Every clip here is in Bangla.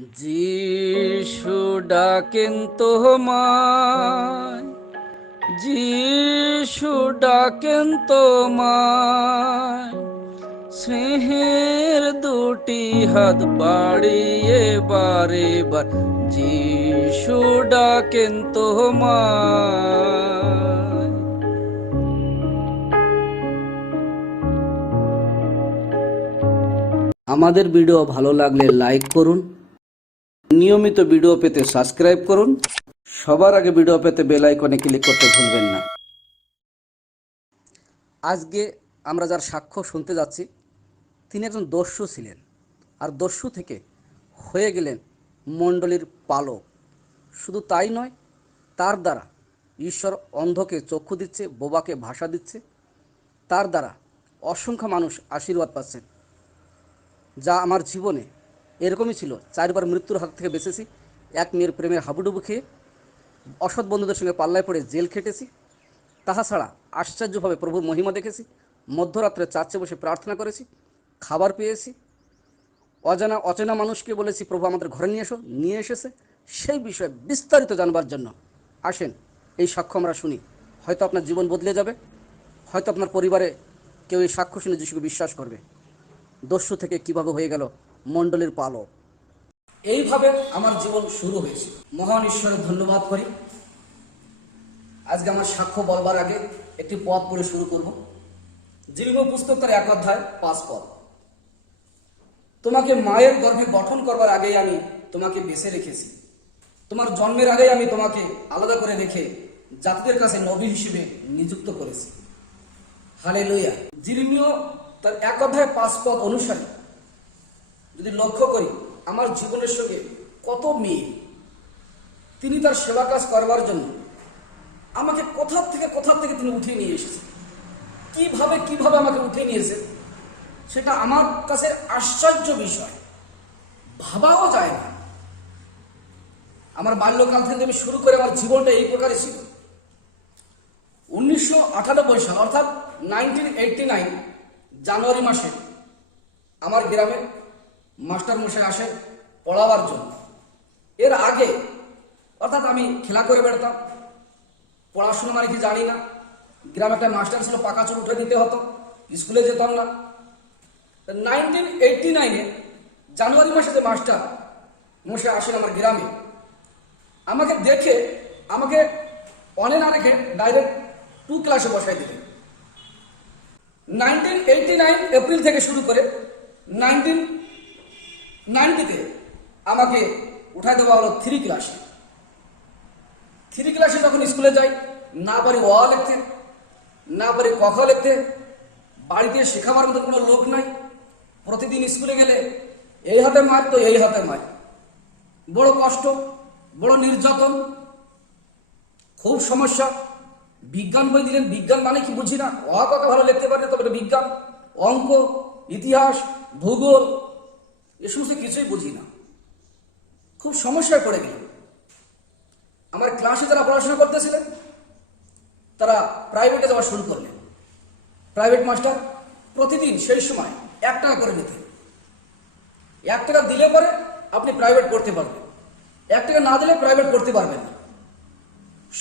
যিশু ডাকেন তোমায়, যিশু ডাকেন তোমায়, স্নেহের দুটি হাত বাড়িয়ে বারে বার যিশু ডাকেন তোমায়। আমাদের ভিডিও ভালো লাগলে লাইক করুন, নিয়মিত ভিডিও পেতে সাবস্ক্রাইব করুন, সবার আগে ভিডিও পেতে বেল আইকনে ক্লিক করতে ভুলবেন না। আজকে আমরা যার সাক্ষ্য শুনতে যাচ্ছি তিনি একজন দস্যু ছিলেন, আর দস্যু থেকে হয়ে গেলেন মণ্ডলীর পালক। শুধু তাই নয়, তার দ্বারা ঈশ্বর অন্ধকে চক্ষু দিচ্ছে, বোবাকে ভাষা দিচ্ছে, তার দ্বারা অসংখ্য মানুষ আশীর্বাদ পাচ্ছেন। যা আমার জীবনে এরকমই ছিল। 4 বার মৃত্যুর হাত থেকে বেঁচেছি, এক মেয়ের প্রেমে হাবুডুবু খেয়ে, অসৎ বন্ধুদের সঙ্গে পাল্লায় পড়ে জেল খেটেছি। তাহা ছাড়া আশ্চর্যভাবে প্রভুর মহিমা দেখেছি, মধ্যরাত্রে চার্চে বসে প্রার্থনা করেছি, খাবার পেয়েছি, অচেনা মানুষকে বলেছি প্রভু আমাদের ঘরে নিয়ে এসো, নিয়ে এসেছে। সেই বিষয়ে বিস্তারিত জানবার জন্য আসেন, এই সাক্ষ্য আমরা শুনি। হয়তো আপনার জীবন বদলে যাবে, হয়তো আপনার পরিবারে কেউ এই সাক্ষ্য শুনে যিশুকে বিশ্বাস করবে। দস্যু থেকে কিভাবে হয়ে গেল মণ্ডলীর পালক। এইভাবে আমার জীবন শুরু হয়েছে। মহান ঈশ্বরের ধন্যবাদ করি। আজকে আমার সাক্ষ্য বলবার আগে একটি পদ পড়ে শুরু করব। জীবন পুস্তক তার 1 অধ্যায় 5 পদ। তোমাকে মায়ের গর্ভে গঠন করবার আগেই আমি তোমাকে বেছে রেখেছি, তোমার জন্মের আগেই আমি তোমাকে আলাদা করে রেখে জাতিদের কাছে নবী হিসেবে নিযুক্ত করেছি। হালেলুয়া। জিরমীয় তার 1 অধ্যায় 5 পদ অনুসারে যদি লক্ষ্য করি, আমার জীবনের সঙ্গে কত মিল। তিনি তার সেবা কাজ করবার জন্য আমাকে কোথা থেকে তিনি উঠিয়ে নিয়ে এসেছেন। কিভাবে আমাকে উঠিয়ে নিয়েছে সেটা আমার কাছে আশ্চর্য বিষয়, ভাবাও যায় না। আমার বাল্যকাল থেকে আমি শুরু করে আমার জীবনটা এই প্রকারে ছিল। 1998 সাল অর্থাৎ 1989 জানুয়ারি মাসে আমার গ্রামে মাস্টার মশাই আসেন পড়াবার জন্য। এর আগে অর্থাৎ আমি খেলা করে বেড়াতাম, পড়াশোনা মানে কি জানি না। গ্রামে একটা মাস্টার ছিল, পাকা চুল উঠে দিতে হতো, স্কুলে যেতাম না। 1989 জানুয়ারি মাসে যে মাস্টার মশাই আসেন আমার গ্রামে, আমাকে দেখে আমাকে অনে না রেখে ডাইরেক্ট 2 ক্লাসে বসাই দিলেন। 1989 এপ্রিল থেকে শুরু করে 1990-তে আমাকে উঠাই দেওয়া হলো 3 ক্লাসে। 3 ক্লাসে যখন স্কুলে যাই, না পারি অ লিখতে, না পারি ক খ লিখতে, বাড়িতে শেখাবার মতো কোনো লোক নাই। প্রতিদিন স্কুলে গেলে এই হাতে মার তো এই হাতে মার, বড় কষ্ট, বড় নির্যাতন, খুব সমস্যা। বিজ্ঞান বই দিলেন, বিজ্ঞান মানে কি বুঝি না, অ ক খ ভালো লিখতে পারি, তবে বিজ্ঞান, অঙ্ক, ইতিহাস, ভূগোল এ সমস্ত কিছুই বুঝি না। খুব সমস্যায় পড়ে গেল। আমার ক্লাসে যারা পড়াশোনা করতেছিলেন তারা প্রাইভেটে যাওয়া শুরু করলেন। প্রাইভেট মাস্টার প্রতিদিন সেই সময় 1 টাকা করে নিতেন। 1 টাকা দিলে পরে আপনি প্রাইভেট পড়তে পারবেন, 1 টাকা না দিলে প্রাইভেট পড়তে পারবেন না।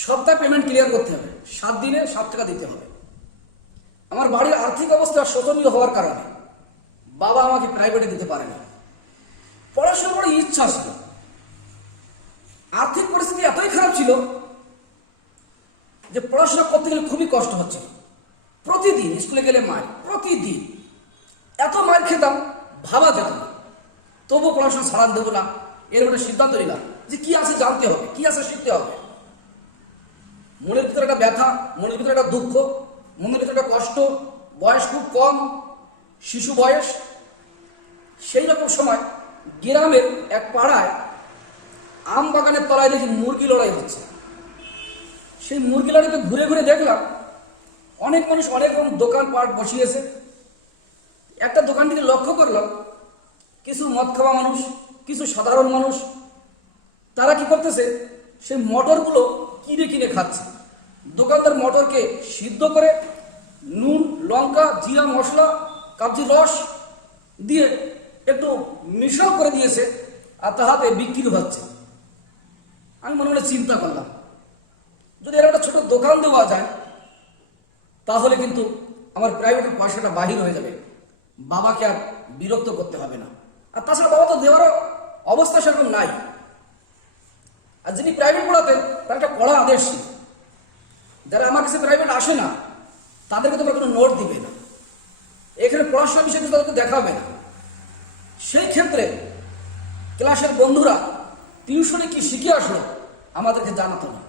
সপ্তাহে পেমেন্ট ক্লিয়ার করতে হবে, 7 দিনে 7 টাকা দিতে হবে। আমার বাড়ির আর্থিক অবস্থা শোচনীয় হওয়ার কারণে বাবা আমাকে প্রাইভেটে দিতে পারে না। পড়াশোনার বড় ইচ্ছা ছিল, আর্থিক পরিস্থিতি এতই খারাপ ছিল যে পড়াশোনা করতে গেলে খুবই কষ্ট হচ্ছিল। প্রতিদিন স্কুলে গেলে মার, প্রতিদিন এত মার খেতাম ভাবা যেত না। তবুও পড়াশোনা ছাড়ান দেবো না, এর একটা সিদ্ধান্ত নিলাম যে কি আছে জানতে হবে, কি আছে শিখতে হবে। মনের ভিতরে একটা ব্যথা, মনের ভিতরে একটা দুঃখ, মনের ভিতরে একটা কষ্ট, বয়স খুব কম, শিশু বয়স। সেই রকম সময় গ্রামের এক পাড়ায় আম বাগানের তলায় দেখি মুরগি লড়াই হচ্ছে। সেই মুরগি লড়াইতে ঘুরে ঘুরে দেখলাম অনেক মানুষ অনেক রকম দোকানপাট বসিয়েছে। একটা দোকান থেকে লক্ষ্য করলাম কিছু মদ খাওয়া মানুষ, কিছু সাধারণ মানুষ, তারা কি করতেছে, সেই মটরগুলো কিনে কিনে খাচ্ছে। দোকানদার মটরকে সিদ্ধ করে নুন, লঙ্কা, জিরা, মশলা, কাবজি রস দিয়ে একটু মিশ্রণ করে দিয়েছে, আর তাহাতে বিক্রি হচ্ছে। আমি মনে মনে চিন্তা করলাম, যদি এর একটা ছোট দোকান দেওয়া যায় তাহলে কিন্তু আমার প্রাইভেটের পয়সাটা বাহির হয়ে যাবে, বাবাকে আর বিরক্ত করতে হবে না। আর তাছাড়া বাবা তো দেওয়ার অবস্থা সেরকম নাই। আর যিনি প্রাইভেট পড়াতেন তার একটা কড়া আদেশ ছিল, যারা আমার কাছে প্রাইভেট আসে না তাদেরকে তোমরা কোনো নোট দিবে না, এখানে পড়াশোনার বিষয়ে কিন্তু তাদেরকে দেখাবে না। সেই ক্ষেত্রে ক্লাসের বন্ধুরা টিউশনে কি শিখে আসলো আমাদেরকে জানাতো না।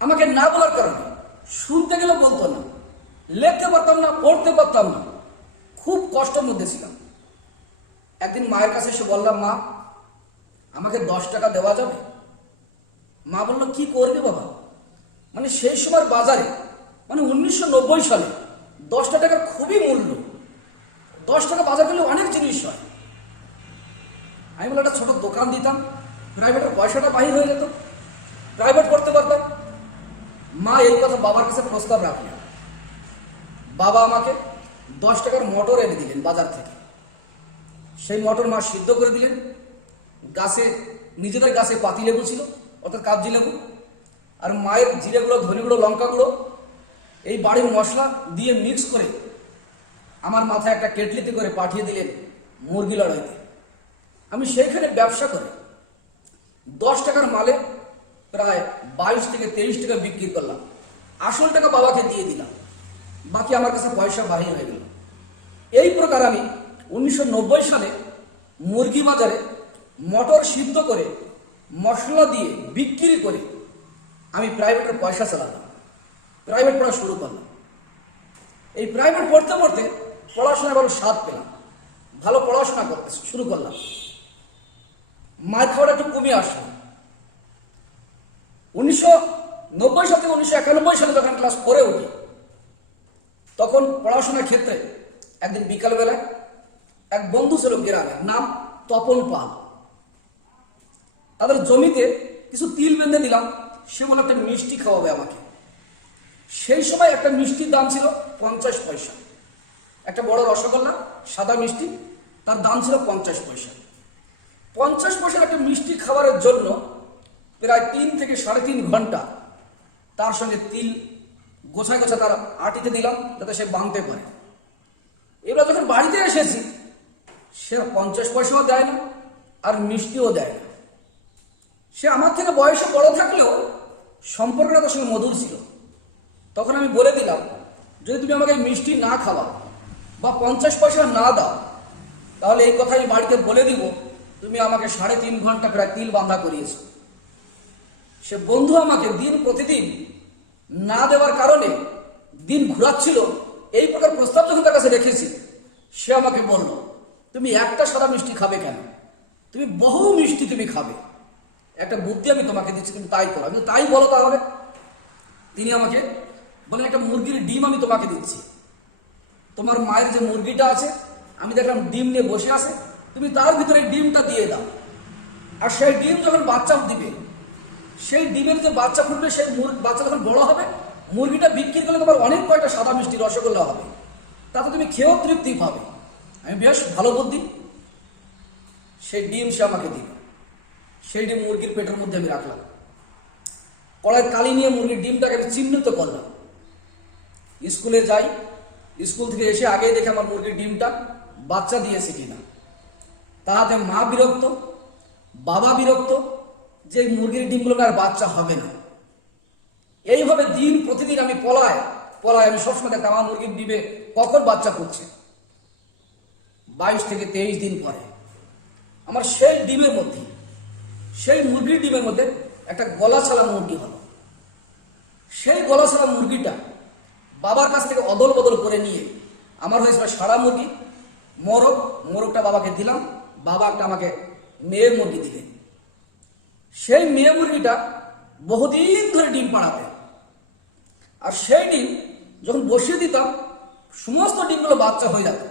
আমাকে না বলার কারণে শুনতে গেলে বলতো না, লিখতে পারতাম না, পড়তে পারতাম না, খুব কষ্টের মধ্যে ছিলাম। একদিন মায়ের কাছে এসে বললাম, মা আমাকে 10 টাকা দেওয়া যাবে? মা বললো, কি করবে বাবা? মানে সেই সময় বাজারে, মানে 1990 সালে 10 টাকার খুবই মূল্য। 10 টাকা বাজার করলে অনেক জিনিস হয়। আমি বলে একটা ছোট দোকান দিতাম, প্রাইভেটের পয়সাটা বাহির হয়ে যেত, প্রাইভেট করতে পারতাম। মা এই কথা বাবার কাছে প্রস্তাব রাখলেন। বাবা আমাকে 10 টাকার মটর এনে দিলেন বাজার থেকে। সেই মটর মা সিদ্ধ করে দিলেন। গাছে, নিজেদের গাছে পাতি লেবু ছিল, অর্থাৎ কাবজি লেবু, আর মায়ের জিরে গুঁড়ো, ধনে গুঁড়ো, লঙ্কা গুঁড়ো, এই বাড়ির মশলা দিয়ে মিক্স করে আমার মাথায় একটা কেটলিতে করে পাঠিয়ে দিলেন মুরগি লড়াইতে। আমি সেইখানে ব্যবসা করে 10 টাকার মালে প্রায় 22 থেকে 23 টাকা বিক্রি করলাম। আসল টাকা বাবাকে দিয়ে দিলাম, বাকি আমার কাছে পয়সা বাহির হয়ে গেল। এই প্রকার আমি 1990 সালে মুরগি বাজারে মটর সিদ্ধ করে মশলা দিয়ে বিক্রি করে আমি প্রাইভেটের পয়সা চালালাম, প্রাইভেট পড়া শুরু করলাম। এই প্রাইভেট পড়তে পড়তে পড়াশোনায় ভালো স্বাদ পেলাম, ভালো পড়াশোনা করতে শুরু করলাম। মায়ের খাওয়াটা একটু কমে আসলো। 1990 সাল থেকে 1991 সালে যখন ক্লাস 4-এ উঠি, তখন পড়াশোনার ক্ষেত্রে একদিন বিকালবেলায় এক বন্ধু ছিল গ্রামে, নাম তপন পাল। তাদের জমিতে কিছু তিল বেঁধে দিলাম, সে বলে একটা মিষ্টি খাওয়াবে আমাকে। সেই সময় একটা মিষ্টির দাম ছিল 50 পয়সা। একটা বড় রসগোল্লা, সাদা মিষ্টি, তার দাম ছিল 50 পয়সা। 50 পয়সার একটা মিষ্টি খাবারের জন্য প্রায় 3 থেকে 3.5 ঘন্টা তার সঙ্গে তিল গোছায় গোছায় তার আটিতে দিলাম যাতে সে বাঁধতে পারে। এবার যখন বাড়িতে এসেছি, সে 50 পয়সাও দেয় না আর মিষ্টিও দেয় না। সে আমার থেকে বয়সে বড় থাকলেও সম্পর্কটা তার সঙ্গে মধুর ছিল। তখন আমি বলে দিলাম, যদি তুমি আমাকে মিষ্টি না খাওয়াও বা 50 পয়সা না দাও, তাহলে এই কথা আমি বাড়িতে বলে দিব তুমি আমাকে 3.5 ঘন্টা প্রায় তিল বাঁধা করিয়েছ। সে বন্ধু আমাকে দিন প্রতিদিন না দেওয়ার কারণে দিন ঘুরাচ্ছিল। এই প্রকার প্রস্তাব যখন তার কাছে রেখেছি, সে আমাকে বলল, তুমি একটা সাদা মিষ্টি খাবে কেন? তুমি বহু মিষ্টি তুমি খাবে। একটা বুদ্ধি আমি তোমাকে দিচ্ছি, তুমি তাই করো। আমি তাই বলো তাহলে। তিনি আমাকে বলেন, একটা মুরগির ডিম আমি তোমাকে দিচ্ছি। তোমার মায়ের যে মুরগিটা আছে, আমি দেখলাম ডিম নিয়ে বসে আছে, তুমি তার ভিতরে ডিমটা দিয়ে দাও। আর সেই ডিম যখন বাচ্চা দিবে, সেই ডিমের যে বাচ্চা ফুটবে, সেই বাচ্চা যখন বড় হবে, মুরগিটা বিক্রি করলে তোমার অনেক কয়টা সাদা মিষ্টি রসগোল্লা হবে, তাতে তুমি খেয়েও তৃপ্তি পাবে। আমি বেশ ভালো বুদ্ধি। সেই ডিম সে আমাকে দিল। সেই ডিম মুরগির পেটের মধ্যে আমি রাখলাম। কড়াইয়ের কালি নিয়ে মুরগির ডিমটাকে আমি চিহ্নিত করলাম। স্কুলে যাই, স্কুল থেকে এসে আগেই দেখে আমার মুরগির ডিমটা বাচ্চা দিয়েছে কিনা। তাহাতে মা বিরক্ত, বাবা বিরক্ত যে মুরগির ডিমগুলো আর বাচ্চা হবে না। এইভাবে দিন প্রতিদিন আমি পলায় আমি সবসময় দেখতাম আমার মুরগির ডিমে কখন বাচ্চা ফুটছে। 22 থেকে 23 দিন পরে আমার সেই ডিমের মধ্যে, সেই মুরগির ডিমের মধ্যে একটা গলা ছাড়া মুরগি হলো। সেই গলা ছাড়া মুরগিটা বাবার কাছ থেকে অদল বদল করে নিয়ে আমার হয়েছিল সারা মুরগি। মোরগটা বাবাকে দিলাম, বাবা একটা আমাকে মেয়ের মুরগি দিলেন। সেই মেয়ে মুরগিটা বহুদিন ধরে ডিম পাড়াতে, আর সেই ডিম যখন বসিয়ে দিতাম, সমস্ত ডিমগুলো বাচ্চা হয়ে যেত।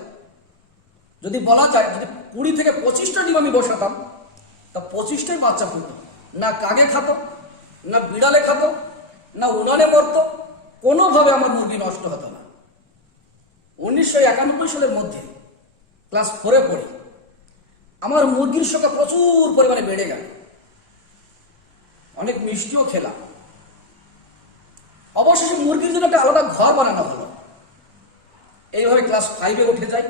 যদি বলা যায়, যদি 20 থেকে 25টা ডিম আমি বসাতাম, তা 25টাই বাচ্চা ফুটত। না কাগে খাতো, না বিড়ালে খাতো, না উনানে মরত, কোনোভাবে আমার মুরগি নষ্ট হতো না। 1991 সালের মধ্যে ক্লাস 4-এ পড়ি। আমার মুরগির সংখ্যা প্রচুর পরিমাণে বেড়ে গেল, অনেক মিষ্টিও খেলাম। অবশেষে মুরগির জন্য একটা আলাদা ঘর বানানো হলো। এইভাবে ক্লাস 5-এ উঠে যাই।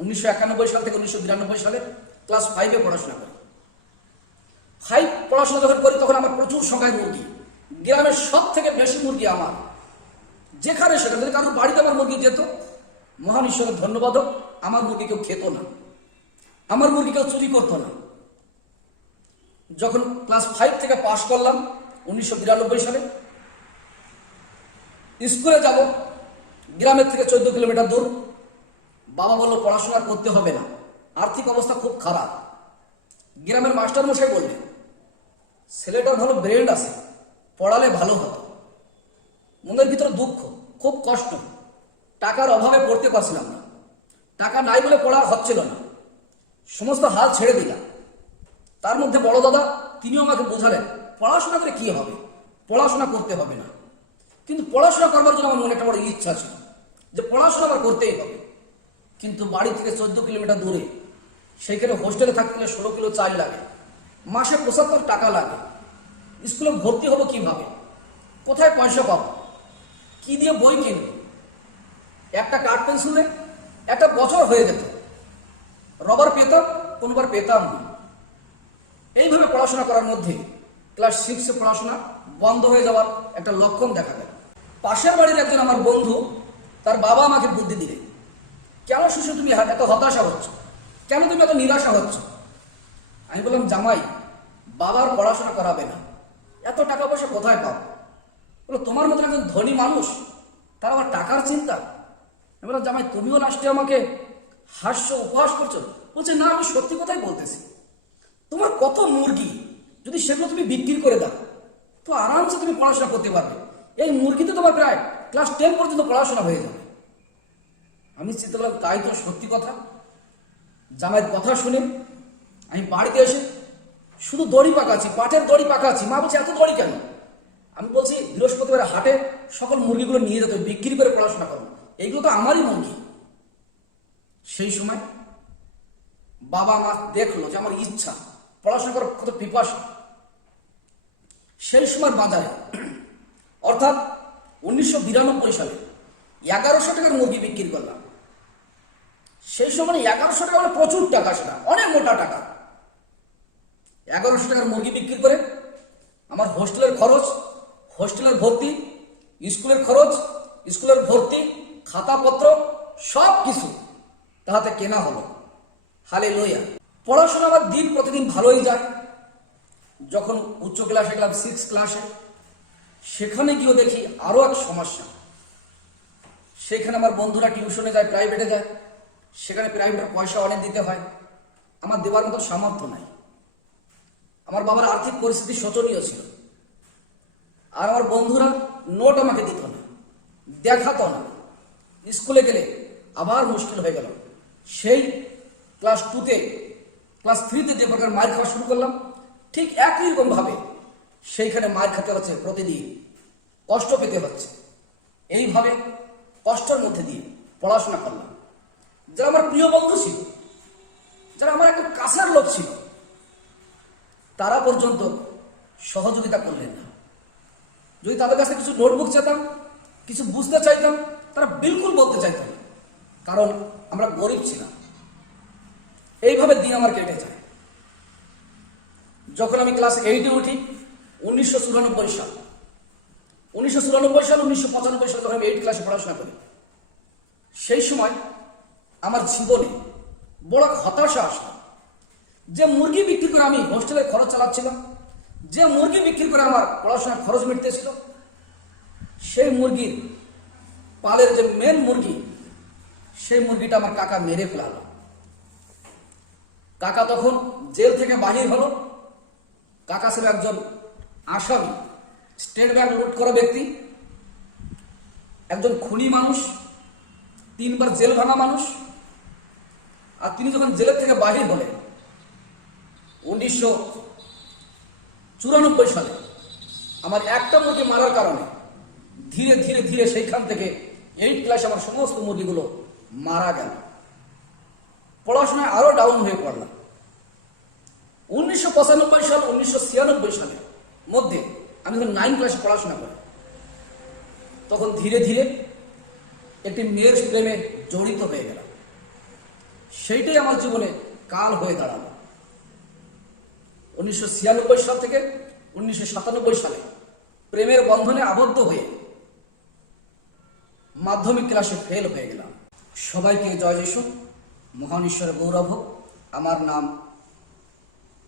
1991 সাল থেকে 1992 সালে ক্লাস 5-এ পড়াশোনা করি। 5 পড়াশোনা যখন করি তখন আমার প্রচুর সংখ্যায় মুরগি, গ্রামের সব থেকে বেশি মুরগি আমার। যেখানে সেখানে যদি কারোর বাড়িতে আমার মুরগি যেত, মহান ঈশ্বরের ধন্যবাদ, আমার মুরগি কেউ খেত না, আমার মুরগি কেউ চুরি করতো না। যখন ক্লাস 5 থেকে পাশ করলাম 1992 সালে, স্কুলে যাব, গ্রামের থেকে 14 কিলোমিটার দূর। বাবা বলল পড়াশোনা করতে হবে না, আর্থিক অবস্থা খুব খারাপ। গ্রামের মাস্টার মশাই বললেন ছেলেটার ভালো ব্রেন আছে, পড়ালে ভালো হতো। মনের ভিতরে দুঃখ, খুব কষ্ট, টাকার অভাবে পড়তে পারছিলাম না, টাকা নাই বলে পড়া হচ্ছিল না, সমস্ত হাল ছেড়ে দিলাম। তার মধ্যে বড় দাদা তিনিও আমাকে বোঝালেন পড়াশোনা করে কি হবে, পড়াশোনা করতে হবে না। কিন্তু পড়াশোনা করবার জন্য আমার মনে একটা বড় ইচ্ছা ছিল যে পড়াশোনা আমার করতেই হবে। কিন্তু বাড়ি থেকে 14 কিলোমিটার দূরে, সেইখানে হোস্টেলে থাকতে গেলে 16 কিলো চাল লাগে, মাসে 75 টাকা লাগে। স্কুলে ভর্তি হবো কিভাবে, কোথায় পয়সা পাবো, কি দিয়ে বই কিনবো? একটা কাঠ পেন্সিলে একটা বছর হয়ে যেত, রবার পেতাম, কোনোবার পেতাম না। এইভাবে পড়াশোনা করার মধ্যে ক্লাস 6-এ পড়াশোনা বন্ধ হয়ে যাওয়ার একটা লক্ষণ দেখা গেল। পাশের বাড়ির একজন আমার বন্ধু, তার বাবা আমাকে বুদ্ধি দিলেন, কেন শিশু তুমি এত হতাশা হচ্ছ, কেন তুমি এত নিরাশা হচ্ছ? আমি বললাম জামাই, বাবার পড়াশোনা করাবে না, এত টাকা পয়সা কোথায় পাবো? বলো তোমার মতন একজন ধনী মানুষ, তার আবার টাকার চিন্তা। আমি বললাম জামাই, তুমিও লাস্টে আমাকে হাস্য উপহাস করছো? বলছে না, আমি সত্যি কথাই বলতেছি। তোমার কত মুরগি, যদি সেগুলো তুমি বিক্রি করে দাও তো আরামসে তুমি পড়াশোনা করতে পারবে। এই মুরগিতে তোমার প্রায় ক্লাস 10 পর্যন্ত পড়াশোনা হয়ে যাবে। আমি চিন্তা করলাম তাই তো সত্যি কথা। জামাইয়ের কথা শুনে আমি বাড়িতে এসে শুধু দড়ি পাকাচ্ছি, পাটের দড়ি পাকাচ্ছি। মা বলছে এত দড়ি কেন? আমি বলছি বৃহস্পতিবার হাটে সকল মুরগিগুলো নিয়ে যেতে বিক্রি করে পড়াশোনা করবো, এইগুলো তো আমারই মুরগি। সেই সময় বাবা আমার দেখলো যে আমার ইচ্ছা, পড়াশোনা করার কত পিপাসা। সেই সময় বাজারে, অর্থাৎ 1992 সালে 1100 টাকার মুরগি বিক্রি করলাম। সেই সময় 1100 টাকা মানে প্রচুর টাকা, সেটা অনেক মোটা টাকা। 1100 টাকার মুরগি বিক্রি করে আমার হোস্টেলের খরচ, হোস্টেলের ভর্তি, স্কুলের খরচ, স্কুলের ভর্তি, খাতাপত্র সব কিছু তাহাতে কেনা হলো। হালেলুয়া। পড়াশোনা আমার দিন প্রতিদিন ভালোই যায়। যখন উচ্চ ক্লাসে গেলাম 6 ক্লাসে, সেখানে গিয়েও দেখি আরো এক সমস্যা। সেখানে আমার বন্ধুরা টিউশনে যায়, প্রাইভেটে যায়, সেখানে প্রাইভেটের পয়সা অনেক দিতে হয়, আমার দেওয়ার মতো সামর্থ্য নাই। আমার বাবার আর্থিক পরিস্থিতি শোচনীয় ছিল। আর আমার বন্ধুরা নোট আমাকে দিত না, দেখাতো না। স্কুলে গেলে আবার মুশকিল হয়ে গেল। সেই ক্লাস 2-তে, ক্লাস 3-তে যে প্রকার মার খাওয়া শুরু করলাম, ঠিক একই রকম ভাবে সেইখানে মার খেতে হচ্ছে, প্রতিদিন কষ্ট পেতে হচ্ছে। এইভাবে কষ্টের মধ্যে দিয়ে পড়াশোনা করলাম। যারা আমার প্রিয় বন্ধু ছিল, যারা আমার একদম কাছের লোক ছিল, তারা পর্যন্ত সহযোগিতা করলেন না। যদি তাদের কাছে কিছু নোটবুক চাইতাম, কিছু বুঝতে চাইতাম, তারা বিলকুল বলতে চাইতাম না, কারণ আমরা গরিব ছিলাম। এইভাবে দিন আমার কেটে যায়। যখন আমি ক্লাস 8-এ উঠি 1994 সাল, 1995 সাল 1995 সালে যখন আমি 8 ক্লাসে পড়াশোনা করি, সেই সময় আমার জীবনে বড় হতাশা আসলো। যে মুরগি বিক্রি করে আমি হোস্টেলের খরচ চালাচ্ছিলাম, যে মুরগি বিক্রি করে আমার পড়াশোনার খরচ মিটতেছিল, সেই মুরগির পালের যে মেন মুরগি, সেই মুরগিটা আমার কাকা মেরে ফেলালো। কাকা তখন জেল থেকে বাহির হলো। কাকা ছিল একজন আসামি, স্টেট ব্যাংক লুট করা ব্যক্তি, একজন খুনি মানুষ, 3 বার জেল ভাঙা মানুষ। আর তিনি যখন জেলের থেকে বাহির হলেন 1994 সালে, আমার একটা মুরগি মারার কারণে ধীরে ধীরে ধীরে সেইখান থেকে 8 ক্লাসে আমার সমস্ত মুরগিগুলো মারা গেল। পড়াশোনায় আরো ডাউন হয়ে পড়লাম। 1995 সাল 1996 সালের মধ্যে আমি যখন 9 ক্লাসে পড়াশোনা করি, তখন ধীরে ধীরে একটি মেয়ের প্রেমে জড়িত হয়ে গেলাম। সেইটাই আমার জীবনে কাল হয়ে দাঁড়ালো। 1996 সাল থেকে 1997 সালে প্রেমের বন্ধনে আবদ্ধ হয়ে মাধ্যমিক ক্লাসে ফেল হয়ে গেলাম। সবাইকে জয় যিশু, মহান ঈশ্বরের গৌরব হোক। আমার নাম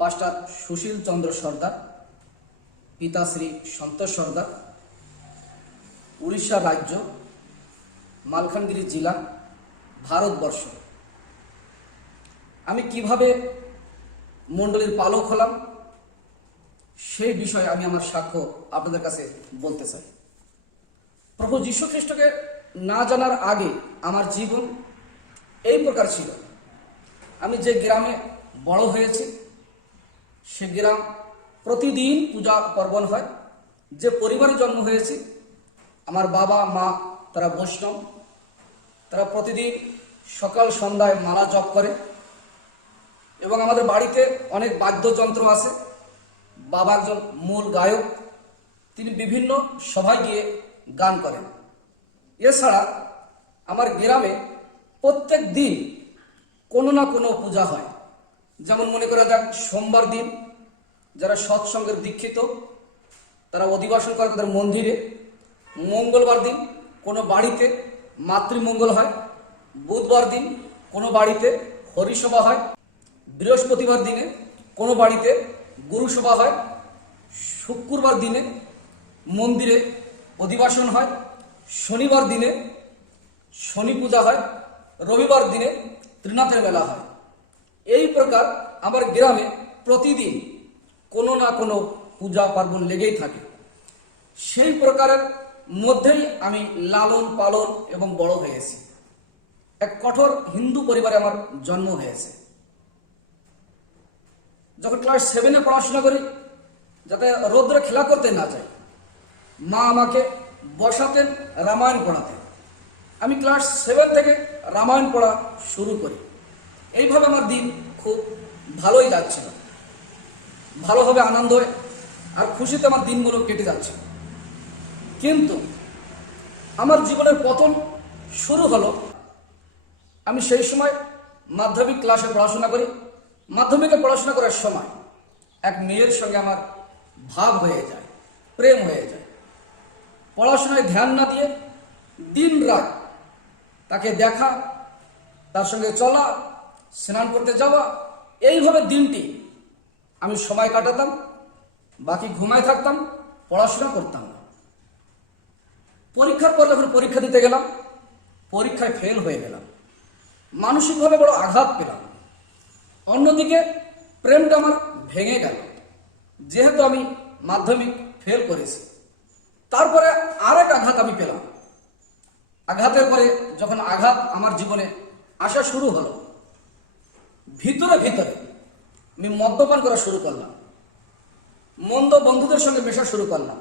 পাস্টার সুশীল চন্দ্র সর্দার, পিতা শ্রী সন্তোষ সর্দার, উড়িষ্যা রাজ্য, মালকানগিরি জেলা, ভারতবর্ষ। আমি কিভাবে মণ্ডলীর পালক হলাম সেই বিষয়ে আমি আমার সাক্ষ্য আপনাদের কাছে বলতে চাই। প্রভু যীশু খ্রিস্টকে না জানার আগে আমার জীবন এই প্রকার ছিল। আমি যে গ্রামে বড় হয়েছি সে গ্রাম প্রতিদিন পূজা পার্বণ হয়। যে পরিবারে জন্ম হয়েছি, আমার বাবা মা তারা বৈষ্ণব, তারা প্রতিদিন সকাল সন্ধ্যায় মালা জপ করে এবং আমাদের বাড়িতে অনেক বাদ্যযন্ত্র আছে। বাবা একজন মূল গায়ক, তিনি বিভিন্ন সভায় গিয়ে গান করেন। এছাড়া আমার গ্রামে প্রত্যেক দিন কোনো না কোনো পূজা হয়। যেমন মনে করা যাক, সোমবার দিন যারা সৎসঙ্গের দীক্ষিত তারা অধিবাসন করে তাদের মন্দিরে। মঙ্গলবার দিন কোনো বাড়িতে মাতৃমঙ্গল হয়। বুধবার দিন কোনো বাড়িতে হরিসভা হয়। বৃহস্পতিবার দিনে কোনো বাড়িতে গুরুসভা হয়। শুক্রবার দিনে মন্দিরে অধিবাসন হয়। শনিবার দিনে শনি পূজা হয়। রবিবার দিনে ত্রিনাথের মেলা হয়। এই প্রকার আমার গ্রামে প্রতিদিন কোনো না কোনো পূজা পার্বণ লেগেই থাকে। সেই প্রকারের মধ্যেই আমি লালন পালন এবং বড় হয়েছি। এক কঠোর হিন্দু পরিবারে আমার জন্ম হয়েছে। যখন ক্লাস 7-এ পড়াশোনা করি, যাতে রৌদ্রে খেলা করতে না যাই, মা আমাকে বসাতেন রামায়ণ পড়াতে। আমি ক্লাস 7 থেকে রামায়ণ পড়া শুরু করি। এইভাবে আমার দিন খুব ভালোই যাচ্ছিল, ভালোভাবে আনন্দ আর খুশিতে আমার দিনগুলো কেটে যাচ্ছে। কিন্তু আমার জীবনের পতন শুরু হলো। আমি সেই সময় মাধ্যমিক ক্লাসে পড়াশোনা করি। মাধ্যমিকে পড়াশোনা করার সময় এক মেয়ের সঙ্গে আমার ভাব হয়ে যায়, প্রেম হয়ে যায়। পড়াশোনায় ধ্যান না দিয়ে দিন রাত তাকে দেখা, তার সঙ্গে চলা, স্নান করতে যাওয়া, এইভাবে দিনটি আমি সময় কাটাতাম। বাকি ঘুমায় থাকতাম, পড়াশোনা করতাম না। পরীক্ষার পর যখন পরীক্ষা দিতে গেলাম, পরীক্ষায় ফেল হয়ে গেলাম। মানসিকভাবে বড় আঘাত পেলাম। অন্যদিকে প্রেমটা আমার ভেঙে গেল, যেহেতু আমি মাধ্যমিক ফেল করেছি। তারপরে আরেক আঘাত আমি পেলাম। আঘাতের পরে যখন আঘাত আমার জীবনে আসা শুরু হলো, ভিতরে ভিতরে আমি মদ্যপান করা শুরু করলাম, মন্দ বন্ধুদের সঙ্গে মেশা শুরু করলাম,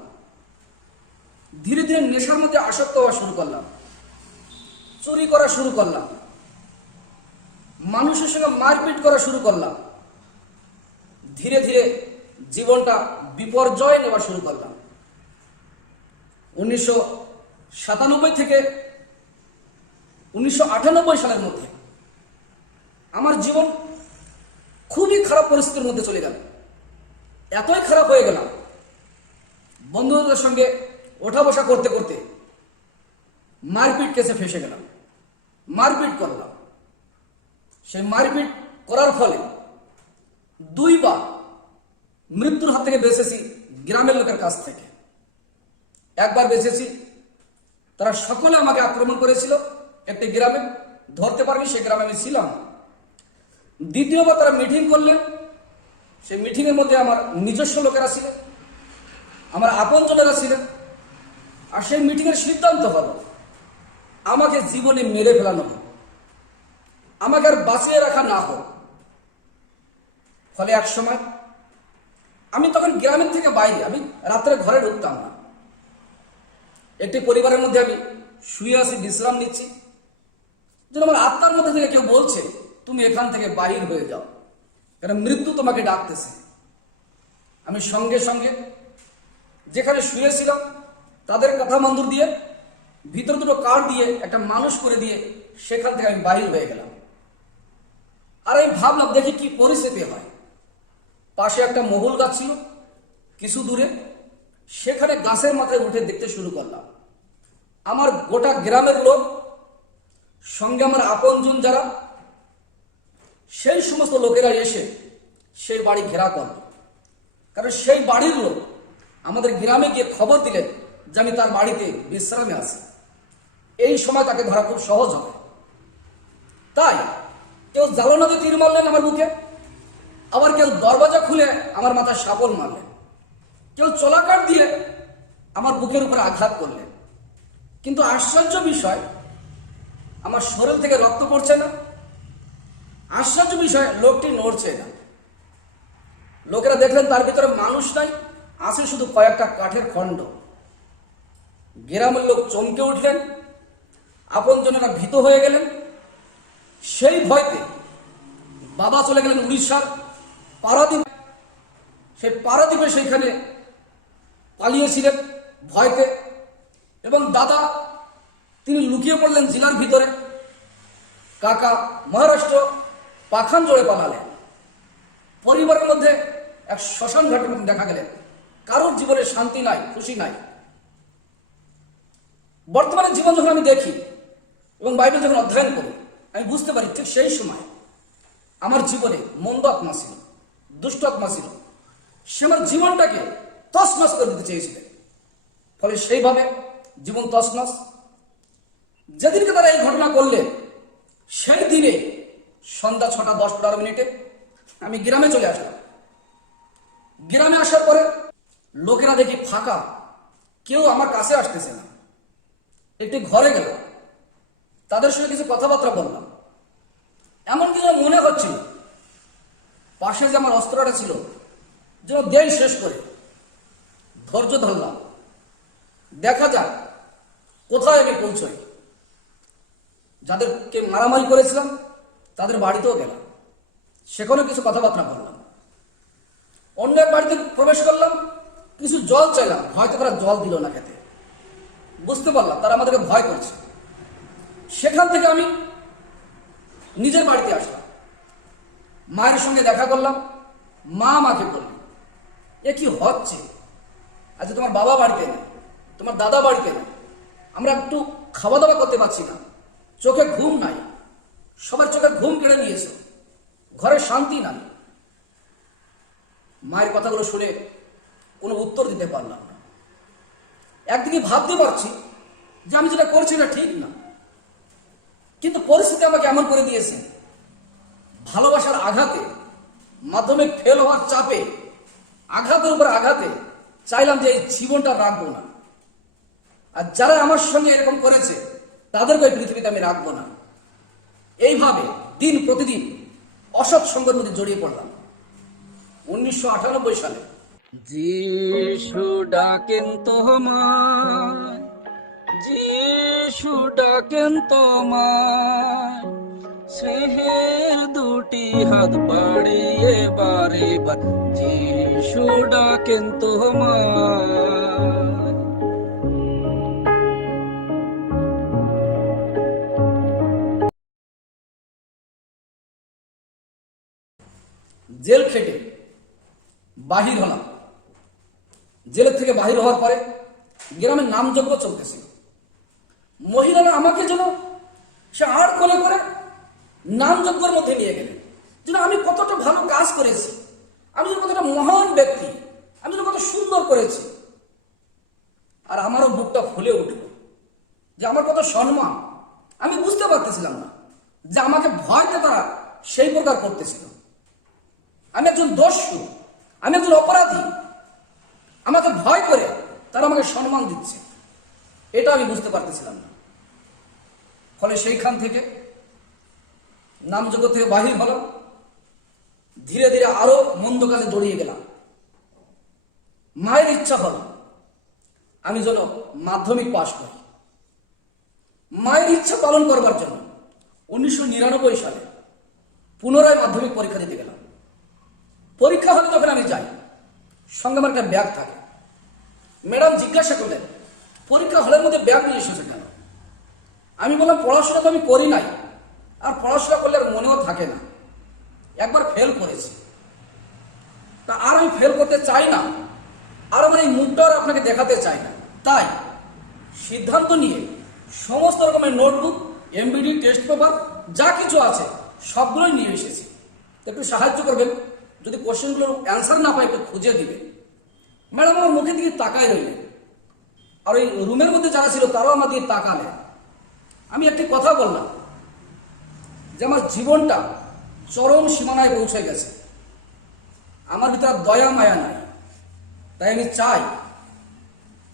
ধীরে ধীরে নেশার মধ্যে আসক্ত হওয়া শুরু করলাম, চুরি করা শুরু করলাম, মানুষের সঙ্গে মারপিট করা শুরু করলাম। ধীরে ধীরে জীবনটা বিপর্যয় নেওয়া শুরু করলাম। 1997 থেকে 1998 সালের মধ্যে আমার জীবন খুবই খারাপ পরিস্থিতির মধ্যে চলে গেল। এতই খারাপ হয়ে গেলাম, বন্ধুদের সঙ্গে ওঠা বসা করতে করতে মারপিট কেসে ফেসে গেলাম। মারপিট করলাম। সেই মারপিট করার ফলে 2 বার মৃত্যুর হাত থেকে বেঁচেছি গ্রামের লোকের কাছ থেকে। একবার বেঁচেছি, তারা সকলে আমাকে আক্রমণ করেছিল একটি গ্রামে, ধরতে পারিনি, সে গ্রামে আমি ছিলাম। দ্বিতীয়বার তারা মিটিং করলেন। সেই মিটিংয়ের মধ্যে আমার নিজস্ব লোকেরা ছিলেন, আমার আপনজনেরা ছিলেন। আর সেই মিটিংয়ের সিদ্ধান্ত হলো আমাকে জীবনে মেরে ফেলানো হোক, আমাকে আর বাঁচিয়ে রাখা না হোক। ফলে এক সময় আমি তখন গ্রামের থেকে বাইরে, আমি রাত্রে ঘরে ঢুকতাম না। একটি পরিবারের মধ্যে আমি শুয়ে আছি, বিশ্রাম নিচ্ছি, যেন আমার আত্মার মধ্যে থেকে কেউ বলছে তুমি এখান থেকে বাহির হয়ে যাও। কারণ মৃত্যু তোমাকে ডাকতেছে। আমি সঙ্গে সঙ্গে যেখানে শুয়েছিলাম তাদের কথা মন্দুর দিয়ে ভিতর দুটো কাঠ দিয়ে একটা মানুষ করে দিয়ে সেখান থেকে আমি বাহির হয়ে গেলাম। আর আমি ভাবলাম দেখি কি পরিস্থিতি হয়। পাশে একটা মহুল গাছ ছিল কিছু দূরে, সেখানে গাছের মাথায় উঠে দেখতে শুরু করলাম। আমার গোটা গ্রামের লোক, সঙ্গে আমার আপনজন যারা, সেই সমস্ত লোকেরা এসে সেই বাড়ি ঘেরা করল। কারণ সেই বাড়ির লোক আমাদের গ্রামে গিয়ে খবর দিলেন যে আমি তার বাড়িতে বিশ্রামে আছি। এই সময় তাকে ধরা খুব সহজ হবে। তাই কেউ জ্বালানোতে তীর মারলেন আমার বুকে, আবার কেউ দরওয়াজা খুলে আমার মাথায় শাবল মারলেন, কেউ চলাকাঠ দিয়ে আমার বুকের উপরে আঘাত করলেন। কিন্তু আশ্চর্য বিষয়, আমার শরীর থেকে রক্ত পড়ছে না। আশ্চর্য বিষয়, লোকটি নড়ছে না। লোকেরা দেখলেন তার ভিতরে মানুষ নাই, আছে শুধু কয়েকটা কাঠের খণ্ড। গ্রামের লোক চমকে উঠলেন, আপনজনেরা ভীত হয়ে গেলেন। সেই ভয়তে বাবা চলে গেলেন উড়িষ্যার পারাদ্বীপ। সেই পারাদ্বীপে সেইখানে পালিয়েছিলেন ভয়তে। এবং দাদা তিনি লুকিয়ে পড়লেন জেলার ভিতরে। কাকা মহারাষ্ট্র পাখানজোড়ে পালালেন। পরিবারের মধ্যে এক শ্মশান ঘাটের মধ্যে দেখা গেলেন। কারোর জীবনে শান্তি নাই, খুশি নাই। বর্তমানে জীবন যখন আমি দেখি এবং বাইবেল যখন অধ্যয়ন করি, আমি বুঝতে পারি ঠিক সেই সময় আমার জীবনে মন্দ আত্মা ছিল, দুষ্ট আত্মা ছিল। সে আমার জীবনটাকে তছনছ করে দিতে চেয়েছিলেন। ফলে সেইভাবে জীবন তছনছ। যেদিনকে তারা এই ঘটনা করলে, সেই দিনে সন্ধ্যা 6টা 10-12 আমি গ্রামে চলে আসলাম। গ্রামে আসার পরে লোকেরা দেখি ফাঁকা, কেউ আমার কাছে আসতেছে না। একটি ঘরে গেলাম, তাদের সঙ্গে কিছু কথাবার্তা বললাম। এমন কিছু মনে হচ্ছিল পাশে যে আমার অস্ত্রটা ছিল যেন দেই শেষ করে ধৈর্য ধরলাম, দেখা যাক কোথায় আমি পৌঁছই। যাদেরকে মারামারি করেছিলাম তাদের বাড়িতেও গেলাম, সেখানেও কিছু কথাবার্তা বললাম। অন্য এক বাড়িতে প্রবেশ করলাম, কিছু জল চাইলাম, হয়তো তারা জল দিল না খেতে। বুঝতে পারলাম তারা আমাদেরকে ভয় করছে। সেখান থেকে আমি নিজের বাড়িতে আসলাম, মায়ের সঙ্গে দেখা করলাম। মা আমাকে বলল, এ কি হচ্ছে? আজ তোমার বাবা বাড়িতে নেই, তোমার দাদা বাড়িতে নেই, আমরা একটু খাওয়া দাওয়া করতে পারছি না, চোখে ঘুম নাই, সবার চোখে ঘুম কেড়ে নিয়েছে, ঘরে শান্তি নাই। মায়ের কথাগুলো শুনে কোনো উত্তর দিতে পারলাম না। একদিকে ভাবতে পারছি যে আমি যেটা করছি না ঠিক না, কিন্তু পরিস্থিতি আমাকে এমন করে দিয়েছে, ভালোবাসার আঘাতে, মাধ্যমিক ফেল হওয়ার চাপে, আঘাতের উপর আঘাতে চাইলাম যে এই জীবনটা রাখবো না। আর যারা আমার সঙ্গে এরকম করেছে তাদেরকে এই পৃথিবীতে আমি রাখবো না। এইভাবে দিন প্রতিদিন অসৎ সঙ্গের মধ্যে জড়িয়ে পড়লাম। 1998 সালে যিশু ডাকেন তোমায়, যিশু ডাকেন তোমায়, স্নেহের দুটি হাত বাড়িয়ে বারে বার, যিশু ডাকেন তোমায়। জেল খেটে বাহির হলাম। জেলের থেকে বাহির হওয়ার পরে গ্রামের নামযজ্ঞ চলতেছিল। মহিলারা আমাকে যেন সে আড় কোলে করে নামযজ্ঞের মধ্যে নিয়ে গেলেন, যেন আমি কতটা ভালো কাজ করেছি, আমি যেন কতটা মহান ব্যক্তি, আমি যেন কত সুন্দর করেছি। আর আমারও বুকটা ফুলে উঠল যে আমার কত সম্মান। আমি বুঝতে পারতেছিলাম না যে আমাকে ভয়তে তারা সেই প্রকার করতেছিল। আমি একজন দস্যু, আমি একজন অপরাধী, আমাকে ভয় করে তারা আমাকে সম্মান দিচ্ছে, এটা আমি বুঝতে পারতেছিলাম না। ফলে সেইখান থেকে নামযজ্ঞ থেকে বাহির হলাম, ধীরে ধীরে আরো মন্দ কাজে জড়িয়ে গেলাম। মায়ের ইচ্ছা হল আমি যেন মাধ্যমিক পাশ করি। মায়ের ইচ্ছা পালন করবার জন্য 1999 সালে পুনরায় মাধ্যমিক পরীক্ষা দিতে গেলাম। পরীক্ষা হলে যখন আমি যাই, সঙ্গে আমার একটা ব্যাগ থাকে। ম্যাডাম জিজ্ঞাসা করলেন, পরীক্ষা হলের মধ্যে ব্যাগ নিয়ে এসেছে কেন? আমি বললাম, পড়াশোনা তো আমি করি নাই, আর পড়াশোনা করলে আর মনেও থাকে না, একবার ফেল করেছি, তা আর আমি ফেল করতে চাই না, আর আমার এই মুখটা আর আপনাকে দেখাতে চাই না। তাই সিদ্ধান্ত নিয়ে সমস্ত রকমের নোটবুক, এমবিডি, টেস্ট পেপার যা কিছু আছে সবগুলোই নিয়ে এসেছি। একটু সাহায্য করবেন, যদি কোশ্চেনগুলোর অ্যান্সার না পাই একটু খুঁজে দিবেন। ম্যাডাম আমার মুখের দিকে তাকায় রইলেন, আর ওই রুমের মধ্যে যারা ছিল তারাও আমার দিকে তাকালেন। আমি একটি কথা বললাম যে আমার জীবনটা চরম সীমানায় পৌঁছে গেছে, আমার ভিতরে আর দয়া মায়া নাই, তাই আমি চাই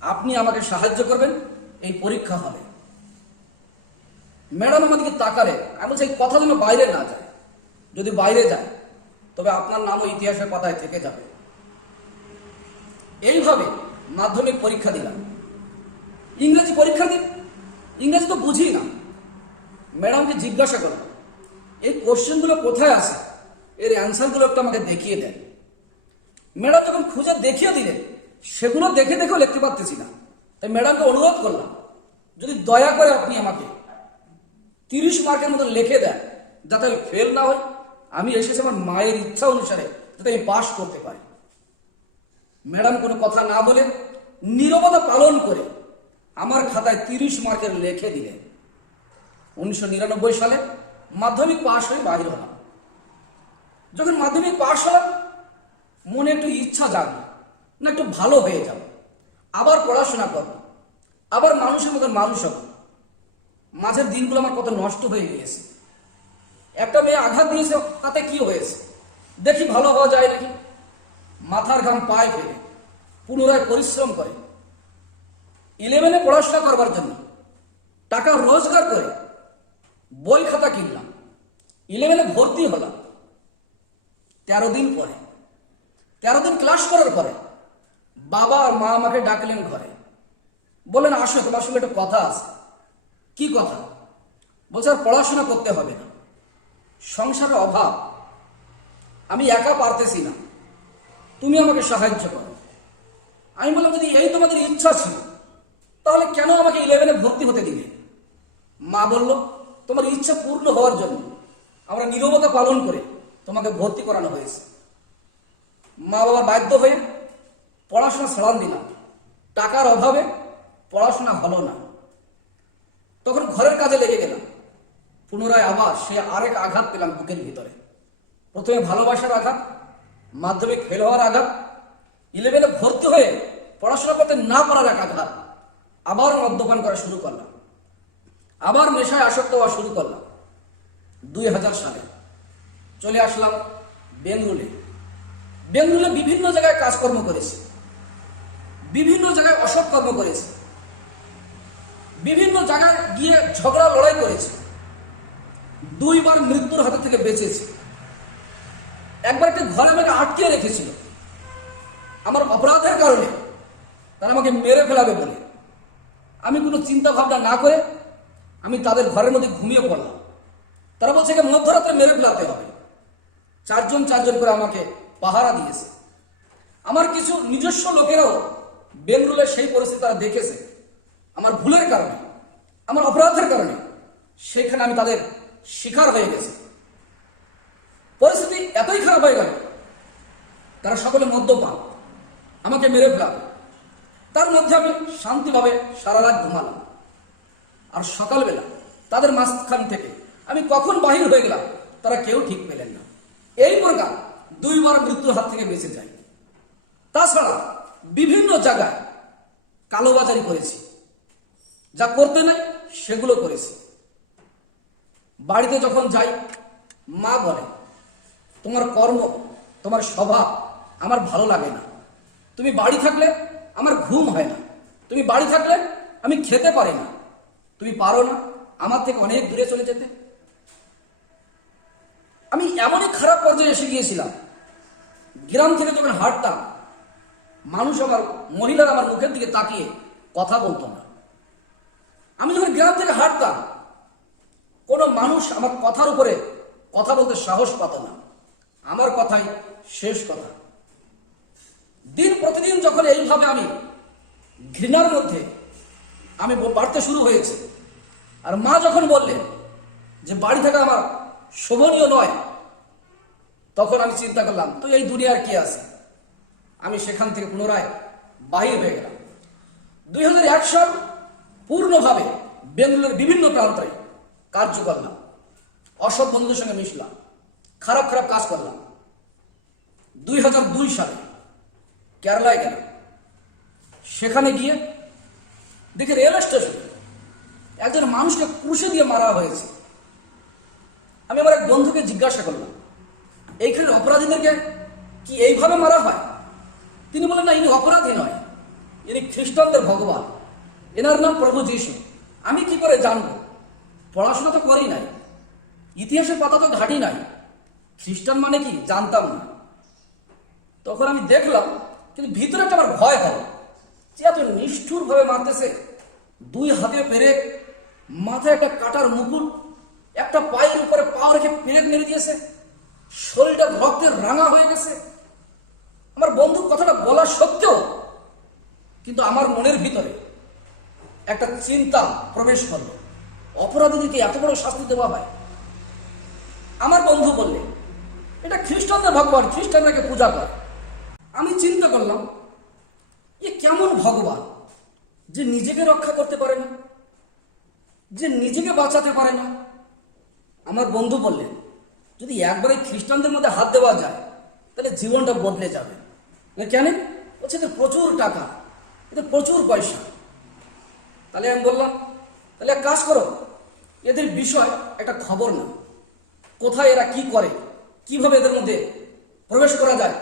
আপনি আমাকে সাহায্য করবেন এই পরীক্ষা হলে। ম্যাডাম আমার দিকে তাকালে। আমি বলছি, এই কথা যেন বাইরে না যায়, যদি বাইরে যায় তবে আপনার নামও ইতিহাসের পাতায় থেকে যাবে। এইভাবে মাধ্যমিক পরীক্ষা দিলাম। ইংরেজি পরীক্ষা দিন, ইংরেজি তো বুঝি না। ম্যাডামকে জিজ্ঞাসা করলাম, এই কোশ্চেনগুলো কোথায় আছে, এর অ্যান্সারগুলো একটু আমাকে দেখিয়ে দেন। ম্যাডাম যখন খুঁজে দেখিয়ে দিলেন, সেগুলো দেখে দেখেও লিখতে পারতেছি না, তাই ম্যাডামকে অনুরোধ করলাম, যদি দয়া করে আপনি আমাকে 30 মার্কের মতো লিখে দেন, যাতে আমি ফেল না হই, আমি এসেছি আমার মায়ের ইচ্ছা অনুসারে, যাতে আমি পাস করতে পারি। ম্যাডাম কোনো কথা না বলে নীরবতা পালন করে আমার খাতায় 30 মার্কের লিখে দিলেন। 1999 সালে মাধ্যমিক পাশ হয়ে বাইরে হলাম। যখন মাধ্যমিক পাশ হলাম, মনে একটু ইচ্ছা জাগলো, না একটু ভালো হয়ে যাব, আবার পড়াশোনা করব, আবার মানুষের মতো মানুষ হব। মাঝের দিনগুলো আমার কত নষ্ট হয়ে গিয়েছে। একটা মেয়ে আঘাত দিয়েছে, তাতে কি হয়েছে, দেখি ভালো হওয়া যায় নাকি। মাথার ঘাম পায়ে ফেলে পুনরায় পরিশ্রম করে 11-এ পড়াশোনা করবার জন্য টাকা রোজগার করে বই খাতা কিনলাম। 11-এ ভর্তি হলাম। 13 দিন পরে, 13 দিন ক্লাস করার পরে বাবা আর মা আমাকে ডাকলেন ঘরে, বললেন, আসো, তোমার সঙ্গে একটা কথা আছে। কি কথা? বলছে, আর পড়াশোনা করতে হবে না, সংসারের অভাব, আমি একা পারতেছি না, তুমি আমাকে সাহায্য করো। আমি বললাম, যদি এই তোমাদের ইচ্ছা ছিল তাহলে কেন আমাকে 11-এ ভর্তি হতে দিলে? মা বলল, তোমার ইচ্ছা পূর্ণ হওয়ার জন্য আমরা নীরবতা পালন করে তোমাকে ভর্তি করানো হয়েছে। মা বাবা বাধ্য হয়ে পড়াশোনা ছাড়ান দিলাম। টাকার অভাবে পড়াশোনা হলো না। তখন ঘরের কাজে লেগে গেলাম। পুনরায় আবার সে আরেক আঘাত পেলাম বুকের ভিতরে। প্রথমে ভালোবাসার আঘাত, মাধ্যমিক ফেল হওয়ার আঘাত, 11-এ ভর্তি হয়ে পড়াশোনা করতে না পারার এক আঘাত। আবার মদ্যপান করা শুরু করলাম, আবার নেশায় আসক্ত হওয়া শুরু করলাম। 2000 সালে চলে আসলাম বেঙ্গলুরে। বেঙ্গলুরে বিভিন্ন জায়গায় কাজকর্ম করেছি, বিভিন্ন জায়গায় অসৎকর্ম করেছি, বিভিন্ন জায়গায় গিয়ে ঝগড়া লড়াই করেছি। 2 বার মৃত্যুর হাতে থেকে বেঁচেছি। একবার একটা ঘরে আমাকে আটকে রেখেছিল আমার অপরাধের কারণে, তারা আমাকে মেরে ফেলাবে বলে। আমি কোনো চিন্তা ভাবনা না করে আমি তাদের ঘরের মধ্যে ঘুমিয়ে পড়লাম। তারা বলছে, একে মধ্যরাত্রে মেরে ফেলাতে হবে। 4 জন করে আমাকে পাহারা দিয়েছে। আমার কিছু নিজস্ব লোকেরাও বেঙ্গলুরের সেই পরিস্থিতি তারা দেখেছে। আমার ভুলের কারণে, আমার অপরাধের কারণে সেখানে আমি তাদের শিকার হয়ে গেছি। পরিস্থিতি এতই খারাপ হয়ে গেল, তারা সকলে মদ্যপান, আমাকে মেরে ফেলাবে। তার মধ্যে আমি শান্তিভাবে সারা রাত ঘুমালাম। আর সকালবেলা তাদের মাঝখান থেকে আমি কখন বাহির হয়ে গেলাম তারা কেউ ঠিক পেলেন না। এই প্রকার 2 বার মৃত্যুর হাত থেকে বেঁচে যাই। তাছাড়া বিভিন্ন জায়গায় কালোবাজারি করেছি, যা করতে নাই সেগুলো করেছি। বাড়িতে যখন যাই মা বলে, তোমার কর্ম, তোমার স্বভাব আমার ভালো লাগে না। তুমি বাড়ি থাকলে আমার ঘুম হয় না, তুমি বাড়ি থাকলে আমি খেতে পারি না, তুমি পারো না আমার থেকে অনেক দূরে চলে যেতে। আমি এমনই খারাপ পর্যায়ে এসে গিয়েছিলাম, গ্রাম থেকে যখন হাঁটতাম মানুষ, আমার মহিলারা আমার মুখের দিকে তাকিয়ে কথা বলতো না। আমি যখন গ্রাম থেকে হাঁটতাম কোনো মানুষ আমার কথার উপরে কথা বলতে সাহস পাত না। আমার কথাই শেষ কথা। দিন প্রতিদিন যখন এইভাবে আমি ঘৃণার মধ্যে আমি বাড়তে শুরু হয়েছে, আর মা যখন বললেন যে বাড়ি থাকা আমার শোভনীয় নয়, তখন আমি চিন্তা করলাম তো এই দুনিয়ার কি আছে। আমি সেখান থেকে পুনরায় বাহির হয়ে গেলাম। 2001 সাল পূর্ণভাবে বেঙ্গালুরুর বিভিন্ন প্রান্তে কার্য করলাম, অসৎ বন্ধুদের সঙ্গে মিশলাম, খারাপ খারাপ কাজ করলাম। 2002 সালে কেরালায় গেলাম। সেখানে গিয়ে দেখি রেল স্টেশনে একজন মানুষকে ক্রুশে দিয়ে মারা হয়েছে। আমি আমার এক বন্ধুকে জিজ্ঞাসা করলাম, এইখানে অপরাধীদেরকে কি এইভাবে মারা হয়? তিনি বলেন, না, ইনি অপরাধী নয়, ইনি খ্রিস্টানদের ভগবান, এনার নাম প্রভু যীশু। আমি কি করে জানবো? পড়াশোনা তো করি নাই, ইতিহাসের পাতা তো ঘাটি নাই, খ্রিস্টান মানে কি জানতাম না। তখন আমি দেখলাম, কিন্তু ভিতরে একটা আমার ভয় হলো যে এত নিষ্ঠুর ভাবে মারতেছে। 2 হাতে পেরেক, মাথায় একটা কাটার মুকুট, একটা পায়ের উপরে পা রেখে পেরেক মেরে দিয়েছে, শরীরটা রক্তের রাঙা হয়ে গেছে। আমার বন্ধু কথাটা বলা সত্ত্বেও কিন্তু আমার মনের ভিতরে একটা চিন্তা প্রবেশ করলো, অপরাধীকে এত বড় শাস্তি দেওয়া হয়? আমার বন্ধু বললে, এটা খ্রিস্টানদের ভগবান, খ্রিস্টানরাকে পূজা করে। আমি চিন্তা করলাম, এ কেমন ভগবান যে নিজেকে রক্ষা করতে পারে না, যে নিজেকে বাঁচাতে পারে না। আমার বন্ধু বললেন, যদি একবারে খ্রিস্টানদের মধ্যে হাত দেওয়া যায় তাহলে জীবনটা বদলে যাবে। কেন? বলছে এদের প্রচুর টাকা, এদের প্রচুর পয়সা। তাহলে আমি বললাম, তাহলে এক কাজ করো, এদের বিষয় একটা খবর না, কোথায় এরা কি করে, কিভাবে এদের মধ্যে প্রবেশ করা যায়,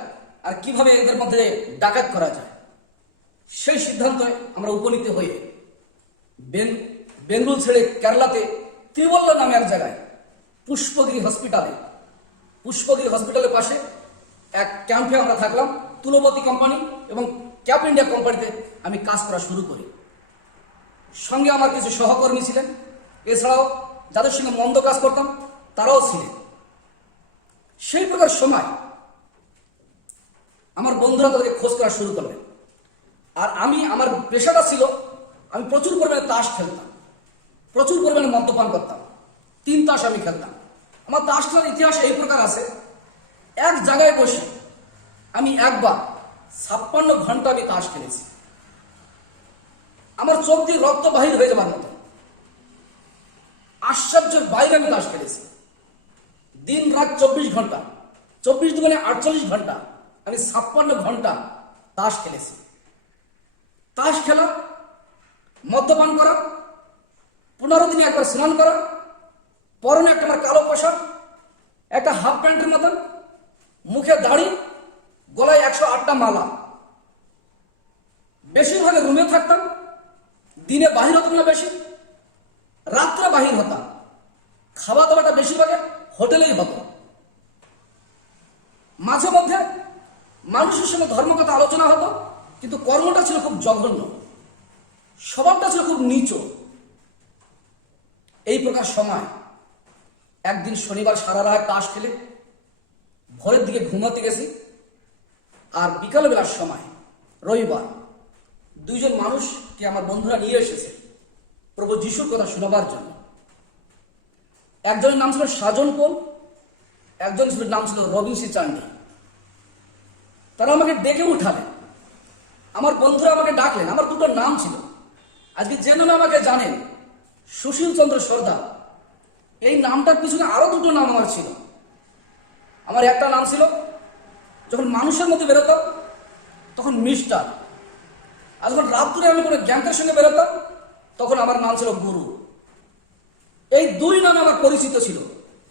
আর কিভাবে এদের মধ্যে ডাকাত করা যায়। সেই সিদ্ধান্তে আমরা উপনীত হয়ে বেঙ্গলুরু ছেড়ে কেরালাতে ত্রিবল্ল নামে এক জায়গায় পুষ্পগিরি হসপিটালের পাশে এক ক্যাম্পে আমরা থাকলাম। তুলবতী কোম্পানি এবং ক্যাপ ইন্ডিয়া কোম্পানিতে আমি কাজ করা শুরু করি। সঙ্গে আমার কিছু সহকর্মী ছিলেন, এছাড়াও যাদের সঙ্গে মন্দ কাজ করতাম তারাও ছিলেন। সেই প্রকার সময় আমার বন্ধুরা তাদেরকে খোঁজ করা শুরু করলেন। আর আমার পেশাটা ছিল, আমি প্রচুর পরিমাণে তাস খেলতাম, প্রচুর পরিমাণে মদ্যপান করতাম। 3 তাস আমি খেলতাম। আমার তাস খেলার ইতিহাস এই প্রকার আছে, এক জায়গায় বসে আমি একবার 56 ঘন্টা আমি তাস খেলেছি। আমার চোখ দিয়ে রক্ত বাহির হয়ে যাবার মতো আশ্চর্যের বাইরে আমি তাস খেলেছি। দিন রাত 24 ঘন্টা, 24 দুগুণে 48 ঘন্টা আমি 56 ঘন্টা তাস খেলেছি। তাস খেলা, মদ্যপান করা, 15 দিনে একবার স্নান করা, পরনে একটা আমার কালো পোশাক, একটা হাফ প্যান্টের মতন, মুখে দাড়ি, গলায় 108টা মালা। বেশিরভাগ রুমে থাকতাম, দিনে বাহির হতাম না বেশি, রাত্রে বাহির হতাম। খাওয়া দাওয়াটা বেশিরভাগে হোটেলেই হতো। মাঝে মধ্যে মানুষের সঙ্গে ধর্মকথা আলোচনা হতো, কিন্তু কর্মটা ছিল খুব জঘন্য, স্বভাবটা ছিল খুব নিচু। এই প্রকার সময় একদিন শনিবার সারা রাত তাস খেলে ভোরের দিকে ঘুমাতে গেছি। আর বিকালবেলার সময় রবিবার 2 জন মানুষকে আমার বন্ধুরা নিয়ে এসেছে প্রভু যিশুর কথা শোনাবার জন্য। একজনের নাম ছিল সাজন পোল, একজনের নাম ছিল রবিনসি চান্ডি। তারা আমাকে ডেকে উঠালেন, আমার বন্ধুরা আমাকে ডাকলেন। আমার 2টো নাম ছিল, আজকে যে নামে আমাকে জানেন, সুশীল চন্দ্র সর্দার। এই নামটার পিছনে আরো 2টো নাম আমার ছিল। আমার একটা নাম ছিল, যখন মানুষের মধ্যে বেরোতাম তখন মিস্টার, আর যখন রাত্রে আমি কোনো গ্যাংকের সঙ্গে বেরোতাম তখন আমার নাম ছিল গুরু। এই 2 নামে আমার পরিচিত ছিল।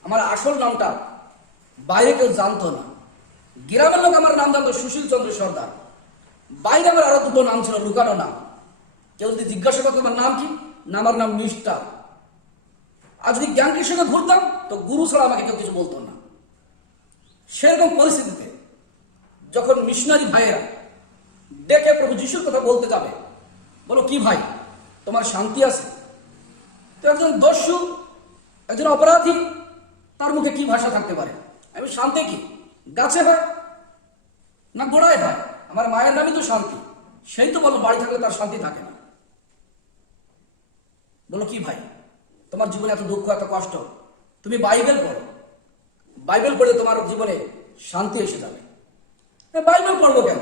আমার আসল নামটা বাইরে কেউ জানতো না। গ্রামের লোক আমার নাম জানতো সুশীল চন্দ্র সর্দার, বাইরে আমার আরো 2টো নাম ছিল, লুকানো নাম। কেউ যদি জিজ্ঞাসা করতো আমার নাম কি, না আমার নাম মিস্টার। আর যদি গ্যাংকের সঙ্গে ঘুরতাম তো গুরু ছাড়া আমাকে কেউ কিছু বলতো না। সেরকম পরিস্থিতিতে যখন মিশনারি ভাইয়েরা ডেকে প্রভু যিশুর কথা বলতে যাবে, বলো কি ভাই তোমার শান্তি আছে? তো একজন দস্যু, একজন অপরাধী, তার মুখে কি ভাষা থাকতে পারে? আমি শান্তি কি গাছে হয়? না গোড়ায় হয়? আমার মায়ের নামই তো শান্তি। সেই তো বললো বাড়ি থাকলে তার শান্তি থাকে না। বলো কি ভাই, তোমার জীবনে এত দুঃখ এত কষ্ট, তুমি বাইবেল পড়ো, বাইবেল পড়ে তোমার জীবনে শান্তি এসে যাবে। বাইবেল পড়বো কেন?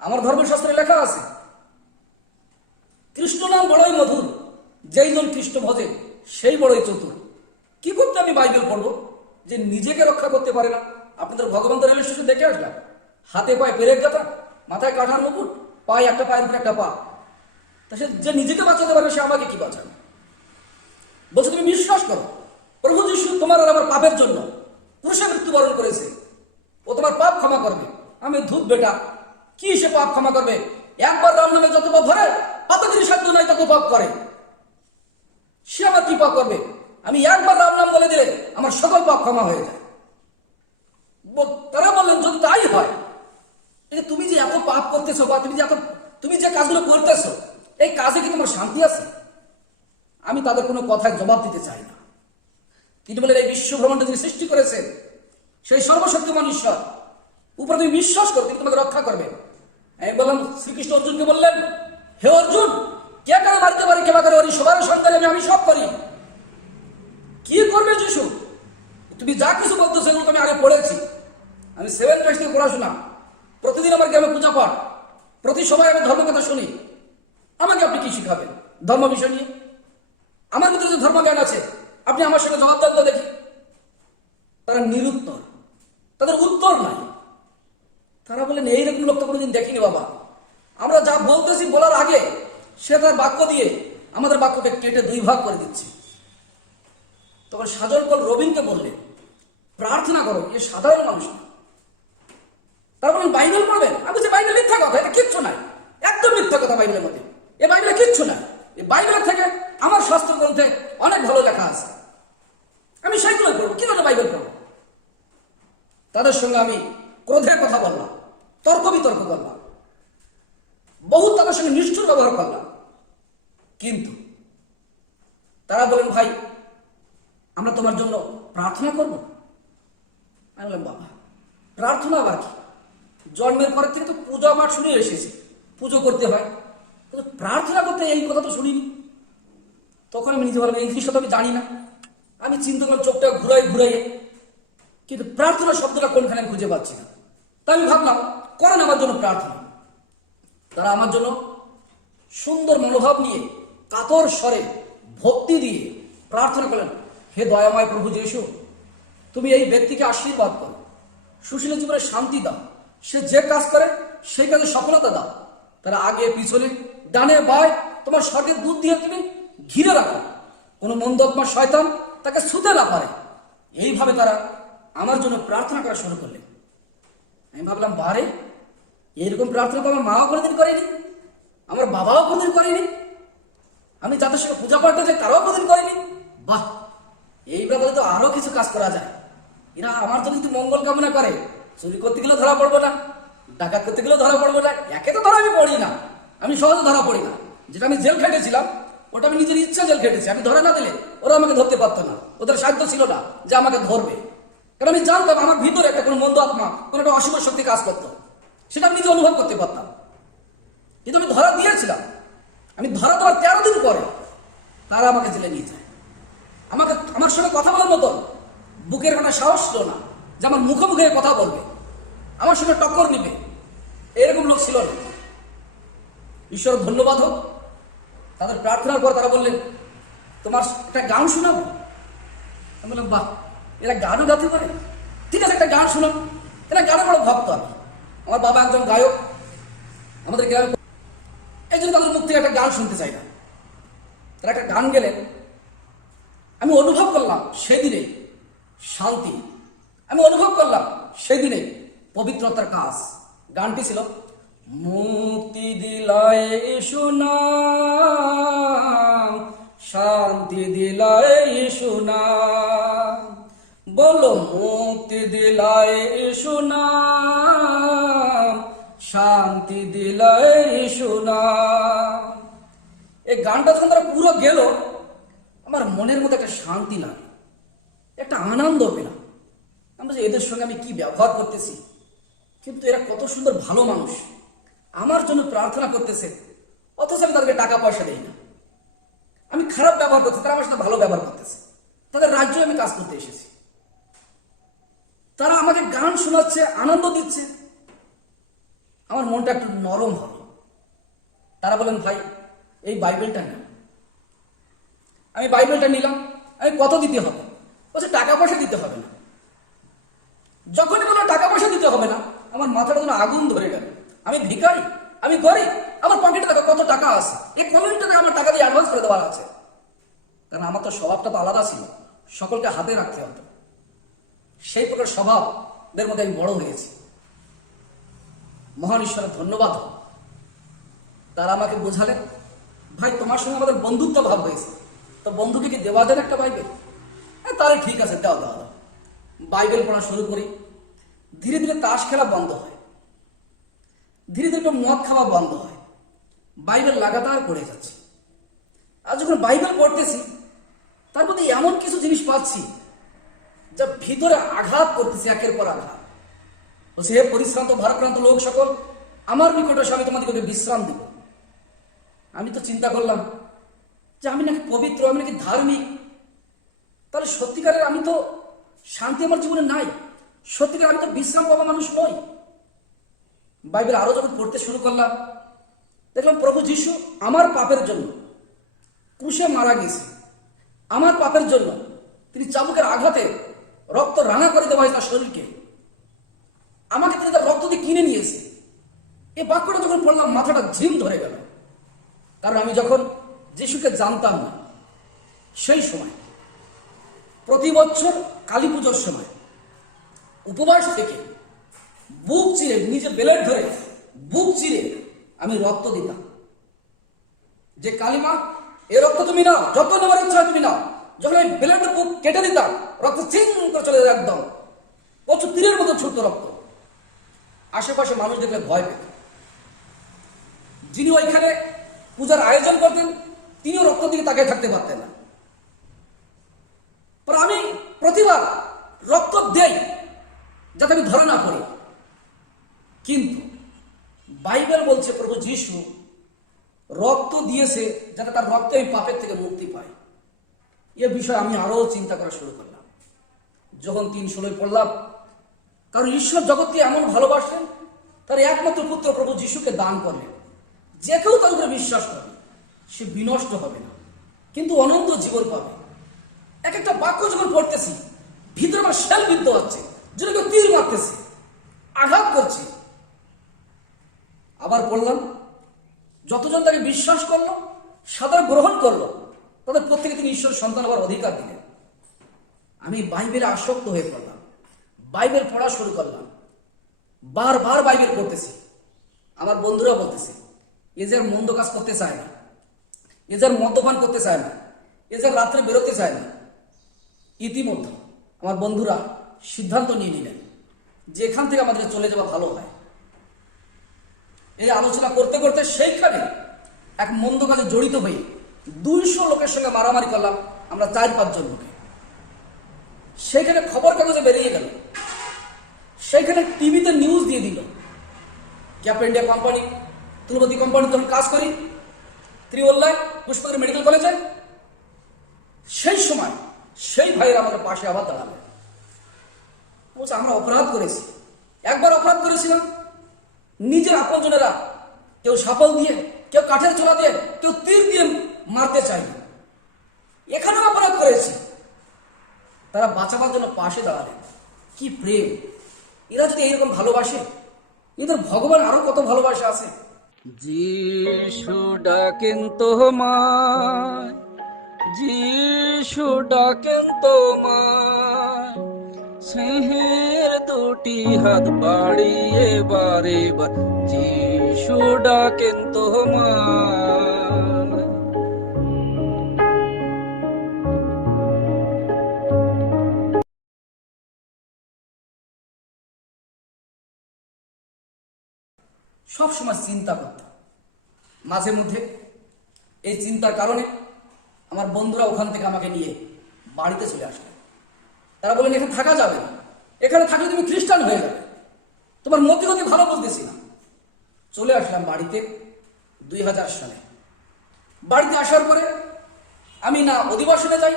আমার ধর্মশাস্ত্রে লেখা আছে, কৃষ্ণ নাম বড়ই মধুর, যেই জন কৃষ্ণ ভজে সেই বড়ই চতুর। কি করতে আমি বাইবেল পড়বো যে নিজেকে রক্ষা করতে পারে না? আপনাদের ভগবান রেল স্টেশন দেখে আসলাম, হাতে পায়ে পেরেক গাঁথা, মাথায় কাঠার মুকুট, পায়ে একটা পায়ের উপরে একটা পা। তা সে যে নিজেকে বাঁচাতে পারবে সে আমাকে কি বাঁচাবে? বলছে তুমি বিশ্বাস করো প্রভু যিশু তোমার আর আমার পাপের জন্য ক্রুশে মৃত্যুবরণ করেছে, ও তোমার পাপ ক্ষমা করবে। আমি ধূপ বেটা, কি সে পাপ ক্ষমা করবে? একবার রাম নামে যত পাপ ধরে ততদিন সাধ্য নাই তত পাপ করে। সে আমার কি পাপ করবে? আমি একবার রাম নাম বলে দিলে আমার সকল পাপ ক্ষমা হয়ে যায়। তারা বললেন যদি তাই হয়, তুমি যে এত পাপ করতেছো বা তুমি যে কাজগুলো করতেছো, এই কাজে কি তোমার শান্তি আছে? আমি তাদের কোনো কথায় জবাব দিতে চাই না। তিনি বলেন এই বিশ্ব ব্রহ্মাণ্ড যিনি সৃষ্টি করেছেন সেই সর্বশক্তিমান ঈশ্বর, উপরে তুমি বিশ্বাস করো, তিনি তোমাকে রক্ষা করবেন। আমি বললাম, শ্রীকৃষ্ণ অর্জুনকে বললেন, হে অর্জুন, কে কারে মারতে পারি, কে বা করে ওর সবার সন্তান আমি সব করি। কি করবে যিশু? তুমি যা কিছু বলতো সেগুলো আমি আগে পড়েছি। আমি 7 ক্লাস থেকে পড়াশোনা, প্রতিদিন আমার গ্রামে পূজা পাঠ, প্রতি সময় আমি ধর্ম কথা শুনি। আমাকে আপনি কি শিখাবেন ধর্ম বিষয় নিয়ে? আমার ভিতরে যে ধর্মজ্ঞান আছে, আপনি আমার সঙ্গে জবাব দেন তো দেখি। তারা নিরুত্তর, তাদের উত্তর নাই। তারা বলেন এইরকম লোক তো কোনোদিন দেখিনি বাবা। আমরা যা বলতেছি বলার আগে সে তার বাক্য দিয়ে আমাদের বাক্যকে কেটে 2 ভাগ করে দিচ্ছে। তখন সাজন কল রবীন্দ্রকে বললে, প্রার্থনা করো, এ সাধারণ মানুষ না। তারা বলেন বাইবেল পড়বেন। আমি বলছি বাইবেল মিথ্যা কথা, এটা কিচ্ছু নাই, একদম মিথ্যা কথা বাইবেলের মধ্যে। এ বাইবেলে কিচ্ছু নাই। এই বাইবেলের থেকে আমার শাস্ত্র গ্রন্থে অনেক ভালো লেখা আছে, আমি সেইগুলোই পড়বো, কি করে বাইবেল পড়বো? তাদের সঙ্গে আমি ক্রোধে কথা বললাম, তর্ক বিতর্ক করলাম, বহু তাদের সঙ্গে নিষ্ঠুর ব্যবহার করলাম। কিন্তু তারা বলেন, ভাই আমরা তোমার জন্য প্রার্থনা করব। আমি বললাম, বাবা প্রার্থনা আবার কি? জন্মের পরের থেকে তো পূজা পাঠ শুনে এসেছি, পুজো করতে হয়, কিন্তু প্রার্থনা করতে এই কথা তো শুনিনি। তখন আমি নিজে বললাম, এই জিনিসটা তো আমি জানি না। আমি চিন্তা করলাম, চোখটা ঘুরাইয়ে, কিন্তু প্রার্থনা শব্দটা কোনখানে আমি খুঁজে পাচ্ছি না। তাই আমি ভাবলাম, করেন আমার জন্য প্রার্থনা। তারা আমার জন্য সুন্দর মনোভাব নিয়ে কাতর স্বরে ভক্তি দিয়ে প্রার্থনা করলেন, হে দয়াময় প্রভু যিশু, তুমি এই ব্যক্তিকে আশীর্বাদ করো, সুশীল জীবনে শান্তি দাও, সে যে কাজ করে সেই কাজে সফলতা দাও। তারা আগে পিছনে ডানে বায় তোমার স্বর্গের দুধ দিয়ে তুমি ঘিরে রাখো, কোনো মন্দাত্মা শয়তান তাকে ছুতে না পারে। এইভাবে তারা আমার জন্য প্রার্থনা করা শুরু করলেন। আমি ভাবলাম, বারে এরকম প্রার্থনা তো আমার মাও কোনোদিন করেনি, আমার বাবাও কোনোদিন করেনি, আমি যাদের সঙ্গে পূজা পাঠ যাই তারাও কোনোদিন করেনি। বাহ, এই ব্যাপারে তো আরো কিছু কাজ করা যায়। এরা আমার জন্য কিন্তু মঙ্গল কামনা করে, চুরি করতে গেলেও ধরা পড়বো না, ডাকাত করতে গেলেও ধরা পড়বো না। একে তো ধরা আমি পড়ি না, আমি সহজে ধরা পড়ি না। যেটা আমি জেল খেটেছিলাম ওটা আমি নিজের ইচ্ছা জেল খেটেছি। আমি ধরা না দিলে ওরা আমাকে ধরতে পারতো না, ওদের সাধ্য ছিল না যে আমাকে ধরবে। কারণ আমি জানতাম আমার ভিতরে একটা কোনো মন্দ আত্মা, কোনো একটা অশুভ শক্তি কাজ করতো, সেটা আমি নিজে অনুভব করতে পারতাম। কিন্তু আমি ধরা দিয়েছিলাম। আমি ধরা দেওয়ার 13 দিন পরে তারা আমাকে জেলে নিয়ে যায়। আমার সঙ্গে কথা বলার মতো বুকের কোনো সাহস ছিল না যে আমার মুখে মুখে কথা বলবে, আমার সঙ্গে টক্কর নিবে, এরকম লোক ছিল না। ঈশ্বর ধন্যবাদ হোক, তাদের প্রার্থনার পর তারা বললেন, তোমার একটা গান শোনাবো। আমি বললাম, বাহ, এরা গানও গাতে পারে, ঠিক আছে একটা গান শোনাবো। এরা গানে বড় ভক্ত। আমি, আমার বাবা একজন গায়ক, আমাদের গ্রামে, এই জন্য তাদের মুখ থেকে একটা গান শুনতে চাই না। তারা একটা গান গেলেন, আমি অনুভব করলাম সেদিনে শান্তি, আমি অনুভব করলাম সেদিনে পবিত্রতার কাজ। গানটি ছিল, মুক্তি দিলায় সুনাম, শান্তি দিলায় সুনাম, বলো মুক্তি দিলায় সুনাম, শান্তি দিলায় সুনাম। এই গানটা যখন তারা পুরো গেল, আমার মনের মধ্যে একটা শান্তি লাগে, একটা আনন্দ পেলাম। আমি বলছি, এদের সঙ্গে আমি কি ব্যবহার করতেছি, কিন্তু এরা কত সুন্দর ভালো মানুষ, আমার জন্য প্রার্থনা করতেছে, অথচ আমি তাদেরকে টাকা পয়সা দেই না। আমি খারাপ ব্যবহার করছি, তারা আমার সাথে ভালো ব্যবহার করতেছে। তাদের রাজ্যে আমি কাজ করতে এসেছি, তারা আমাকে গান শোনাচ্ছে, আনন্দ দিচ্ছে, আমার মনটা একটু নরম হলো। তারা বলেন, ভাই এই বাইবেলটা নেন। আমি বাইবেলটা নিলাম। আমি কত দিতে হবে? বলছে টাকা পয়সা দিতে হবে না। যখনই কোনো টাকা পয়সা দিতে হবে না, আমার মাথাটা যেন আগুন ধরে গেল। আমি ভিখারি, আমি গরিব, আমার পকেটে দেখো কত টাকা আছে, এই কমিউনিটিতে আমার টাকা দিয়ে অ্যাডভান্স করে দেওয়ার আছে। কারণ আমার তো স্বভাবটা তো আলাদা ছিল, সকলকে হাতে রাখতে হতো। সেই প্রকার স্বভাবের মধ্যে আমি বড় হয়েছি। মহান ঈশ্বরের ধন্যবাদ। তারা আমাকে বোঝালেন, ভাই তোমার সঙ্গে আমাদের বন্ধুত্ব ভাব হয়েছে, তো বন্ধুকে কি দেওয়া যায় একটা বাইবেল? হ্যাঁ তাহলে ঠিক আছে, দাও দাও দাও। বাইবেল পড়া শুরু করি। ধীরে ধীরে তাস খেলা বন্ধ হয়, ধীরে ধীরে একটু মদ খাওয়া বন্ধ হয়। বাইবেল লাগাতার পড়ে যাচ্ছে। আর যখন বাইবেল পড়তেছি, তার মধ্যে এমন কিছু জিনিস পাচ্ছি যা ভিতরে আঘাত করতেছে, একের পর আঘাত। বলছে, হে পরিশ্রান্ত ভারাক্রান্ত লোক সকল, আমার নিকটে এসে আমি তোমাদেরকে বিশ্রাম দেব। আমি তো চিন্তা করলাম যে আমি নাকি পবিত্র, আমি নাকি ধার্মিক, তাহলে সত্যিকারের আমি তো শান্তি আমার জীবনে নাই, সত্যিকার আমি তো বিশ্রাম পাওয়া মানুষ নই। বাইবেল আরো যখন পড়তে শুরু করলাম, দেখলাম প্রভু যীশু আমার পাপের জন্য ক্রুশে মারা গেছে। আমার পাপের জন্য তিনি চাবুকের আঘাতে রক্ত রাঙা করে দেওয়া হয় তার শরীরকে। আমাকে তিনি তার রক্ত দিয়ে কিনে নিয়েছে। এই বাক্যটা যখন পড়লাম, মাথাটা ঝিম ধরে গেল। কারণ আমি যখন যিশুকে জানতাম না, সেই সময় প্রতি বছর কালী পুজোর সময় উপবাস থেকে বুক চিরে, নিজে বেলেট ধরে বুক চিরে আমি রক্ত দিতাম, যে কালিমা এ রক্ত তুমি নাও, যত নেবার ইচ্ছা তুমি নাও। যখন আমি বেলেটের বুক কেটে দিতাম, রক্ত চিং করে চলে যেত, একদম প্রচুর তীরের মতো ছুটতো রক্ত। আশেপাশে মানুষ দেখলে ভয় পেত। যিনি ওইখানে পূজার আয়োজন করতেন, তিনিও রক্ত দিকে তাকিয়ে থাকতে পারতেন না। আমি প্রতিবার রক্ত দেই যাতে আমি ধরে না পড়ি। কিন্তু বাইবেল বলছে প্রভু যীশু রক্ত দিয়েছে যাতে তার রক্তে আমি পাপের থেকে মুক্তি পাই। এ বিষয়ে আমি আরো চিন্তা করা শুরু করলাম যখন 3:16 পড়লাম। কারণ ঈশ্বর জগৎকে এমন ভালোবাসলেন, তার একমাত্র পুত্র প্রভু যীশুকে দান করলেন। যে কেউ তার উপরে বিশ্বাস করবে, সে বিনষ্ট হবে না, কিন্তু অনন্ত জীবন পাবে। এক একটা বাক্য যখন পড়তেছি, ভিতরে আমার শেল বিদ্ধ হচ্ছে, যেন কেউ তীর মারতেছে, আঘাত করছে। আবার পড়লাম, যতজন তাকে বিশ্বাস করলো, সাদা গ্রহণ করলো, তাদের প্রত্যেকে তিনি ঈশ্বরের সন্তান হওয়ার অধিকার দিলেন। আমি বাইবেলে আসক্ত হয়ে পড়লাম, বাইবেল পড়া শুরু করলাম, বারবার বাইবেল পড়তেছি। আমার বন্ধুরা বলতেছে, এ যে মন্দ কাজ করতে চায় না, এ যার মদ্যপান করতে চায় না, এ যার রাত্রে বেরোতে চায় না। ইতিমধ্যে আমার বন্ধুরা সিদ্ধান্ত নিয়ে নিলেন যে এখান থেকে আমাদের চলে যাওয়া ভালো হয়। এই আলোচনা করতে করতে সেইখানে এক মন্দ কাজে জড়িত হয়ে 200 লোকের সঙ্গে মারামারি করলাম আমরা, 4-5 জন লোকে। সেইখানে খবর কাগজে বেরিয়ে গেল, সেইখানে টিভিতে নিউজ দিয়ে দিল, ক্যাপ ইন্ডিয়া কোম্পানি, তুলবতী কোম্পানি তখন কাজ করি ত্রিওল্লায়, পুষ্পগিরি মেডিকেল কলেজে। সেই সময় সেই ভাইয়েরা আমাদের পাশে আবার দাঁড়াবে, বলছে আমরা অপরাধ করেছি। একবার অপরাধ করেছিলাম, নিজের আপনজনেরা কেউ সাপল দিয়ে, কেউ কাঠের ছোলা দিয়ে, কেউ তীর দিয়ে মারতে চায়, এখানেও অপরাধ করেছি। তারা বাঁচাবার জন্য পাশে দাঁড়ালেন। কি প্রেম! এরা যদি এইরকম ভালোবাসে, এদের ভগবান আরো কত ভালোবাসা আছে। যিশু ডাকেন তোমায়, যিশু ডাকেন তোমায়, স্নেহের দুটি হাত বাড়িয়ে বারে বার যিশু ডাকেন তোমায়। সব সময় চিন্তা করতাম। মাঝে মধ্যে এই চিন্তার কারণে আমার বন্ধুরা ওখান থেকে আমাকে নিয়ে বাড়িতে চলে আসলেন। তারা বললেন, এখানে থাকা যাবে না, এখানে থাকলে তুমি খ্রিস্টান হয়ে যাবে। তোমার মতি গতি ভালো বলতেছি না। চলে আসলাম বাড়িতে 2000 সালে। বাড়িতে আসার পরে আমি না অধিবাসনে যাই,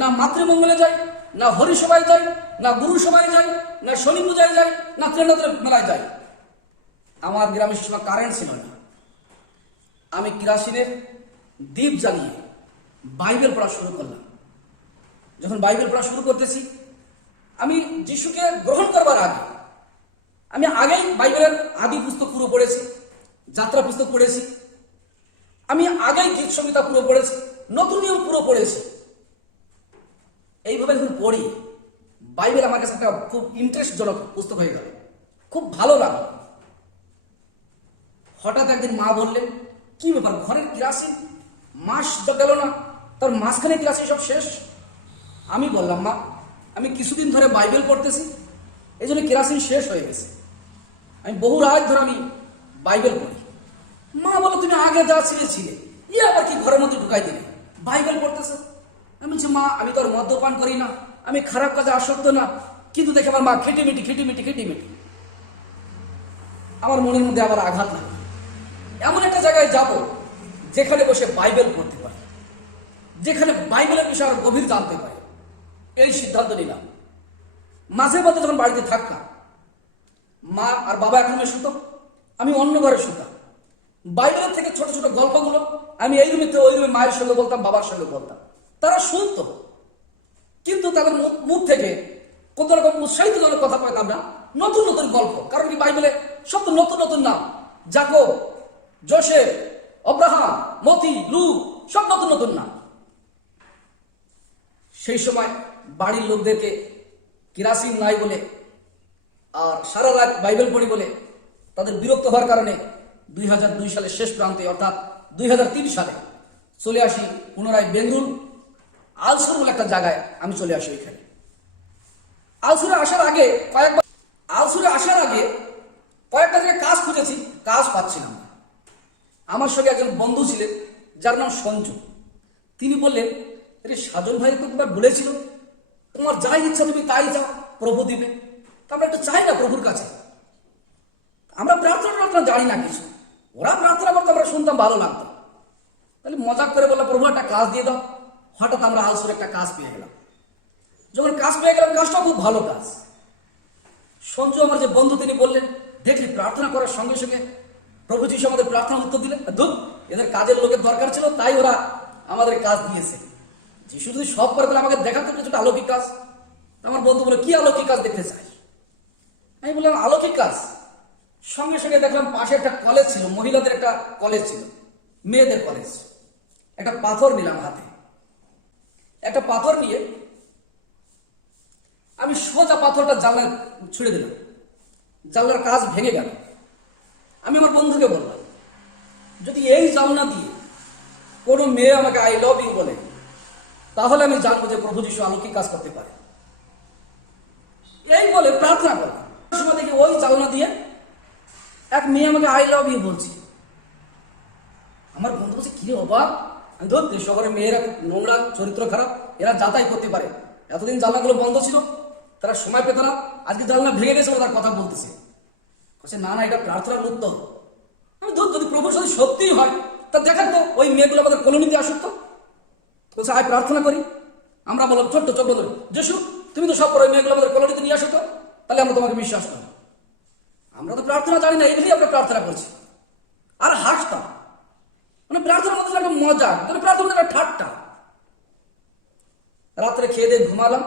না মাতৃমঙ্গলে যাই, না হরিসভায় যাই, না গুরু সভায় যাই, না শনি পূজায় যাই, না ত্রিনাথের মেলায় যাই। আমার গ্রামের সময় কারেন্ট ছিল না। আমি কেরাসিনের দ্বীপ জ্বালিয়ে বাইবেল পড়া শুরু করলাম। যখন বাইবেল পড়া শুরু করতেছি, আমি যিশুকে গ্রহণ করবার আগে আমি আগেই বাইবেলের আদি পুস্তক পুরো পড়েছি, যাত্রা পুস্তক পড়েছি, আমি আগেই গীত সংহিতা পুরো পড়েছি, নতুন নিয়ম পুরো পড়েছি। এইভাবে যখন পড়ি, বাইবেল আমার কাছে একটা খুব ইন্টারেস্টজনক পুস্তক হয়ে গেল, খুব ভালো লাগলো। হঠাৎ একদিন মা বললেন, কি ব্যাপার, ঘরের কেরাসিন মাস গেল না, তার মাঝখানে কেরাসিন সব শেষ? আমি বললাম, মা, আমি কিছুদিন ধরে বাইবেল পড়তেছি, এই জন্য কেরাসিন শেষ হয়ে গেছে। আমি বহু রাত ধরে আমি বাইবেল পড়ি। মা বলো, তুমি আগে যা ছিলে আবার কি ঘরের মধ্যে ঢুকাই দিলে, বাইবেল পড়তেছে? আমি বলছি, মা, আমি তো আর মদ্যপান করি না, আমি খারাপ কাজে আসক্ত না, কিন্তু দেখে আমার মা খিটিমিটি। আমার মনের মধ্যে আবার আঘাত লাগে। এমন একটা জায়গায় যাব যেখানে বসে বাইবেল পড়তে পারি, যেখানে বাইবেলের বিষয়ে আরো গভীর জানতে পারি। এই সিদ্ধান্ত নিলাম। মাঝে মধ্যে যখন বাড়িতে থাকতাম, মা আর বাবা এক রুমে শুতো, আমি অন্য ঘরে শুতাম। বাইবেলের থেকে ছোট ছোট গল্পগুলো আমি এই রুমে ওই রুমে মায়ের সঙ্গে বলতাম, বাবার সঙ্গে বলতাম। তারা শুনতো, কিন্তু তাদের মুখ থেকে কোন রকম উৎসাহিতজনক কথা পাইতাম না। নতুন নতুন গল্প, কারণ কি বাইবেলে সব তো নতুন নতুন নাম, যাকব, যোসেফ, আব্রাহাম, মতি, লূত, সব নতুন নতুন নাম। সেই সময় বাড়ির লোকদেরকে কেরাসিন নাই বলে আর সারা রাত বাইবেল পড়ি বলে তাদের বিরক্ত হওয়ার কারণে 2002 সালের শেষ প্রান্তে, অর্থাৎ 2003 সালে চলে আসি পুনরায় বেঙ্গলুরু আলসুর বলে একটা জায়গায় আমি চলে আসি। ওইখানে আলসুরে আসার আগে কয়েকটা জায়গায় কাজ খুঁজেছি, কাজ পাচ্ছিলাম না। আমার সঙ্গে একজন বন্ধু ছিলেন যার নাম সঞ্জু। তিনি বললেন, আরে সাজন ভাই তো তোমার বলেছিল তোমার যাই ইচ্ছা তুমি তাই যাও, প্রভু দিবে। আমরা একটু চাই না প্রভুর কাছে, আমরা প্রার্থনা জানি না কিছু, ওরা প্রার্থনা করতে আমরা শুনতাম, ভালো লাগতো। তাহলে মজাক করে বললাম, প্রভু একটা কাজ দিয়ে দাও। হঠাৎ আমরা আলসুরে একটা কাজ পেয়ে গেলাম। যখন কাজ পেয়ে গেলাম, কাজটা খুব ভালো কাজ। সঞ্জু আমার যে বন্ধু, তিনি বললেন, দেখলি প্রার্থনা করার সঙ্গে সঙ্গে প্রভু যিশু আমাদের প্রার্থনা উত্তর দিলেন। ধুর, এদের কাজের লোকের দরকার ছিল, তাই ওরা আমাদের কাজ দিয়েছে। যিশু যদি সব করে তাহলে আমাকে দেখাতে কিছুটা অলৌকিক কাজ। আমার বন্ধু বলে, কি অলৌকিক কাজ দেখতে চাই? আমি বললাম, অলৌকিক কাজ। সঙ্গে সঙ্গে দেখলাম পাশে একটা কলেজ ছিল, মহিলাদের একটা কলেজ ছিল, মেয়েদের কলেজ। একটা পাথর নিলাম হাতে, একটা পাথর নিয়ে আমি সোজা পাথরটা জানলায় ছুড়ে দিলাম। জানলার কাজ ভেঙে গেল। আমি আমার বন্ধুকে বললাম, যদি এই জানলা দিয়ে কোনো মেয়ে আমাকে আই লাভ ইউ বলে, তাহলে আমি জানবো যে প্রভু যিশু অলৌকিক কাজ করতে পারে। এই বলে প্রার্থনা করলাম। সময় দেখি ওই জানলা দিয়ে এক মেয়ে আমাকে আই লাভ ইউ বলছি। আমার বন্ধু বলছে, কি অবাক। আমি ধরতে, শহরে মেয়েরা নোংরা, চরিত্র খারাপ, এরা যাতাই করতে পারে। এতদিন জানলাগুলো বন্ধ ছিল, তারা সময় পেত না, আজকে জানলা ভেঙে গেছে, তার কথা বলতেছে। না না, এটা প্রার্থনার উত্তর। আমি ধর, যদি প্রভুর সাথে সত্যিই হয় তা দেখেন তো ওই মেয়েগুলো আমাদের কলোনিতে আসুক তো। বলছে, আয় প্রার্থনা করি। আমরা বললাম, ছোট্ট চোখ বন্ধ, যিশু তুমি তো সব করো, ওই মেয়েগুলো আমাদের কলোনিতে নিয়ে আসো তো, তাহলে আমরা তোমাকে বিশ্বাস করবো। আমরা তো প্রার্থনা জানি না, এগুলি আমরা প্রার্থনা করছি। আর হাসতাম, মানে প্রার্থনার মধ্যে একটা মজা, তাহলে প্রার্থনা একটা ঠাট্টা। রাত্রে খেয়ে দিয়ে ঘুমালাম।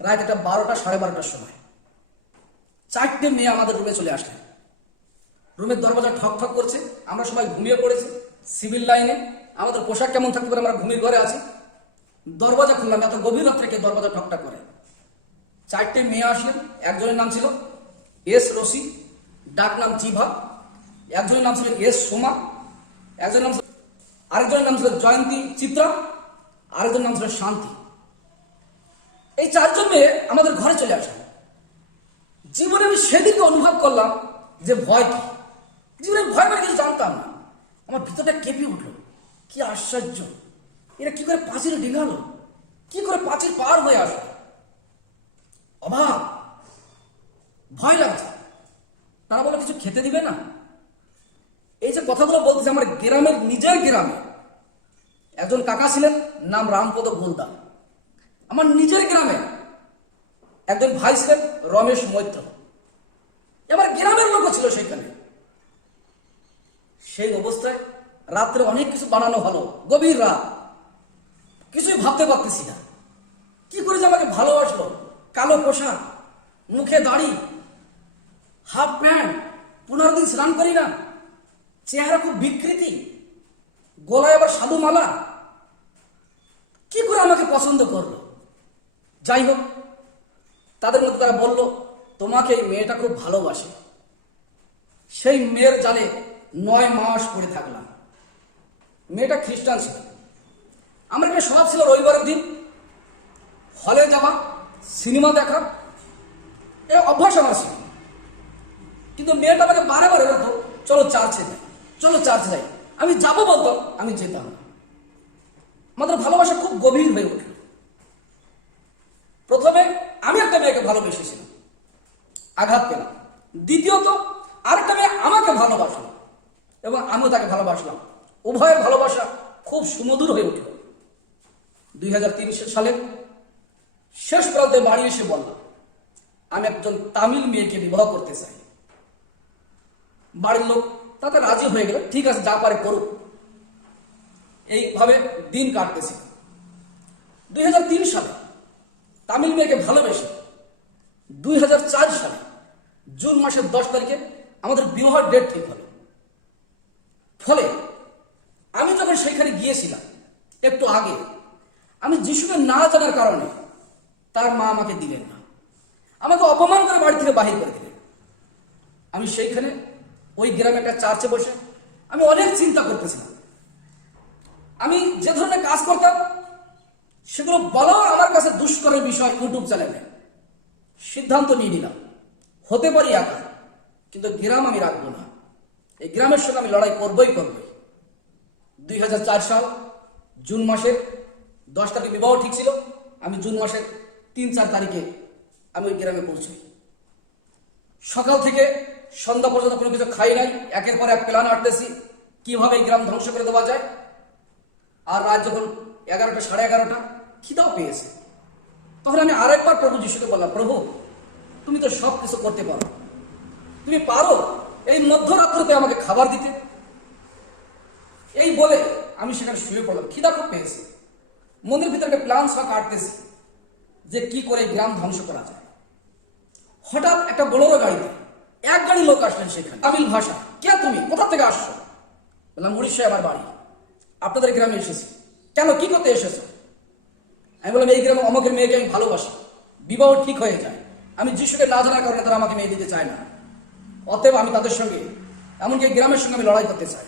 রাত একটা 12টা, 12:30টার সময় 4টে মেয়ে আমাদের রুমে চলে আসলেন। রুমের দরজা ঠক ঠক করছে, আমরা সবাই ঘুমিয়ে পড়েছি সিভিল লাইনে। আমাদের পোশাক কেমন থাকতে পারে, আমরা ঘুমিয়ে ঘরে আছি। দরজা খুললাম, এত গভীর রাত থেকে দরজা ঠকঠক করে। 4টে মেয়ে আসলেন। একজনের নাম ছিল এস রশি, ডাক নাম জিভা। একজনের নাম ছিল এস সোমা। আরেকজনের নাম ছিল জয়ন্তী চিত্রা। আরেকজনের নাম ছিল শান্তি। এই 4জন মেয়ে আমাদের ঘরে চলে আসে। জীবনে আমি সেদিনকে অনুভব করলাম যে ভয় কি। জীবনে ভয় মানে কিছু জানতাম না, আমার ভিতরটা কেঁপে উঠলো। কি আশ্চর্য, এরা কি করে পাঁচিল ডিঙালো, কি করে পাঁচিল পার হয়ে আসলো। অভাব, ভয় লাগছে। তারা বলে কিছু খেতে দিবে না। এই যে কথাগুলো বলতেছে, আমার গ্রামের, নিজের গ্রামে একজন কাকা ছিলেন, নাম রামপদ গোলদা। আমার নিজের গ্রামে একজন ভাই ছিলেন রমেশ মৈত্র। এবার গ্রামের লোকও ছিল সেখানে। সেই অবস্থায় রাত্রে অনেক কিছু বানানো হলো, গভীর রাত, কিছুই ভাবতে পারতেছি না কি করে যে আমাকে ভালোবাসলো। কালো পোশাক, মুখে দাড়ি, হাফ প্যান্ট, 15 দিন স্নান করি না, চেহারা খুব বিকৃতি, গলায় আবার সাধু মালা, কি করে আমাকে পছন্দ করলো। যাই হোক, তাদের মধ্যে তারা বলল, তোমাকে এই মেয়েটা খুব ভালোবাসে। সেই মেয়ের জালে 9 মাস পড়ে থাকলাম। মেয়েটা খ্রিস্টান ছিল। আমার একটা স্বভাব ছিল রবিবারের দিন হলে যাওয়া, সিনেমা দেখা, এই অভ্যাস আমার ছিল। কিন্তু মেয়েটা আমাকে বারে বারে বলতো, চলো চার্চে যাই, চলো চার্চে যাই। আমি যাবো বলতো, আমি যেতাম না। আমাদের ভালোবাসা খুব গভীর হয়ে উঠল। প্রথমে আমি একটা মেয়েকে ভালোবেসেছিলাম, আঘাত পেলাম। দ্বিতীয়ত আরেকটা মেয়ে আমাকে ভালোবাসলো এবং আমিও তাকে ভালোবাসলাম। উভয়ের ভালোবাসা খুব সুমধুর হয়ে উঠল। 2003 সালে শেষ প্রান্তে বাড়ি এসে বললাম, আমি একজন তামিল মেয়েকে বিবাহ করতে চাই। বাড়ির লোক তাতে রাজি হয়ে গেল, ঠিক আছে যা পারে করুক। এইভাবে দিন কাটতেছে। 2003 সালে তামিল মেয়েকে ভালোবেসে 2004 সালে জুন মাসের 10 তারিখে আমাদের বিবাহের ডেট ঠিক হলো। ফলে আমি যখন সেখানে গিয়েছিলাম একটু আগে, আমি যিশুকে না জানার কারণে তার মা আমাকে দিলেন না, আমাকে অপমান করে বাড়ি থেকে বাহির করে দিলেন। আমি সেইখানে ওই গ্রামে একটা চার্চে বসে আমি অনেক চিন্তা করতেছিলাম। আমি যে ধরনের কাজ করতাম সেগুলো বলাও আমার কাছে দুষ্করের বিষয়। ইউটিউব চ্যানেলে সিদ্ধান্ত নিয়ে নিলাম, হতে পারি একা, কিন্তু গ্রাম আমি রাখবো না। এই গ্রামের সঙ্গে আমি লড়াই করবই করবই। 2004 সাল জুন মাসের 10 তারিখে বিবাহ ঠিক ছিল। আমি জুন মাসের 3-4 তারিখে আমি ওই গ্রামে পৌঁছাই। সকাল থেকে সন্ধ্যা পর্যন্ত কোনো কিছু খাই নাই, একের পর এক প্ল্যান আটতেছি কিভাবে এই গ্রাম ধ্বংস করে দেওয়া যায়। আর রাত যখন 11টা, 11:30, খিদাও পেয়েছে, তখন আমি আরেকবার প্রভু যিশুকে বললাম, প্রভু তুমি তো সব কিছু করতে পারো, তুমি পারো এই মধ্যরাত্রিতে আমাকে খাবার দিতে। এই বলে আমি সেখানে শুয়ে পড়লাম। খিদা খুব পেয়েছি। মন্দির ভিতরে একটা প্ল্যান সব কাটতেছি যে কি করে গ্রাম ধ্বংস করা যায়। হঠাৎ একটা বোলেরো গাড়িতে 1 গাড়ি লোক আসলেন সেখানে, তামিল ভাষা। কে তুমি, কোথা থেকে আসছো? বললাম, উড়িষ্যায় আমার বাড়ি, আপনাদের গ্রামে এসেছি। কেন, কি করতে এসেছো? আমি বললাম, এই গ্রামে অমুকের মেয়েকে আমি ভালোবাসি, বিবাহ ঠিক হয়ে যায়। আমি যিশুকে না জানার কারণে তারা আমাকে মেয়ে দিতে চায় না, অতএব আমি তাদের সঙ্গে, এমনকি গ্রামের সঙ্গে আমি লড়াই করতে চাই।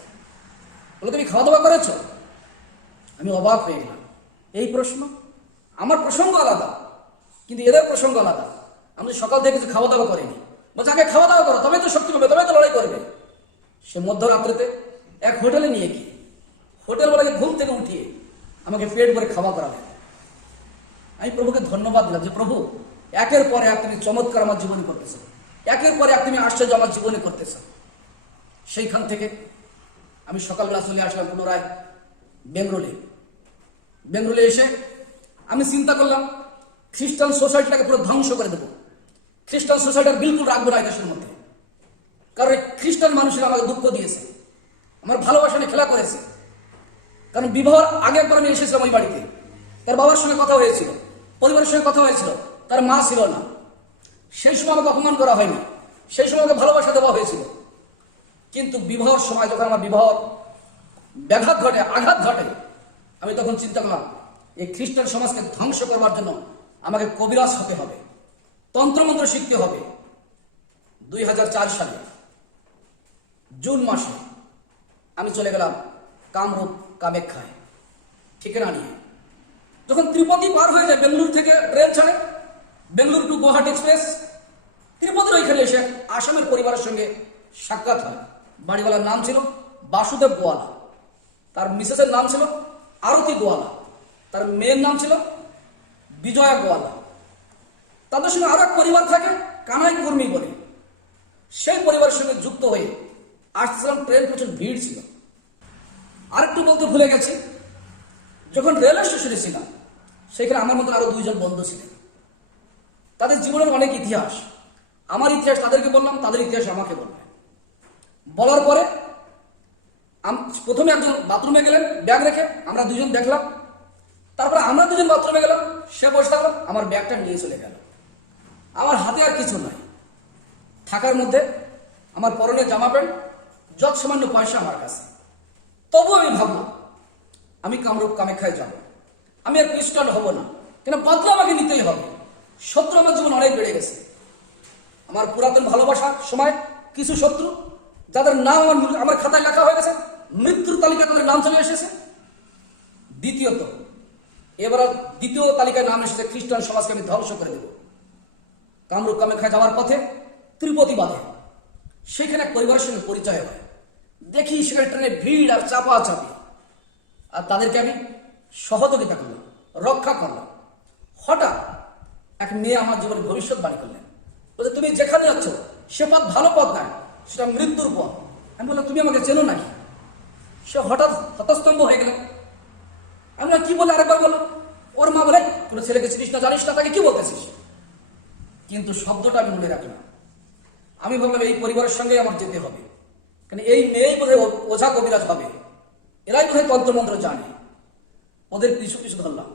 বলে, তুমি খাওয়া দাওয়া করেছো? আমি অবাক হয়ে গেলাম। এই প্রশ্ন, আমার প্রসঙ্গ আলাদা কিন্তু এদের প্রসঙ্গ আলাদা। আমি সকাল থেকে কিছু খাওয়া দাওয়া করিনি। বলছে, আগে খাওয়া দাওয়া করো, তবে তো শক্তি পাবে, তবে তো লড়াই করবে। সে মধ্যরাত্রিতে এক হোটেলে নিয়ে গিয়ে হোটেলওয়ালাকে ঘুম থেকে উঠিয়ে আমাকে পেট ভরে খাওয়া করাবে। আমি প্রভুকে ধন্যবাদ দিলাম যে প্রভু, একের পর এক তুমি চমৎকার আমার জীবনে করতেছো, একের পর এক তুমি আশ্চর্য আমার জীবনে করতেছো। সেইখান থেকে আমি সকালবেলা চলে আসলাম পুনরায় বেঙ্গলোরে এসে আমি চিন্তা করলাম খ্রিস্টান সোসাইটিটাকে পুরো ধ্বংস করে দেবো। খ্রিস্টান সোসাইটির বিলকুল রাখবো না এই দেশের মধ্যে। কারণ খ্রিস্টান মানুষেরা আমাকে দুঃখ দিয়েছে, আমার ভালোবাসা নিয়ে খেলা করেছে। কারণ বিবাহের আগে একবার আমি এসেছিলাম ওই বাড়িতে, তার বাবার সঙ্গে কথা হয়েছিল, পরিবারের সঙ্গে কথা হয়েছিল, তার মা ছিল না। সেই সময় আমাকে অপমান করা হয়নি, সেই সময় আমাকে ভালোবাসা দেওয়া হয়েছিল। কিন্তু বিবাহের সময় যখন আমার বিবাহ ব্যাঘাত ঘটে, আঘাত ঘটে, আমি তখন চিন্তা করলাম এই খ্রিস্টান সমাজকে ধ্বংস করবার জন্য আমাকে কবিরাজ হতে হবে, তন্ত্রমন্ত্র শিখতে হবে। 2004 সালে জুন মাসে আমি চলে গেলাম কামরূপ কামাখ্যায় ঠিকানা নিয়ে। যখন ত্রিপতি পার হয়ে যায়, বেঙ্গালুরু থেকে ট্রেন ছাড়ে, বেঙ্গালুরু টু গুয়াহাটি এক্সপ্রেস, ত্রিপতির ওইখানে এসে আসামের পরিবারের সঙ্গে সাক্ষাৎ হয়। বাড়িওয়ালার নাম ছিল বাসুদেব গোয়ালা, তার মিসেসের নাম ছিল আরতি গোয়ালা, তার মেয়ের নাম ছিল বিজয়া গোয়ালা। তাদের সঙ্গে আরো এক পরিবার থাকে কানাই কর্মী বলে, সেই পরিবারের সঙ্গে যুক্ত হয়ে আসছিলাম, ট্রেন প্রচুর ভিড় ছিল। আরেকটু বলতে ভুলে গেছি, যখন রেল স্টেশনে ছিলাম সেখানে আমার মতন আরো 2 জন বন্ধু ছিলেন। তাদের জীবনের অনেক ইতিহাস, আমার ইতিহাস তাদেরকে বললাম, তাদের ইতিহাস আমাকে বললেন। বলার পরে প্রথমে একজন বাথরুমে গেলেন ব্যাগ রেখে, আমরা 2 জন দেখলাম। তারপরে আমরা 2 জন বাথরুমে গেলাম, সে বসে থাকলো, আমার ব্যাগটা নিয়ে চলে গেল। আমার হাতে আর কিছু নাই, থাকার মধ্যে আমার পরনে জামা প্যান্ট, যত সামান্য পয়সা আমার কাছে। তবু আমি ভাবলাম আমি কামরূপ কামাখ্যায় যাব, আমি আর খ্রিস্টান হব না, কেন বদলা আমাকে নিতেই হবে। শত্রু আমার জীবন অনেক বেড়ে গেছে। আমার পুরাতন ভালোবাসার সময় কিছু শত্রু, যাদের নাম আমার খাতায় লেখা হয়ে গেছে, মৃত্যুর তালিকায় তাদের নাম চলে এসেছে। দ্বিতীয়ত এবার দ্বিতীয় তালিকায় নাম এসেছে, খ্রিস্টান সমাজকে আমি ধ্বংস করে দেব। কামরূপ কামাখ্যায় যাওয়ার পথে ত্রিপতি বাঁধে, সেখানে এক পরিবারের সঙ্গে পরিচয় হয়। দেখি সেখানে ট্রেনে ভিড় আর চাপাচাপি, আর তাদেরকে আমি সহযোগিতা করলাম, রক্ষা করলাম। হঠাৎ এক মেয়ে আমার জীবনে ভবিষ্যৎবাণী করলেন, বলছে তুমি যেখানে যাচ্ছ সে পথ ভালো পথ নয়, সেটা মৃত্যুর পথ। আমি বললাম তুমি আমাকে চেনো নাকি? সে হঠাৎ হতস্তম্ভ হয়ে গেল। আমি বললাম কি বলে, আরেকবার বলো। ওর মা বলে কোনো ছেলেকে চিনিস না, জানিস না, তাকে কি বলতেছিস? কিন্তু শব্দটা আমি মনে রাখলাম। আমি ভাবলাম এই পরিবারের সঙ্গে আমার যেতে হবে, কারণ এই মেয়েই বোধহয় ওঝা কবিরাজ হবে, এরাই বোধহয় তন্ত্রমন্ত্র জানে। ওদের পিছু পিছু ধরলাম,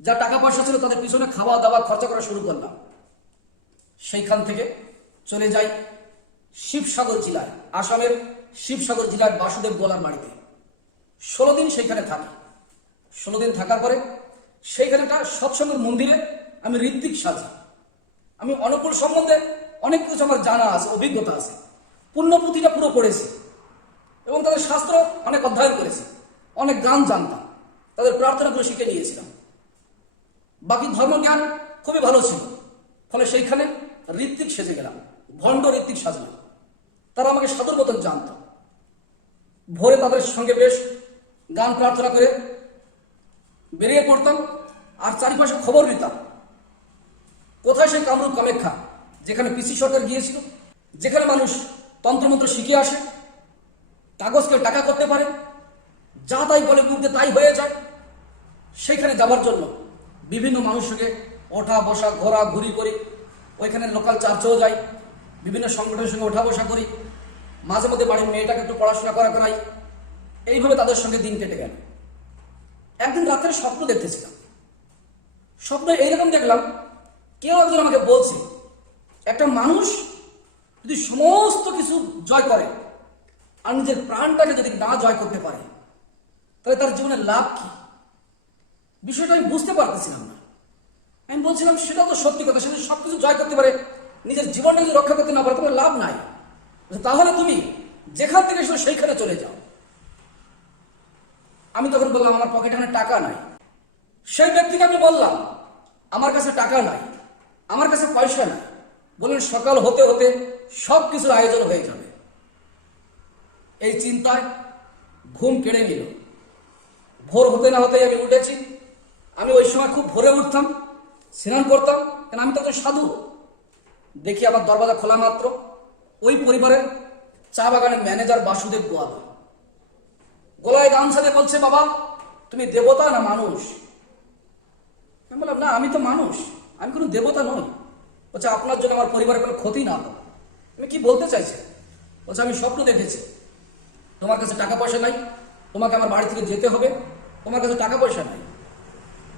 যা টাকা পয়সা ছিল তাদের পিছনে খাওয়া দাওয়া খরচা করা শুরু করলাম। সেইখান থেকে চলে যাই শিবসাগর জেলায়, আসামের শিবসাগর জেলার বাসুদেব গোলার বাড়িতে। 16 দিন সেইখানে থাকি। 16 দিন থাকার পরে সেইখানে একটা সৎসঙ্গের মন্দিরে আমি ঋত্বিক সাজি। আমি অনুকূল সম্বন্ধে অনেক কিছু আমার জানা আছে, অভিজ্ঞতা আছে। পুণ্যপুঁথিটা পুরো পড়েছি এবং তাদের শাস্ত্র অনেক অধ্যয়ন করেছি, অনেক গান জানতাম, তাদের প্রার্থনাগুলো শিখে নিয়েছিলাম। বাকি ধর্মজ্ঞান খুবই ভালো ছিল, ফলে সেইখানে ঋত্বিক সেজে গেলাম, ভণ্ড ঋত্বিক সাজলাম। তারা আমাকে সাধুর মতন জানত। ভোরে তাদের সঙ্গে বেশ গান প্রার্থনা করে বেরিয়ে পড়তাম, আর চারিপাশে খবর নিতাম কোথায় সেই কামরূপ কামাখ্যা, যেখানে পিসি সরকার গিয়েছিল, যেখানে মানুষ তন্ত্রমন্ত্র শিখে আসে, কাগজকে টাকা করতে পারে, যা তাই বলে মুখে তাই হয়ে যায়। সেইখানে যাবার জন্য বিভিন্ন মানুষকে ওঠা বসা ঘোরা ঘুরি করি, ওইখানে লোকাল চার্চেও যাই, বিভিন্ন সংগঠনের সঙ্গে ওঠা বসা করি, মাঝে মধ্যে বাড়ির মেয়েটাকে একটু পড়াশোনা করাই। এইভাবে তাদের সঙ্গে দিন কেটে গেল। একদিন রাত্রে স্বপ্ন দেখতেছিলাম। স্বপ্ন এইরকম দেখলাম, কেউ একজন আমাকে বলছে একটা মানুষ যদি সমস্ত কিছু জয় করে আর নিজের প্রাণটাকে যদি না জয় করতে পারে, তাহলে তার জীবনের লাভ কি? বিষয়টা আমি বুঝতে পারতেছিলাম না। আমি বলছিলাম সেটা তো সত্যি কথা, সে যদি সবকিছু জয় করতে পারে, নিজের জীবনটা যদি রক্ষা করতে না পারে, তোমার লাভ নাই। তাহলে তুমি যেখান থেকে এসো সেইখানে চলে যাও। আমি তখন বললাম আমার পকেটে এখানে টাকা নাই। সেই ব্যক্তিকে আমি বললাম আমার কাছে টাকা নাই, আমার কাছে পয়সা নাই। বললেন সকাল হতে হতে সব কিছুর আয়োজন হয়ে যাবে। এই চিন্তায় ঘুম কেড়ে নিল। ভোর হতে না হতেই আমি উঠেছি। আমি ওই সময় খুব ভোরে উঠতাম, স্নান করতাম, কেন আমি তখন সাধু। দেখি আমার দরজা খোলা মাত্র ওই পরিবারের চা বাগানের ম্যানেজার বাসুদেব গোয়ালা গলায় গামছা দিয়ে বলছে, বাবা তুমি দেবতা না মানুষ? আমি বললাম না, আমি তো মানুষ, আমি কোনো দেবতা নই। বলছে আপনার জন্য আমার পরিবারের কোনো ক্ষতি না হোক। আমি কি বলতে চাইছি? বলছে আমি স্বপ্ন দেখেছি, তোমার কাছে টাকা পয়সা নাই, তোমাকে আমার বাড়ি থেকে যেতে হবে, তোমার কাছে টাকা পয়সা নাই।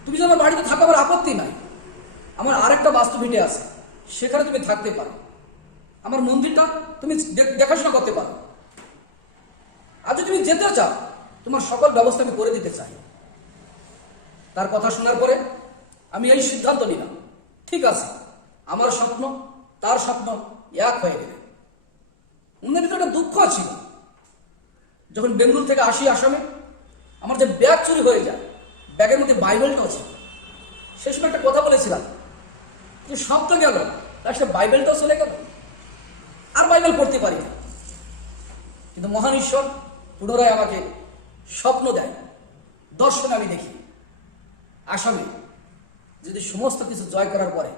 তুমি যদি আমার বাড়িতে থাকো আমার আপত্তি নাই, আমার আরেকটা বাস্তু ভিটে আছে, সেখানে তুমি থাকতে পারো, আমার মন্দিরটা তুমি দেখাশোনা করতে পারো। আর যদি তুমি যেতে চাও, তোমার সকল ব্যবস্থা আমি করে দিতে চাই। তার কথা শোনার পরে আমি এই সিদ্ধান্ত নিলাম, ঠিক আছে, আমার স্বপ্ন তার স্বপ্ন এক হয়ে গেলে। মনের ভিতরে একটা দুঃখ ছিল। যখন বেঙ্গলুরু থেকে আসি আসামে, আমার যে ব্যাগ চুরি হয়ে যায়, ব্যাগের মধ্যে বাইবেলটাও ছিল। সেই সময় একটা কথা বলেছিলাম যে সব তো গেল, তার সাথে বাইবেলটাও চলে গেল, আর বাইবেল পড়তে পারি না। কিন্তু মহান ঈশ্বর পুনরায় আমাকে স্বপ্ন দেয়, দর্শনে আমি দেখি আসামে যদি সমস্ত কিছু জয় করার পরে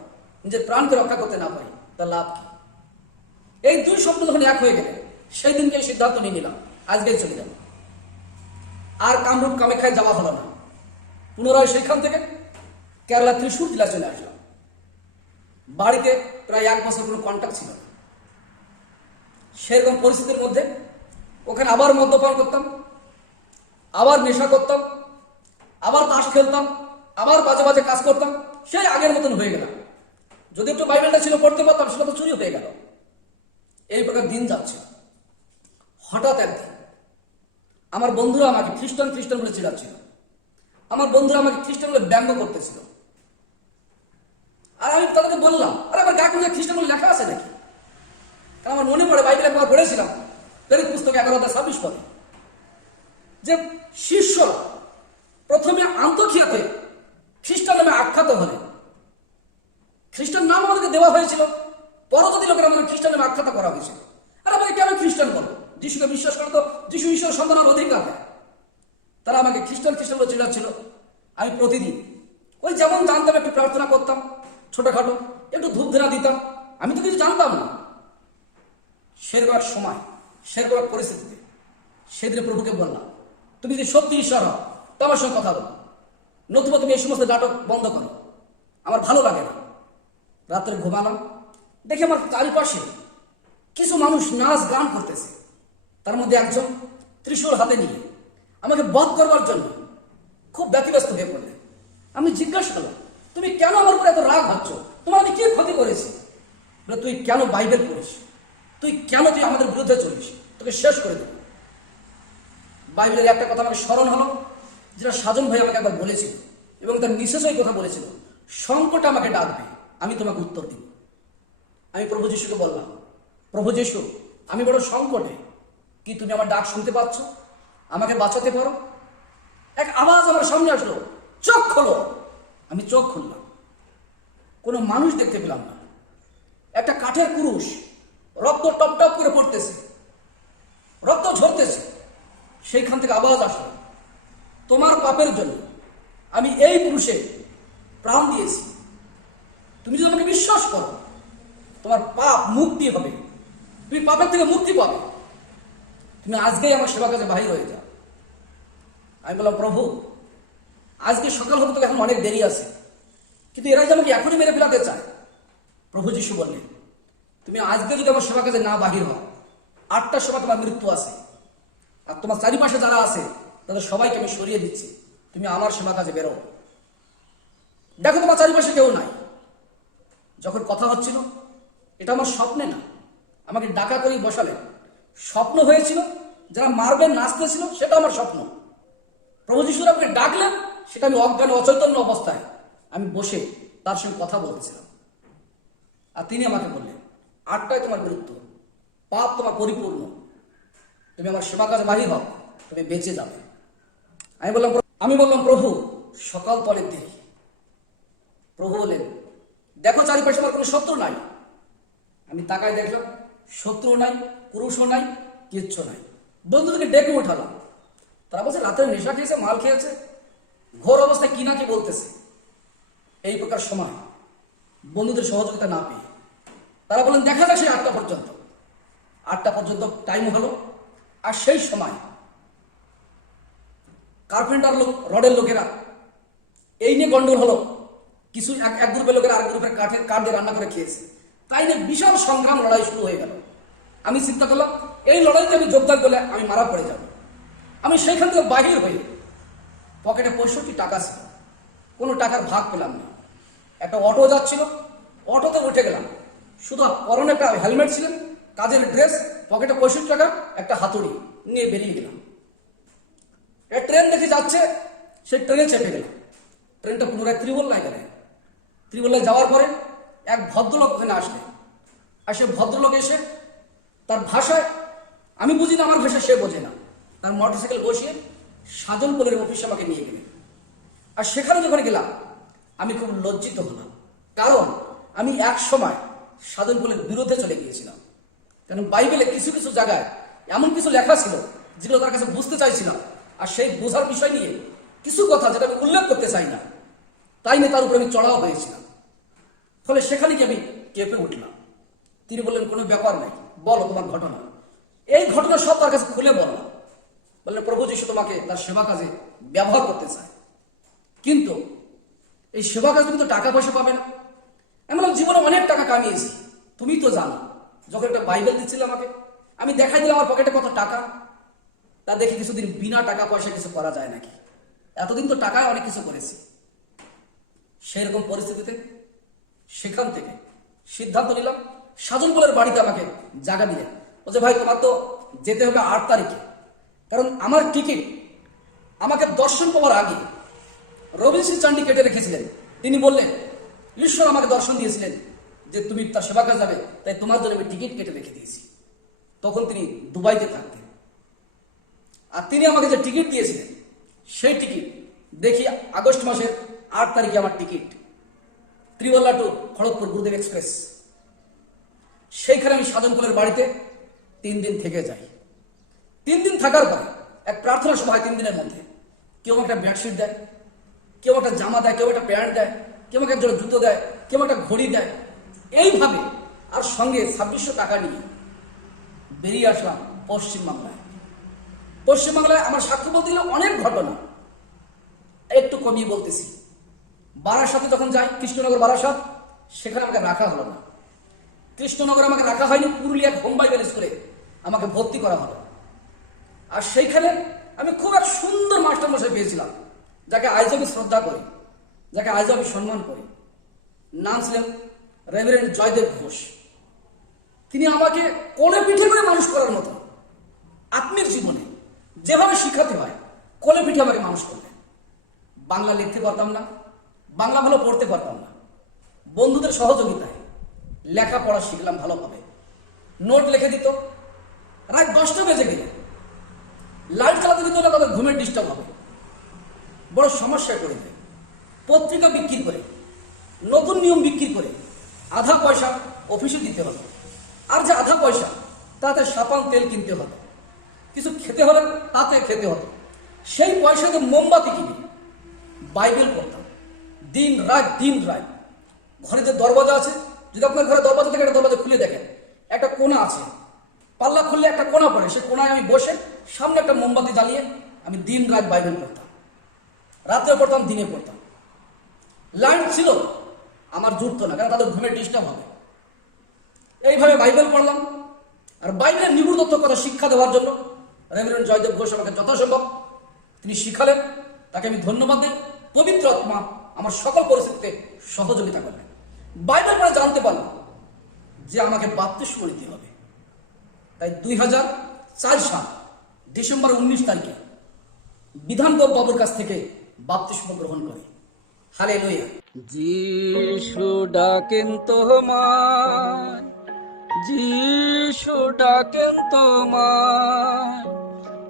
নিজের প্রাণকে রক্ষা করতে না পারি, তার লাভ কি? এই দুই স্বপ্ন যখন এক হয়ে গেলে সেই দিনকে এই সিদ্ধান্ত নিয়ে নিলাম, আজকেই চলে যাব। আর কামরূপ কামাখ্যায় যাওয়া হলো না। পুনরায় সেখান থেকে কেরালা ত্রিশূর জেলা চলে আসলাম। বাড়িতে প্রায় 1 বছর কোনো কন্ট্যাক্ট ছিল না। সেরকম পরিস্থিতির মধ্যে ওখানে আবার মদ্যপান করতাম, আবার নেশা করতাম, আবার তাস খেলতাম, আবার বাজে বাজে কাজ করতাম। সেই আগের মতন হয়ে গেলাম। যদি একটু বাইবেলটা ছিল পড়তে পারতাম, সেটা তো চুরি হয়ে গেল। এই প্রকার দিন যাচ্ছে। হঠাৎ একদিন আমার বন্ধুরা আমাকে খ্রিস্টান খ্রিস্টান বলে চিড়াচ্ছিল। আমার বন্ধুরা আমাকে খ্রিস্টান বলে ব্যঙ্গ করতেছিল। আর আমি তাদেরকে বললাম, আরে আমার গায়ে কোথায় খ্রিস্টান বলে লেখা আছে নাকি? কারণ আমার মনে পড়ে বাইবেল একবার পড়েছিলাম, প্রেরিত পুস্তক 11:26 পদে, যে শিষ্যরা প্রথমে আন্তখিয়াতে খ্রিস্টান নামে আখ্যাত হলে, খ্রিস্টান নাম আমাদেরকে দেওয়া হয়েছিল, পরবর্তী লোকের আমাদের খ্রিস্টান নামে আখ্যাত করা হয়েছিল। আর আমাকে কেন খ্রিস্টান বলো? যিশুকে বিশ্বাস করে তো যিশু ঈশ্বর সন্তানের অধিকার দেয়। তারা আমাকে খ্রিস্টান খ্রিস্টান বলে চিনাচ্ছিল। আমি প্রতিদিন ওই যেমন জানতাম একটু প্রার্থনা করতাম, ছোটখাটো একটু ধূপ ধরা দিতাম। আমি তো কিছু জানতাম না। সেরকম এক সময়, সেরকম এক পরিস্থিতিতে সেদিনে প্রভুকে বললাম, তুমি যদি সত্যি ঈশ্বর হও তো আমার সঙ্গে কথা বলো, নতুবা তুমি এই সমস্ত নাটক বন্ধ করো, আমার ভালো লাগে না। রাত্রে ঘুমালাম, দেখি আমার চারিপাশে কিছু মানুষ নাচ গান করতেছে। তার মধ্যে একজন ত্রিশূল হাতে নিয়ে আমাকে বধ করবার জন্য খুব ব্যতিব্যস্ত হয়ে পড়লেন। আমি জিজ্ঞাসা করলাম, তুমি কেন আমার উপর এত রাগ হচ্ছ? তোমার আমি কি ক্ষতি করেছি? তুই কেন বাইবেল পড়িস? তুই আমাদের বিরুদ্ধে চলিস? তোকে শেষ করে দেব। বাইবেলের একটা কথা আমাকে স্মরণ হলো, যেটা সাজন ভাই আমাকে একবার বলেছিল, এবং তার মিসেস ওই কথা বলেছিল, সংকট আমাকে ডাকবে, আমি তোমাকে উত্তর দিব। আমি প্রভু যিশুকে বললাম, প্রভু যিশু, আমি বড় সংকটে, কি তুমি আমার ডাক শুনতে পাচ্ছ? আমাকে বাঁচাতে পারো? এক আওয়াজ আমার সামনে আসলো, চোখ খোলো। আমি চোখ খুললাম, কোনো মানুষ দেখতে পেলাম না। একটা কাঠের কুরুশ, রক্ত টপ টপ করে পড়তেছে, রক্ত ঝরতেছে। সেইখান থেকে আওয়াজ আসলো, তোমার পাপের জন্য আমি এই পুরুষে প্রাণ দিয়েছি। তুমি যদি আমাকে বিশ্বাস করো, তোমার পাপ মুক্তি হবে, তুমি পাপের থেকে মুক্তি পাবে। তুমি আজকেই আমার সেবা কাজে বাহির হয়ে যাও। আমি বললাম, প্রভু, আজকে সকাল হতে তো এখন অনেক দেরি আছে, কিন্তু এরা যে আমাকে এখনই মেরে ফেলাতে চায়। প্রভু যিশু বললেন, তুমি আজকে যদি আমার সেবা কাজে না বাহির হও, 8টার সময় তোমার মৃত্যু আছে। আর তোমার চারিপাশে যারা আছে তাদের সবাইকে আমি সরিয়ে দিচ্ছি, তুমি আমার সেবা কাজে বেরো। দেখো তোমার চারিপাশে কেউ নাই। যখন কথা হচ্ছিল, এটা আমার স্বপ্নে না, আমাকে ডাকা করেই বসালে। স্বপ্ন হয়েছিল, যারা মারবেন নাচতেছিল, সেটা আমার স্বপ্ন। প্রভু যিশুরা আমাকে ডাকলেন, সেটা আমি অজ্ঞান অচৈতন্য অবস্থায় আমি বসে তার সঙ্গে কথা বলতেছিলাম। আর তিনি আমাকে বললেন, 8টায় তোমার মৃত্যু, পাপ তোমার পরিপূর্ণ, তুমি আমার সেবা কাজে বাহির হও, তুমি বেঁচে যাবে। আমি বললাম, প্রভু, সকাল তো অনেক দেরি। প্রভু বললেন, দেখো চারিপাশে আমার কোনো শত্রু নাই। আমি তাকায় দেখলাম, শত্রু নাই, পুরুষও নাই, কিচ্ছু নাই। বন্ধুদেরকে ডেকে উঠালাম। তারা বলছে রাত্রে নেশা খেয়েছে, মাল খেয়েছে, ঘোর অবস্থায় কি না কি বলতেছে। এই প্রকার সময় বন্ধুদের সহযোগিতা না পেয়ে তারা বলেন, দেখা যাক সেই 8টা পর্যন্ত। 8টা পর্যন্ত টাইম হলো। আর সেই সময় কার্পেন্টার লোক, রডের লোকেরা এই নিয়ে গন্ডগোল হলো। কিছু এক গ্রুপের লোকেরা আরেক গ্রুপের কাঠ দিয়ে রান্না করে খেয়েছে। তাই নিয়ে বিশাল সংগ্রাম, লড়াই শুরু হয়ে গেল। আমি চিন্তা করলাম, এই লড়াইতে আমি যোগদান করলে আমি মারা পড়ে যাব। আমি সেইখান থেকে বাহির হয়ে, পকেটে 65 টাকা ছিল, কোনো টাকার ভাগ পেলাম না। একটা অটো যাচ্ছিল, অটোতে উঠে গেলাম। শুধু পরনে একটা হেলমেট ছিলেন, কাজের ড্রেস, পকেটে 65 টাকা, একটা হাতুড়ি নিয়ে বেরিয়ে গেলাম। ট্রেন দেখে যাচ্ছে, সেই ট্রেনে চেপে গেলাম। ট্রেনটা পুনরায় ত্রিবল্লায় গেলেন। ত্রিবল্লায় যাওয়ার পরে এক ভদ্রলোক ওখানে আসলেন। আর সে ভদ্রলোক এসে তার ভাষায়, আমি বুঝি না, আমার ভাষা সে বোঝে না, তার মোটরসাইকেল বসিয়ে সাজনপল্লীর অফিসে আমাকে নিয়ে গেলেন। আর সেখানে যখন গেলাম, আমি খুব লজ্জিত হলাম, কারণ আমি এক সময় সাজনপল্লীর বিরুদ্ধে চলে গিয়েছিলাম। কারণ বাইবেলে কিছু কিছু জায়গায় এমন কিছু লেখা ছিল যেগুলো তার কাছে বুঝতে চাইছিলাম। আর সেই বোঝার বিষয় নিয়ে কিছু কথা যেটা আমি উল্লেখ করতে চাই না, তাই নিয়ে তার উপরে আমি চড়াও হয়েছিলাম। ফলে সেখানে গিয়ে আমি কেঁপে উঠলাম। তিনি বললেন, কোনো ব্যাপার নাই, বলো তোমার ঘটনা। এই ঘটনা সব তার কাছে খুলে বললাম। বললেন, প্রভু যিশু তোমাকে তার সেবা কাজে ব্যবহার করতে চায়, কিন্তু এই সেবা কাজে তুমি তো টাকা পয়সা পাবে না। আমি বললাম, জীবনে অনেক টাকা কামিয়েছি, তুমি তো জানো। যখন একটা বাইবেল দিচ্ছিল আমাকে, আমি দেখাই দিলাম আমার পকেটে কত টাকা। তা দেখি কিছুদিন বিনা টাকা পয়সা কিছু করা যায় নাকি। এতদিন তো টাকায় অনেক কিছু করেছি। সেই রকম পরিস্থিতিতে সেখান থেকে সিদ্ধান্ত নিলাম, সাজন বলের বাড়িতে আমাকে জায়গা দিলেন। বলছে, ভাই তোমার তো যেতে হবে 8 তারিখে, কারণ আমার টিকিট আমাকে দর্শন পাওয়ার আগে রবীন্দ্র সিং চান্ডি কেটে রেখেছিলেন। তিনি বললেন, ঈশ্বর আমাকে দর্শন দিয়েছিলেন যে তুমি তার সেবা কাজে যাবে, তাই তোমার জন্য আমি টিকিট কেটে রেখে দিয়েছি। তখন তিনি দুবাইতে থাকতেন, আর তিনি আমাকে যে টিকিট দিয়েছিলেন সেই টিকিট দেখি আগস্ট মাসের 8 তারিখে আমার টিকিট, ত্রিবল্লা টু খড়গপুর গুরুদেব এক্সপ্রেস। সেইখানে আমি সাধনকুলের বাড়িতে 3 দিন থেকে যাই। 3 দিন থাকার পরে এক প্রার্থনা সভা হয় 3 দিনের মধ্যে। কেউ একটা বেডশিট দেয়, কেউ একটা জামা দেয়, কেউ একটা প্যান্ট দেয়, কেউ একটা জোড়া জুতো দেয়, কেউ একটা ঘড়ি দেয়। এইভাবে আর সঙ্গে 2600 টাকা নিয়ে বেরিয়ে আসলাম পশ্চিমবাংলায়। পশ্চিমবাংলায় আমার সাক্ষ্য বলতে গেলে অনেক ঘটনা, একটু কমিয়ে বলতেছি। বারাসাতে যখন যাই, কৃষ্ণনগর বারাসাত, সেখানে আমাকে রাখা হলো না। কৃষ্ণনগরে আমাকে রাখা হয়নি, পুরুলিয়া হোম বাইবেল স্কুলে আমাকে ভর্তি করা হলো। আর সেইখানে আমি খুব এক সুন্দর মাস্টার মশাই পেয়েছিলাম, যাকে আজও আমি শ্রদ্ধা করি, যাকে আজও আমি সম্মান করি। নাম ছিলেন রেভারেন্ড জয়দেব ঘোষ। তিনি আমাকে কোলে পিঠে করে মানুষ করার মতো আত্মিক জীবনে যেভাবে শিখাতে হয়, কোলে পিঠে আমাকে মানুষ করলেন। বাংলা লিখতে পারতাম না, বাংলা ভালো পড়তে পারতাম না। বন্ধুদের সহযোগিতায় লেখাপড়া শিখলাম ভালোভাবে। নোট লিখে দিত, রাত 10টা বেজে গেলে লাইট চালাতে দিত না, তাদের ঘুমের ডিস্টার্ব হবে, বড় সমস্যায় পড়ে যায়। পত্রিকা বিক্রি করে, নতুন নিয়ম বিক্রি করে আধা পয়সা অফিসে দিতে হতো, আর যে আধা পয়সা তাতে সাবান তেল কিনতে হতো, কিছু খেতে হলে তাতে খেতে হতো। সেই পয়সাতে মোমবাতি কিনে বাইবেল পড়তাম দিন রাত। ঘরে যে দরজা আছে, যদি আপনার ঘরে দরজা থেকে একটা দরজা খুলে দেখেন, একটা কোণা আছে, পাল্লা খুললে একটা কোণা পড়ে, সেই কোণায় আমি বসে সামনে একটা মোমবাতি জ্বালিয়ে আমি দিন রাত বাইবেল পড়তাম। রাত্রে পড়তাম, দিনে পড়তাম। লাইট ছিল আমার জুটতো না, কারণ তাদের ঘুমের ডিস্টার্ব হবে। এইভাবে বাইবেল পড়লাম। আর বাইবেলের নিগুড় তথ্য কথা শিক্ষা দেওয়ার জন্য রেভারেন্ড জয়দেব ঘোষ আমাকে যথাসম্ভব তিনি শিখালেন। তাকে আমি ধন্যবাদ দিই। পবিত্র আত্মা আমার সকল পরিস্থিতিতে সহযোগিতা করলেন। বাইবেল পড়ে জানতে পারলাম যে আমাকে বাপ্তিস্ম নিতে হবে। তাই 2004 সাল ডিসেম্বর 19 তারিখে বিধানগড় বাবুর কাছ থেকে বাপ্তিস্ম গ্রহণ করি। হালেলুয়া। যিশু ডাকেন তোমায়, যিশু ডাকেন তোমায়,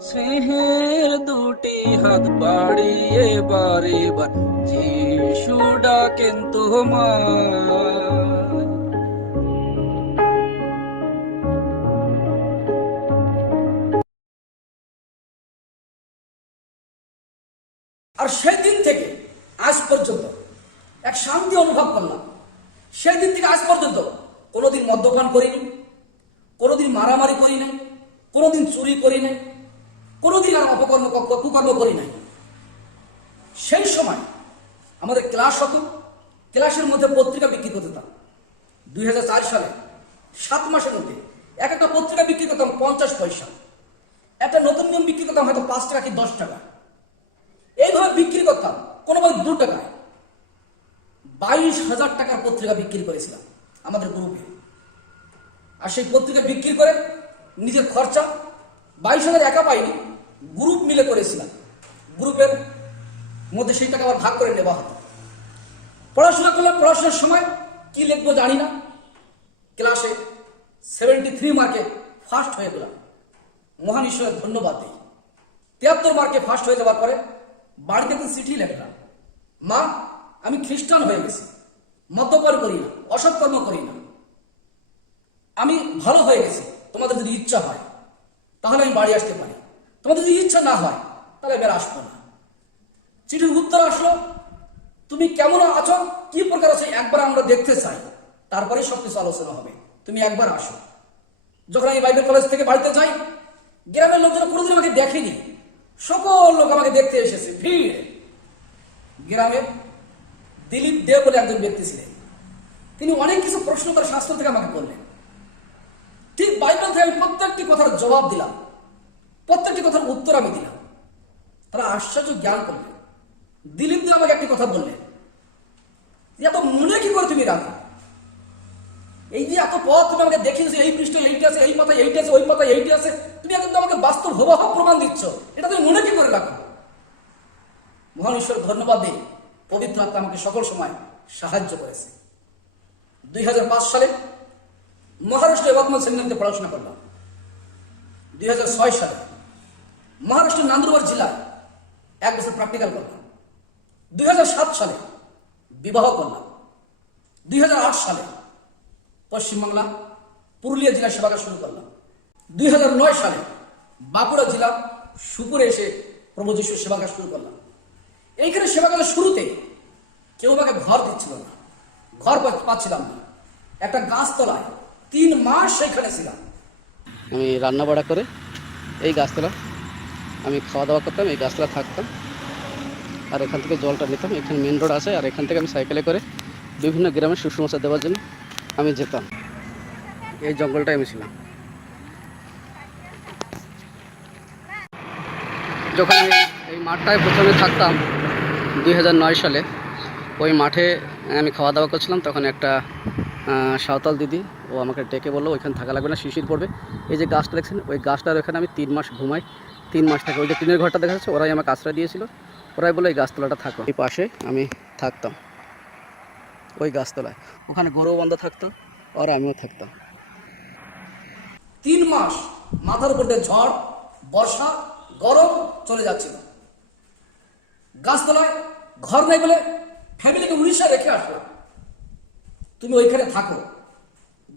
স্নেহের 2টি হাত বাড়িয়ে বারে বার যিশু ডাকেন তোমায়। আর সেই দিন থেকে আজ পর্যন্ত এক শান্তি অনুভব করলাম। সেই দিন থেকে আজ পর্যন্ত কোনোদিন মদ্যপান করিনি, কোনোদিন মারামারি করি নাই, কোনোদিন চুরি করি নাই, কোনোদিন আর কুকর্ম করি নাই। সেই সময় আমাদের ক্লাস হতো, ক্লাসের মধ্যে পত্রিকা বিক্রি করতাম। 2004 সালে 7 মাসের মধ্যে একটা পত্রিকা বিক্রি করতাম 50 পয়সা। একটা নতুন নিয়ম বিক্রি করতাম হয়তো 5 টাকা কি 10 টাকা। এইভাবে বিক্রি করতাম, কোনো 2 টাকায় 22,000 টাকার পত্রিকা বিক্রি করেছিলাম আমাদের গ্রুপে। আর সেই পত্রিকা বিক্রি করে নিজের খরচা 22,000 একা পাইনি, গ্রুপ মিলে করেছিলাম। গ্রুপের মধ্যে সেই টাকা আবার ভাগ করে নেওয়া হতো। পড়াশোনা করলে পড়াশোনার সময় কি লিখবো জানি না, ক্লাসে 73 মার্কে ফার্স্ট হয়ে গেলাম। মহান ঈশ্বরের ধন্যবাদ দিই। 73 মার্কে ফার্স্ট হয়ে যাওয়ার পরে বাড়িতে একদিন চিঠি লিখলাম, মা আমি খ্রিস্টান হয়ে গেছি, মদ্যপান করি না, অসৎকর্ম করি না, আমি ভালো হয়ে গেছি। তোমাদের যদি ইচ্ছা হয় তাহলে আমি বাড়ি আসতে পারি, তোমাদের যদি ইচ্ছা না হয় তাহলে আমি আর আসবো না। চিঠির উত্তর আসলো, তুমি কেমন আছো, কি প্রকার আছো একবার আমরা দেখতে চাই, তারপরে সবকিছু আলোচনা হবে। তুমি একবার আসো। যখন আমি বাইবেল কলেজ থেকে বাড়িতে যাই, গ্রামের লোকজন কোনোদিন আমাকে দেখেনি, সকল লোক আমাকে দেখতে এসেছে ভিড়। গ্রামে দিলীপ দেব বলে একজন ব্যক্তি ছিলেন, তিনি অনেক কিছু প্রশ্ন করে শাস্ত্র থেকে আমাকে বললেন। ঠিক বাইবেল থেকে আমি প্রত্যেকটি কথার জবাব দিলাম, প্রত্যেকটি কথার উত্তর আমি দিলাম। তারা আশ্চর্য জ্ঞান করলেন। দিলীপ দেব আমাকে একটি কথা বললেন, এত মনে কি করে তুমি রাখো? এই যে এত পথ তুমি আমাকে দেখিয়েছো, এই পৃষ্ঠে এইটি আছে, এই পাতায় এইটি আছে, ওই পাতায় এইটি আছে, তুমি কিন্তু আমাকে বাস্তব হুবহু প্রমাণ দিচ্ছ, এটা তুমি মনে কি করে রাখো? মহান ঈশ্বর ধন্যবাদ দিই, পবিত্র আত্মা আমাকে সকল সময় সাহায্য করেছে। 2005 সালে মহারাষ্ট্র যবতমাল সেমিনারিতে পড়াশোনা করলাম। 2006 সালে মহারাষ্ট্রের নান্দুরবার জেলায় 1 বছর প্র্যাকটিক্যাল করলাম। 2007 সালে বিবাহ করলাম। 2008 সালে পশ্চিমবাংলা পুরুলিয়া জেলায় সেবা কাজ শুরু করলাম। 2009 সালে বাঁকুড়া জেলা সুপুরে এসে প্রভু যিশুর সেবা কাজ শুরু করলাম। এইখানে সেবা কাজের শুরুতে কেউ আমাকে ঘর দিচ্ছিল না, ঘর পাচ্ছিলাম না। একটা গাছতলায় 3 মাস সেখানে ছিলাম। আমি রান্না বাড়া করে এই গাছতলা আমি খাওয়া দাওয়া করতাম, এই গাছতলা থাকতাম, আর এখান থেকে জলটা নিতাম। এখানে মেন রোড আছে, আর এখান থেকে আমি সাইকেলে করে বিভিন্ন গ্রামে সুসমস্যা দেওয়ার জন্য আমি যেতাম। এই জঙ্গলটাই আমি ছিলাম। যখন আমি এই মাঠটায় প্রথমে থাকতাম 2009 সালে, ওই মাঠে আমি খাওয়া দাওয়া করছিলাম, তখন একটা সাঁওতাল দিদি ও আমাকে ডেকে বললো ওইখানে থাকা লাগবে না, শিশির পড়বে। এই যে গাছটা দেখছেন, ওই গাছটার ওখানে আমি 3 মাস ঘুমাই, 3 মাস থাকে। ওই যে টিনের ঘরটা দেখা যাচ্ছে, ওরাই আমাকে আশ্রয় দিয়েছিল, ওরাই বলে এই গাছতলাটা থাকো। এই পাশে আমি থাকতাম ওই গাছতলায়, ওখানে গরু বান্ধা থাকতো আর আমিও থাকতাম। 3 মাস মাথার উপর দিয়ে ঝড়, বর্ষা, গরম চলে যাচ্ছিল। গাছতলায় ঘর নেই বলে ফ্যামিলিকে উড়িষ্যায় রেখে আসলাম। তুমি ওইখানে থাকো,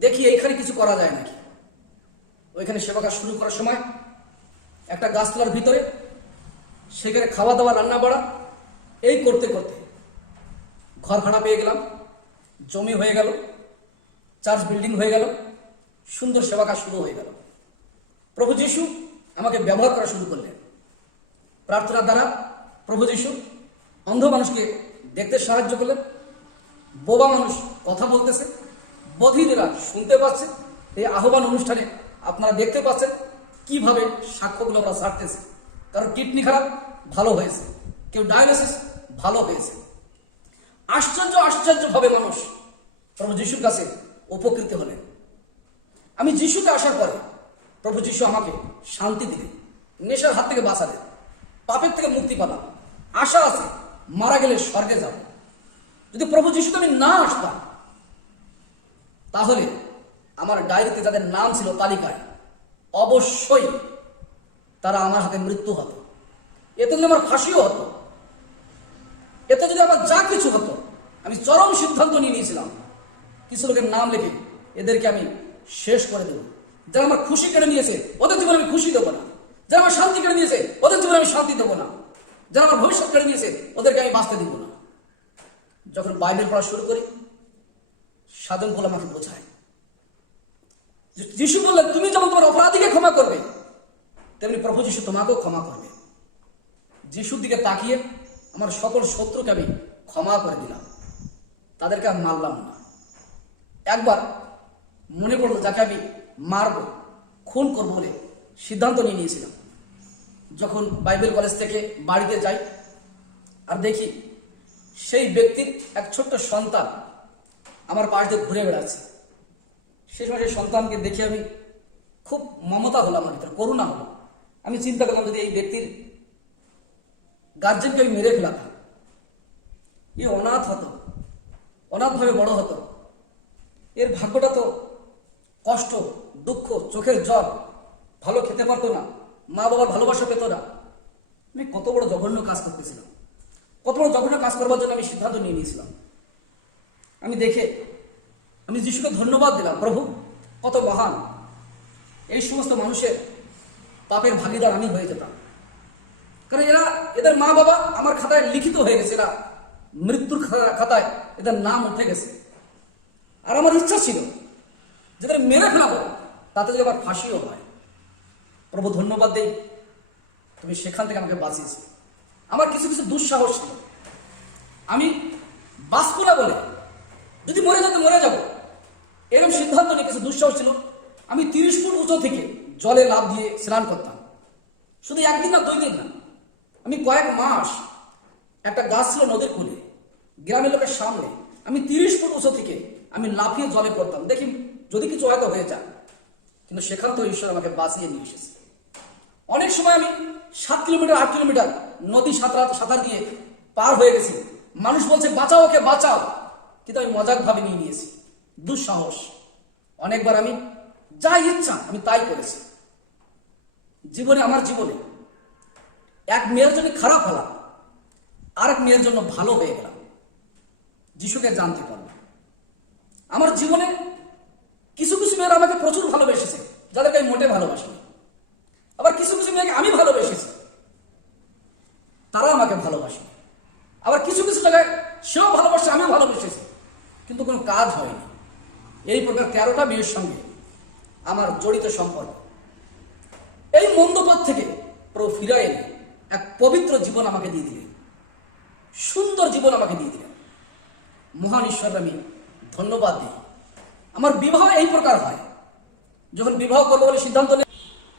দেখি এইখানে কিছু করা যায় নাকি। ওইখানে সেবা কাজ শুরু করার সময় একটা গাছতলার ভিতরে সেখানে খাওয়া দাওয়া, রান্না বাড়া এই করতে করতে ঘর ভাড়া পেয়ে গেলাম, জমি হয়ে গেল, চার্চ বিল্ডিং হয়ে গেল, সুন্দর সেবা কাজ শুরু হয়ে গেল। প্রভু যিশু আমাকে ব্যবহার করা শুরু করলেন। প্রার্থনার দ্বারা প্রভু যিশু অন্ধ মানুষকে দেখতে সাহায্য করলেন, বোবা মানুষ কথা বলতেছে, বধিরেরা শুনতে পাচ্ছে। এই আহ্বান অনুষ্ঠানে আপনারা দেখতে পাচ্ছেন কিভাবে সাক্ষ্যগুলো আমরা ছাড়তেছে। কারণ কিডনি খারাপ, ভালো হয়েছে, কেউ ডায়ালিসিস, ভালো হয়েছে। আশ্চর্য আশ্চর্যভাবে মানুষ প্রভু যিশুর কাছে উপকৃত হলেন। আমি যিশুকে আসার পরে প্রভু যিশু আমাকে শান্তি দিলেন, নেশার হাত থেকে বাঁচালেন, পাপের থেকে মুক্তি পেলাম। আশা আছে মারা গেলে স্বর্গে যাব। যদি প্রভু যিশুকে আমি না আসতাম, তাহলে আমার ডায়েরিতে যাদের নাম ছিল তালিকায়, অবশ্যই তারা আমার হাতে মৃত্যু হতো। এতে যদি আমার ফাঁসিও হতো, এতে যদি আমার যা কিছু হতো, আমি চরম সিদ্ধান্ত নিয়ে নিয়েছিলাম কিছু লোকের নাম লিখে এদেরকে আমি শেষ করে দেবো। যারা আমার খুশি কেড়ে নিয়েছে ওদের জীবনে আমি খুশি দেবো না, যারা আমার শান্তি কেড়ে নিয়েছে ওদের জীবনে আমি শান্তি দেবো না, যারা আমার ভবিষ্যৎ কেড়ে নিয়েছে ওদেরকে আমি বাঁচতে দিব না। যখন বাইবেল পড়া শুরু করি, সাধন বলে আমাকে বোঝায়। যিশু বললেন তুমি যেমন তোমার অপরাধীকে ক্ষমা করবে, তেমনি প্রভু যিশু তোমাকেও ক্ষমা করবে। যিশুর দিকে তাকিয়ে আমার সকল শত্রুকে আমি ক্ষমা করে দিলাম, তাদেরকে আমি মারলাম না। একবার মনে পড়লো যাকে আমি মারবো, খুন করবো বলে সিদ্ধান্ত নিয়ে নিয়েছিলাম। যখন বাইবেল কলেজ থেকে বাড়িতে যাই আর দেখি সেই ব্যক্তির এক ছোট্ট সন্তান আমার পাশ দিয়ে ঘুরে বেড়াচ্ছে, সেই সময় সেই সন্তানকে দেখে আমি খুব মমতা হলো, আমার ভিতরে করুণা হলো। আমি চিন্তা করলাম যদি এই ব্যক্তির গার্জেনকে আমি মেরে ফেলাতাম, এ অনাথ হতো, অনাথভাবে বড় হতো, এর ভাগ্যটা তো কষ্ট, দুঃখ, চোখের জল, ভালো খেতে পারতো না, মা বাবার ভালোবাসা পেত না। আমি কত বড় জঘন্য কাজ করতেছিলাম, কত বড় জঘন্য কাজ করবার জন্য আমি সিদ্ধান্ত নিয়ে নিয়েছিলাম। আমি যিশুকে ধন্যবাদ দিলাম, প্রভু কত মহান, এই সমস্ত মানুষের পাপের ভাগিদার আমি হয়ে যেতাম। কারণ এদের মা বাবা আমার খাতায় লিখিত হয়ে গেছে, এরা মৃত্যুর খাতায় এদের নাম উঠে গেছে। আর আমার ইচ্ছা ছিল যাদের মেরে ফেলাবো তাতে যদি আবার ফাঁসিও হয়। প্রভু ধন্যবাদ দেই, তুমি সেখান থেকে আমাকে বাঁচিয়েছো। আমার কিছু কিছু দুঃসাহস ছিল, আমি বাঁচবো না বলে যদি মরে যেতে মরে যাবো এরকম সিদ্ধান্ত নিয়ে কিছু দুঃসাহস ছিল। আমি 30 ফুট উঁচু থেকে জলে লাফ দিয়ে স্নান করতাম, শুধু একদিন না 2 দিন না, আমি কয়েক মাস একটা গাছ ছিল নদীর কূলে, গ্রামের লোকের সামনে, আমি 30 ফুট উঁচু থেকে আমি লাফিয়ে জলে পড়তাম, দেখি যদি কিছু হয়তো হয়ে যায়। কিন্তু সেখান থেকে ঈশ্বর আমাকে বাঁচিয়ে নিয়ে এসেছে। অনেক সময় আমি 7 কিলোমিটার 8 কিলোমিটার নদী সাঁতার দিয়ে পার হয়ে গেছি, মানুষ বলছে বাঁচাও ওকে বাঁচাও, কিন্তু আমি মজাক ভাবে নিয়ে নিয়েছি। দুঃসাহস, অনেকবার আমি যা ইচ্ছা আমি তাই করেছি। আমার জীবনে এক মেয়ের জন্য খারাপ হলাম, আরেক মেয়ের জন্য ভালো হয়ে গেলাম, যিশুকে জানতে পারলাম। আমার জীবনে কিছু কিছু মেয়েরা আমাকে প্রচুর ভালোবেসেছে, যাদেরকে আমি মোটে ভালোবাসি। আবার কিছু কিছু মেয়েকে আমি ভালোবেসেছি, তারা আমাকে ভালোবাসে। আবার কিছু কিছু জায়গায় সেও ভালোবাসে, আমিও ভালোবেসেছি, কিন্তু কোনো কাজ হয়নি। এই প্রকার 13টা মেয়ের সঙ্গে আমার জড়িত সম্পর্ক। এই মন্দ পথ থেকে প্রভু ফিরে এনে এক পবিত্র জীবন আমাকে দিয়ে দিলেন, সুন্দর জীবন আমাকে দিয়ে দিলেন। মহান ঈশ্বর আমি ধন্যবাদ দিই। আমার বিবাহ এই প্রকার হয়, যখন বিবাহ করবো বলে সিদ্ধান্ত নিই,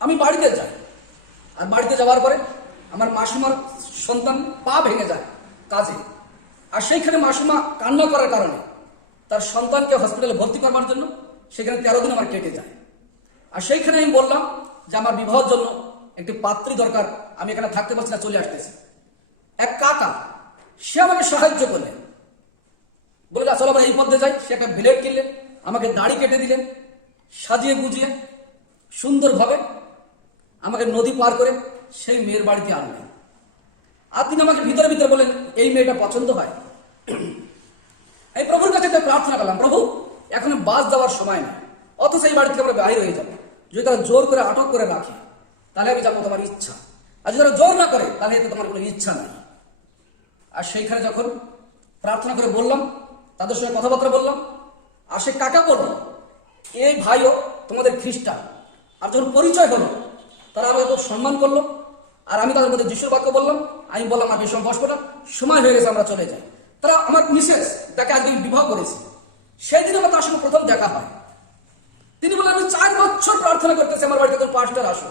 আমি বাড়িতে যাই, আর বাড়িতে যাওয়ার পরে আমার মাসিমার সন্তান পা ভেঙে যায় কাজে, আর সেইখানে মাসিমা কান্না করার কারণে তার সন্তানকে হসপিটালে ভর্তি করবার জন্য সেখানে 13 দিন আমার কেটে যায়। আর সেইখানে আমি বললাম যে আমার বিবাহের জন্য একটি পাত্রী দরকার, আমি এখানে থাকতে পারছি না, চলে আসতেছি। এক কাকা সে আমাকে সাহায্য করলেন, বলে চলো আমরা এই পথে যাই। সে একটা ব্লেড কিনলেন, আমাকে দাড়ি কেটে দিলেন, সাজিয়ে গুজিয়ে সুন্দরভাবে আমাকে নদী পার করে সেই মেয়ের বাড়িতে আনলেন। আর তিনি আমাকে ভিতরে ভিতরে বললেন এই মেয়েটা পছন্দ হয়। আমি প্রভুর কাছে প্রার্থনা করলাম, প্রভু এখন বাস দেওয়ার সময় না, অথচ এই বাড়ি থেকে আমরা বাইরে হয়ে যাবো। যদি তারা জোর করে আটক করে রাখে তাহলে আমি যাবো তোমার ইচ্ছা, আর যদি তারা জোর না করে তাহলে এতে তোমার কোনো ইচ্ছা নাই। আর সেইখানে যখন প্রার্থনা করে বললাম, তাদের সঙ্গে কথাবার্তা বললাম, আর সে কাকা বলল এই ভাইও তোমাদের খ্রিস্টান। আর যখন পরিচয় হলো তারা আমাকে খুব সম্মান করলো, আর আমি তাদের মধ্যে যিশুর বাক্য বললাম। আমি বললাম আর বেশি বসবো না, সময় হয়ে গেছে, আমরা চলে যাই। তারা আমার মিসেস, তাকে একদিন বিবাহ করেছি, সেই দিন আমার তার সঙ্গে প্রথম দেখা হয়। তিনি বললেন আমি 4 বছর প্রার্থনা করতেছি আমার বাড়িতে একজন পাস্টার আসো।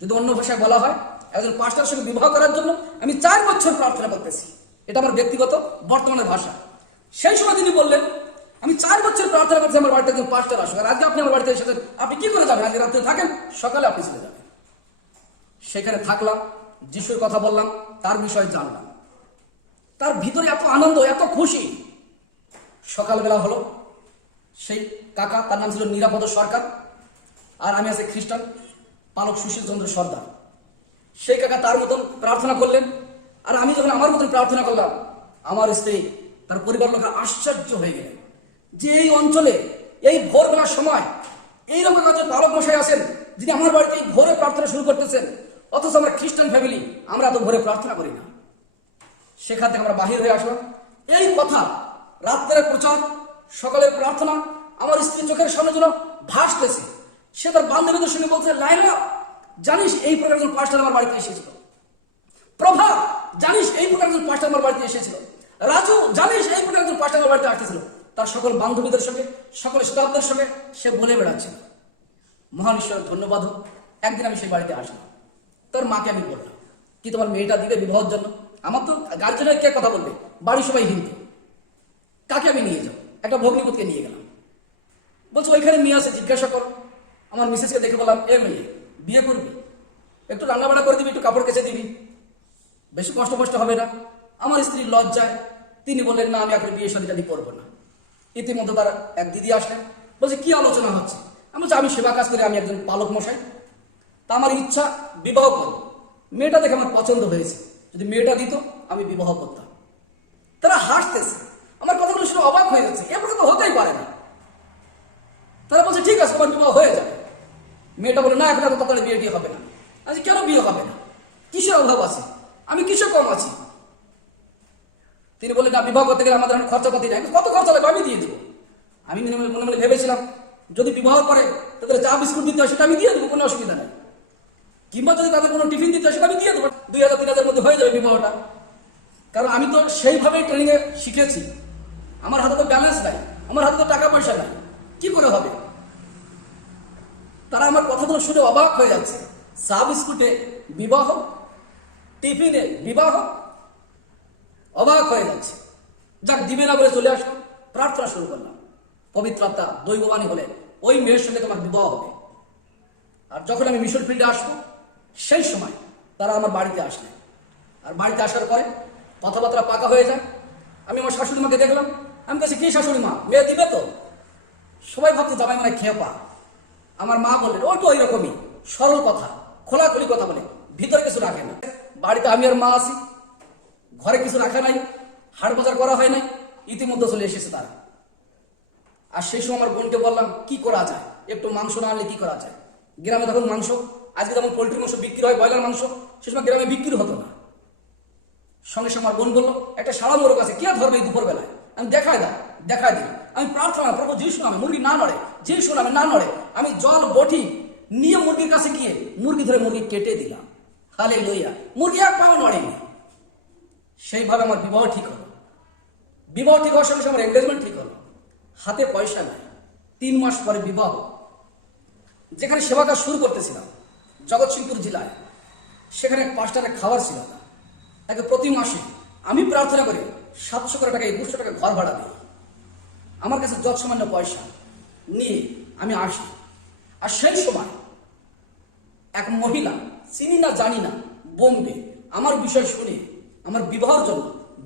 যদি অন্য ভাষায় বলা হয়, একজন পাস্টারের সঙ্গে বিবাহ করার জন্য আমি 4 বছর প্রার্থনা করতেছি। এটা আমার ব্যক্তিগত বর্তমানের ভাষা। সেই সময় তিনি বললেন আমি 4 বছর প্রার্থনা করছি আমার বাড়িতে একজন পাস্টার আসো, আর আজকে আপনি আমার বাড়িতে এসেছেন, আপনি কি করে যাবেন? আজকে রাত্রে থাকেন, সকালে আপনি চলে যাবেন। সেখানে থাকলাম, যিশুর কথা বললাম, তার বিষয়ে জানলাম। তার ভিতরে এত আনন্দ, এত খুশি। সকালবেলা হলো, সেই কাকা, তার নাম ছিল নিরাপদ সরকার, আর আমি আছি খ্রিস্টান পালক সুশীল চন্দ্র সর্দার। সেই কাকা তার মতন প্রার্থনা করলেন, আর আমি যখন আমার মতন প্রার্থনা করলাম, আমার স্ত্রী, তার পরিবার লোক আশ্চর্য হয়ে গেলেন যে এই অঞ্চলে এই ভোরবেলার সময় এইরকম একজন পালক মশাই আছেন যিনি আমার বাড়িতে এই ভোরে প্রার্থনা শুরু করতেছেন, অথচ আমরা খ্রিস্টান ফ্যামিলি, আমরা এত ভোরে প্রার্থনা করি না। সেখান থেকে আমরা বাহির হয়ে আসলাম। এই কথা রাত্রের প্রচার, সকালের প্রার্থনা আমার স্ত্রী চোখের সামনে যেন ভাসতেছে। সে তার বান্ধবীদের সঙ্গে বলছে, লাইলা জানিস এই প্রকার একজন পাস্টার আমার বাড়িতে এসেছিল। প্রভা জানিস এই প্রকার একজন পাস্টার আমার বাড়িতে এসেছিল। রাজু জানিস এই প্রকার একজন পাস্টার আমার বাড়িতে আসতেছিল। তার সকল বান্ধবীদের সঙ্গে, সকল স্টাফদের সঙ্গে সে বলে বেড়াচ্ছে। মহান ঈশ্বরের ধন্যবাদ হোক, একদিন আমি সেই বাড়িতে আসলাম। তোর মাকে আমি বললাম কি তোমার মেয়েটা দিবে বিবাহের জন্য? আমার তো গার্জেনের কে কথা বলবে, বাড়ির সবাই হিন্দু, কাকে আমি নিয়ে যাবো? একটা ভগ্নিপতিকে নিয়ে গেলাম। বলছে ওইখানে মেয়ে আছে, জিজ্ঞাসা করো। আমার মিসেসকে দেখে বললাম, এ মেয়ে বিয়ে করবি, একটু রান্নাবান্না করে দিবি, একটু কাপড় কেচে দিবি, বেশি কষ্ট হবে না। আমার স্ত্রী লজ্জায় তিনি বললেন, না আমি এখন বিয়ে শাদী করবো না। ইতিমধ্যে তার এক দিদি আসলেন, বলছে কি আলোচনা হচ্ছে? আমি বলছি আমি সেবা কাজ করি, আমি একজন পালক মশাই, তা আমার ইচ্ছা বিবাহ করব। মেয়েটা দেখে আমার পছন্দ হয়েছে, যদি মেয়েটা দিত আমি বিবাহ করতাম। তারা হাসতেছে, আমার কথাগুলো শুনে অবাক হয়ে যাচ্ছে, এরপরে তো হতেই পারে না। তারা বলছে ঠিক আছে তোমার বিবাহ হয়ে যাবে। মেয়েটা বলে না এখন এত তাড়াতাড়ি বিয়ে হবে না। আচ্ছা কেন বিয়ে হবে না? কিসের অভাব আছে? আমি কিসে কম আছি? তিনি বললেন না বিবাহ করতে গেলে আমাদের খরচাপাতি নাই। কত খরচা লাগবে আমি দিয়ে দেবো। আমি মনে মনে ভেবেছিলাম যদি বিবাহ করে তাদের চা বিস্কুট দিতে হয় সেটা আমি দিয়ে দেবো, কোনো অসুবিধা নেই। কিংবা যদি তাদের কোনো টিফিন দিতে হয় সেটা আমি দিয়ে দেবো, 2000-3000 মধ্যে হয়ে যাবে বিবাহটা। কারণ আমি তো সেইভাবেই ট্রেনিংয়ে শিখেছি। আমার হাতে তো ব্যালেন্স নাই, আমার হাতে তো টাকা পয়সা নাই, কি করে হবে? তারা আমার কথাগুলো শুনে অবাক হয়ে যাচ্ছে। চা বিস্কুটে বিবাহ, টিফিনে বিবাহ, অবাক হয়ে যাচ্ছে। যাক, দিবে না বলে চলে আসলাম, প্রার্থনা শুরু করলাম, পবিত্র আত্মা দৈববাণী হলে ওই মেয়ের সঙ্গে তোমার বিবাহ হবে। আর যখন আমি মিশন ফিল্ডে আসবো সেই সময় তারা আমার বাড়িতে আসলেন। আর বাড়িতে আসার পরে কথাবার্তা পাকা হয়ে যায়। আমি আমার শাশুড়ি মাকে দেখলাম, আমি কাছে কি শাশুড়ি মা, মেয়ে দিবে তো? সবাই ভাবতে জামাই মানে খেপা। আমার মা বললেন ওই তো ওই রকমই সরল কথা, খোলাখুলি কথা বলে, ভিতরে কিছু রাখে না। বাড়িতে আমি আর মা আছি, ঘরে কিছু রাখা নাই, হাট বাজার করা হয় নাই, ইতিমধ্যে চলে এসেছে তারা। আর সেই সময় আমার বোনকে বললাম কি করা যায়, একটু মাংস না আনলে কি করা যায়? গ্রামে তখন মাংস, আজকে যেমন পোলট্রির মাংস বিক্রি হয়, ব্রয়লার মাংস, সে সময় গ্রামে বিক্রি হতো না। সঙ্গে সঙ্গে আমার বোন বললো একটা সারা মোরগ আছে, কে ধরবে এই দুপুর বেলায়? আমি দেখাই দিই। আমি প্রার্থনা প্রভু যিশু নামে, মুরগি না নড়ে, যিশু নামে না নড়ে, আমি জল বটি নিয়ে মুরগির কাছে গিয়ে মুরগি ধরে মুরগি কেটে দিলাম। হালেলুয়া, মুরগি এক পাও নড়েনি। সেইভাবে আমার বিবাহ ঠিক হলো। বিবাহ ঠিক হওয়ার সঙ্গে আমার এঙ্গেজমেন্ট ঠিক হলো। হাতে পয়সা নাই, 3 মাস পরে বিবাহ। যেখানে সেবা কাজ শুরু করতেছিলাম জগৎসিংপুর জেলায়, সেখানে পাঁচটারে খাবার ছিল না। তাকে প্রতি মাসে আমি প্রার্থনা করি 700 করে টাকা, 200 টাকা ঘর ভাড়া দিই। আমার কাছে যত সামান্য পয়সা নিয়ে আমি আসি। আর সেই সময় এক মহিলা, চিনি না জানি না, বোম্বে, আমার বিষয় শুনে আমার বিবাহের জন্য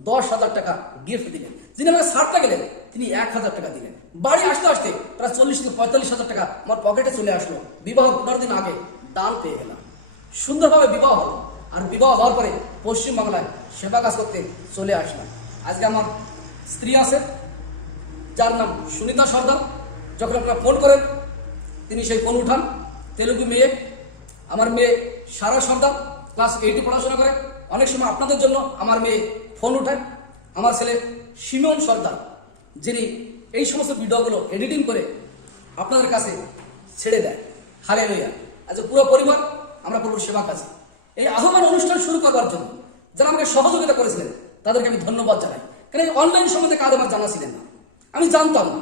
10,000 টাকা গিফট দিলেন। যিনি আমাকে ছাড়তে গেলেন তিনি 1,000 টাকা দিলেন। বাড়ি আসতে আসতে প্রায় 40,000-45,000 টাকা আমার পকেটে চলে আসলো। বিবাহ 15 দিন আগে দান পেয়ে গেলাম। সুন্দরভাবে বিবাহ হলো। আর বিবাহ হওয়ার পরে পশ্চিমবাংলায় সেবা কাজ করতে চলে আসলাম। আজকে আমার স্ত্রী আছে, যার নাম সুনিতা সর্দার। যখন আপনারা ফোন করেন তিনি সেই ফোন উঠান। তেলুগু মেয়ে, আমার মেয়ে সারা সর্দার ক্লাস 8 পড়াশোনা করে। অনেক সময় আপনাদের জন্য আমার মেয়ে ফোন উঠায়। আমার ছেলে সিমন সর্দার, যিনি এই সমস্ত ভিডিওগুলো এডিটিং করে আপনাদের কাছে ছেড়ে দেয়। হালেলুয়া। আচ্ছা, পুরো পরিবার আমরা প্রভুর সেবা কাজে এই আহ্বান অনুষ্ঠান শুরু করবার জন্য যারা আমাকে সহযোগিতা করেছিলেন তাদেরকে আমি ধন্যবাদ জানাই। কারণ এই অনলাইন সম্বন্ধে কাজ আমার জানা ছিলেন না, আমি জানতাম না।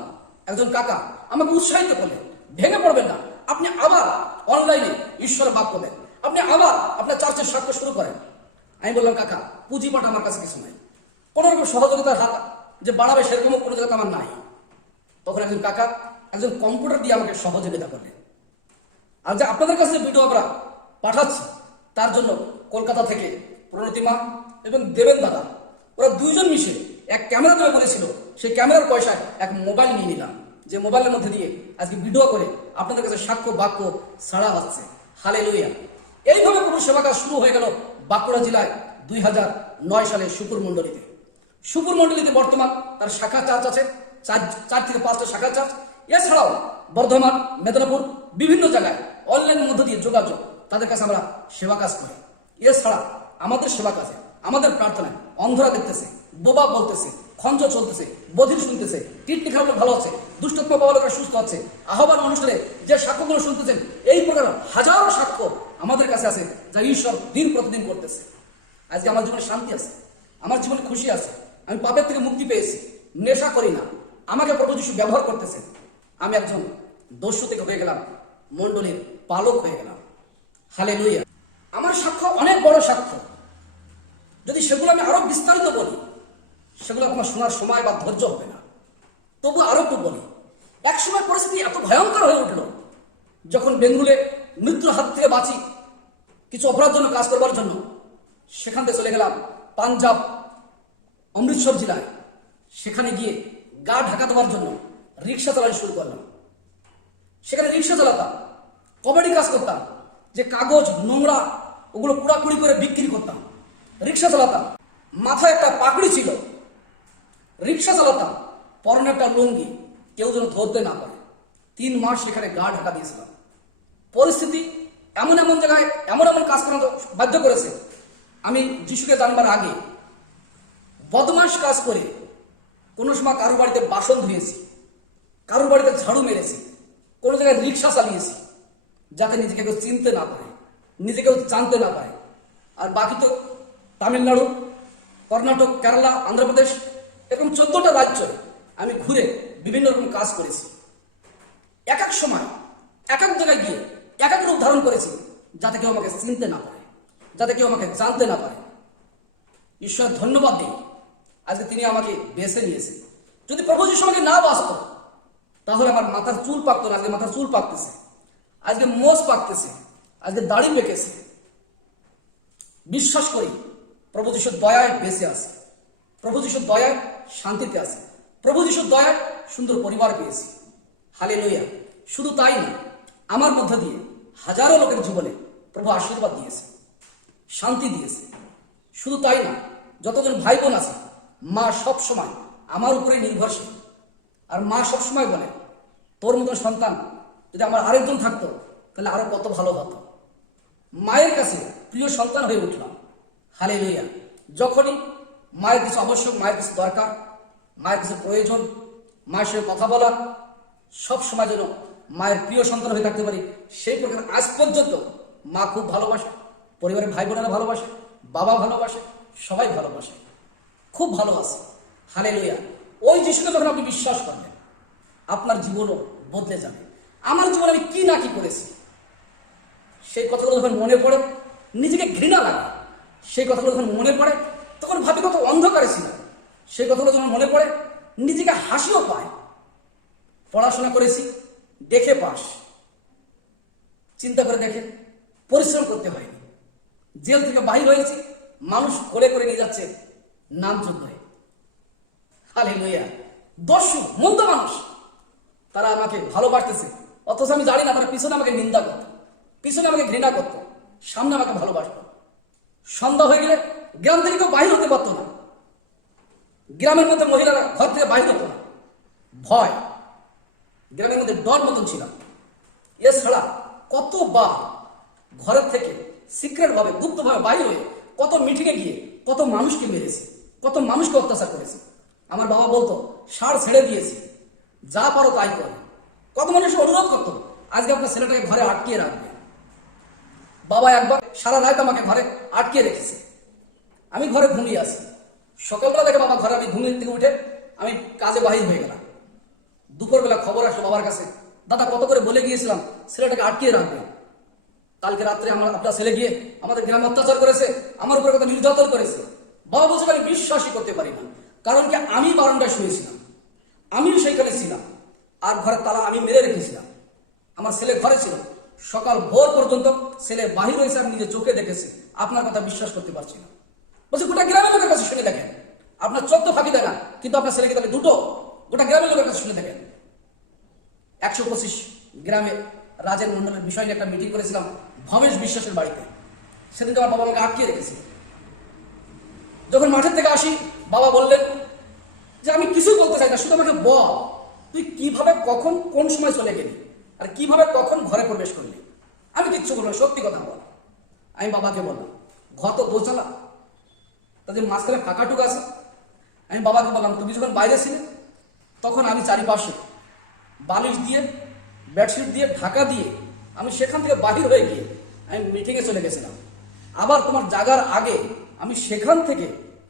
একজন কাকা আমাকে উৎসাহিত করলেন, ভেঙে পড়বেন না, আপনি আবার অনলাইনে ঈশ্বরের বাক্য দেন, আপনি আবার আপনার চার্চের সাক্ষ্য শুরু করেন। আমি বললাম কাকা, পুঁজিপাট আমার কাছে কিছু নাই, কোনো রকম সহযোগিতার হাত যে বাড়াবে সেরকম কোনো জায়গাতে আমার নাই। তখন একজন কাকা একজন কম্পিউটার দিয়ে আমাকে সহযোগিতা করলেন। আর যে আপনাদের কাছে ভিডিও আমরা পাঠাচ্ছি তার জন্য কলকাতা থেকে প্রণতিমা এবং দেবেন দাদা, ওরা দুইজন মিশে এক ক্যামেরা তৈরি করেছিল। সেই ক্যামেরার পয়সায় এক মোবাইল নিয়ে নিলাম, যে মোবাইলের মধ্যে দিয়ে আজকে ভিডিও করে আপনাদের কাছে সাক্ষ্য বাক্য ছাড়া হচ্ছে। হালেলুয়া। এইভাবে কোনো সেবা কাজ শুরু হয়ে গেল বাঁকুড়া জেলায় 2009 সালে সুপুর মণ্ডলীতে। সুপুর মণ্ডলীতে বর্তমান তার শাখা চার্চ আছে, 4 থেকে 5টা শাখা চার্চ। এছাড়াও বর্ধমান, মেদিনীপুর বিভিন্ন জায়গায় অনলাইনের মধ্য দিয়ে যোগাযোগ, তাদের কাছে আমরা সেবা কাজ করি। এছাড়া আমাদের সেবা কাজে, আমাদের প্রার্থনায় অন্ধরা দেখতেছে, বোবা বলতেছে, খঞ্জ চলতেছে, বধির শুনতেছে, কিডনি খারাপ ভালো হচ্ছে, দুষ্টত্ব বাবালকরা সুস্থ হচ্ছে। আহ্বান অনুষ্ঠানে যে সাক্ষ্যগুলো শুনতেছেন, এই প্রকার হাজারো সাক্ষ্য আমাদের কাছে আছে যা ঈশ্বর দিন প্রতিদিন করতেছে। আজকে আমার জীবনে শান্তি আছে, আমার জীবনে খুশি আছে, আমি পাপের থেকে মুক্তি পেয়েছি, নেশা করি না, আমাকে প্রভু যিশু ব্যবহার করতেছে। আমি একজন দস্যু থেকে হয়ে গেলাম মণ্ডলীর পালক হয়ে গেলাম। হালেলুয়া। আমার সাক্ষ্য অনেক বড় সাক্ষ্য, যদি সেগুলো আমি আরো বিস্তারিত বলি সেগুলো তোমার শোনার সময় বা ধৈর্য হবে না। তবু আরো একটু বলি। একসময় পরিস্থিতি এত ভয়ঙ্কর হয়ে উঠলো, যখন বেঙ্গুলে মৃত্যুর হাত থেকে বাঁচি কিছু অপরাধ জন্য কাজ করবার জন্য, সেখান থেকে চলে গেলাম পাঞ্জাব অমৃতসর জেলায়। সেখানে গিয়ে গা ঢাকা দেওয়ার জন্য রিক্সা চালানো শুরু করলাম। সেখানে রিক্সা চালাতাম, কমেডি কাজ করতাম, যে কাগজ নোংরা ওগুলো কুড়াকুড়ি করে বিক্রি করতাম। রিক্সা চালাতাম, মাথায় একটা পাকড়ি ছিল। রিক্সা চালাতাম, পরনে একটা লুঙ্গি, কেউ যেন ধরতে না পারে। 3 মাস সেখানে গা ঢাকা দিয়েছিলাম। পরিস্থিতি এমন এমন জায়গায় এমন এমন কাজ করানো বাধ্য করেছে। আমি যিশুকে জানবার আগে বদমাশ কাজ করে কোনো সময় কারোর বাড়িতে বাসন ধুয়েছি, কারোর বাড়িতে ঝাড়ু মেরেছি, কোনো জায়গায় রিক্সা চালিয়েছি যাতে নিজেকে কেউ চিনতে না পারে, নিজেকে কেউ জানতে না পারে। আর বাকি তো তামিলনাড়ু, কর্ণাটক, কেরালা, অন্ধ্রপ্রদেশ এরকম 14টা রাজ্য আমি ঘুরে বিভিন্ন রকম কাজ করেছি। এক এক সময় এক এক জায়গায় গিয়ে এক এক রূপ ধারণ করেছি যাতে কেউ আমাকে চিনতে না পারে, যাতে কেউ আমাকে জানতে না পারে। ঈশ্বর ধন্যবাদ দিই, আজকে তিনি আমাকে বেছে নিয়েছে। যদি প্রভু যিশু আমাকে না বাঁচত তাহলে আমার মাথার চুল পাকতো না। আজকে মাথার চুল পাকতেছে, আজকে মোষ পাকতেছে, আজকে দাড়ি পেকেছে। বিশ্বাস করি প্রভু যিশুর দয়ায় বেঁচে আছে, প্রভু যিশুর দয়ায় শান্তিতে আছে, প্রভু যিশুর দয়ায় সুন্দর পরিবার পেয়েছি। হালেলুয়া। শুধু তাই না, আমার মধ্য দিয়ে হাজারো লোকের জীবনে প্রভু আশীর্বাদ দিয়েছে, শান্তি দিয়েছে। শুধু তাই না, যতজন ভাই বোন আছে, মা সব সময় আমার উপরে নির্ভরশীল। আর মা সব সময় বলে, তোর মতন সন্তান যদি আমার আরেকজন থাকতো তাহলে আরো কত ভালো হতো। মায়ের কাছে প্রিয় সন্তান হয়ে উঠলাম। হালেলুয়া। যখনই মায়ের কিছু আবশ্যক, মায়ের কিছু দরকার, মায়ের কিছু প্রয়োজন, মায়ের সঙ্গে কথা বলা, সব সময় যেন মায়ের প্রিয় সন্তান হয়ে থাকতে পারি, সেই প্রকার আজ পর্যন্ত মা খুব ভালোবাসে, পরিবারের ভাই বোনেরা ভালোবাসে, বাবা ভালোবাসে, সবাই ভালোবাসে, খুব ভালোবাসে। হালেলুয়া। ওই যিশুকে যখন আপনি বিশ্বাস করবেন, আপনার জীবনও বদলে যাবে। আমার জীবনে আমি কি না কি করেছি, সেই কথাগুলো যখন মনে পড়ে নিজেকে ঘৃণা লাগে। সেই কথাগুলো যখন মনে পড়ে তখন ভাবি কত অন্ধকারে ছিল। সেই কথাগুলো যখন মনে পড়ে নিজেকে হাসিও পায়। পড়াশোনা করেছি, দেখে পাস। চিন্তা করে দেখে, পরিশ্রম করতে হয়নি। জেল থেকে বাহির হয়েছি, মানুষ কোলে করে নিয়ে যাচ্ছে নামযোগ্য হয়ে। হালেলুয়া। দস্যু, মন্দ মানুষ, তারা আমাকে ভালোবাসতেছে, অথচ আমি জানি না তারা পিছনে আমাকে নিন্দা করত, পিছনে আমাকে ঘৃণা করত, সামনে আমাকে ভালোবাসত। সন্ধ্যা হয়ে গেলে গ্রাম থেকে কেউ বাহির হতে পারতো না। গ্রামের মধ্যে মহিলারা ঘর থেকে বাহির হতো না, ভয়। গ্রামের মধ্যে ডর মতন ছিলাম। এছাড়া কতবার ঘরের থেকে সিক্রেট ভাবে, গুপ্তভাবে বাহির হয়ে কত মিটিংয়ে গিয়ে কত মানুষকে মেরেছি, কত মানুষকে অত্যাচার করেছি। আমার বাবা বলতো, ষাঁড় ছেড়ে দিয়েছি, যা পারো তাই করো। কত মানুষ অনুরোধ করতো, আজকে আপনার ছেলেটাকে ঘরে আটকিয়ে রাখবে। বাবা একবার সারা রাত আমাকে ঘরে আটকিয়ে রেখেছে। আমি ঘরে ঘুমিয়ে আছি। সকালবেলা দেখে বাবা ঘরে, আমি ঘুমিয়ে থেকে উঠে আমি কাজে বাহির হয়ে গেলাম। দুপুরবেলা খবর আসলো বাবার কাছে, দাদা কত করে বলে গিয়েছিলাম ছেলেটাকে আটকিয়ে রাখবে, কালকে রাত্রে আপনার ছেলে গিয়ে আমাদের গ্রামে অত্যাচার করেছে, আমার উপরে কথা নির্যাতন করেছে। বাবা বলছে আমি বিশ্বাসই করতে পারি না, কারণ কি আমি বারান্দায় শুয়েছিলাম, আমিও সেইখানে ছিলাম, আর ঘরের তালা আমি মেরে রেখেছিলাম। আমার ছেলে ঘরে ছিল, সকাল ভোর পর্যন্ত ছেলে বাহির হয়েছে, আমি নিজে চোখে দেখেছি। আপনার কথা বিশ্বাস করতে পারছি না। বলছি গোটা গ্রামের লোকের কাছে শুনে দেখেন, আপনার 14 ফাঁকি দেখা, কিন্তু আপনার ছেলেকে তাহলে দুটো, গোটা গ্রামের লোকের কাছে শুনে দেখেন। 125 গ্রামে রাজের মন্ডলের বিষয় নিয়ে একটা মিটিং করেছিলাম ভবেশ বিশ্বাসের বাড়িতে। সেদিনকে আমার বাবা আমাকে আটকিয়ে রেখেছিল। যখন মাঠের থেকে আসি, বাবা বললেন যে আমি কিছুই বলতে চাই না, শুধু আমাকে বল তুই কিভাবে কখন কোন সময় চলে গেলি আর কিভাবে কখন ঘরে প্রবেশ করলি। আমি কিচ্ছু বললাম, সত্যি কথা বল। আমি বাবাকে বললাম ঘর তো দোচালা, তাদের মাঝখানে ফাঁকাটুক আছে। আমি বাবাকে বললাম তুমি যখন বাইরে ছিলে তখন আমি চারিপাশে বালিশ দিয়ে, বেডশিট দিয়ে ঢাকা দিয়ে আমি সেখান থেকে বাহির হয়ে গিয়ে আমি মিটিংয়ে চলে গেছিলাম। আবার তোমার জাগার আগে আমি সেখান থেকে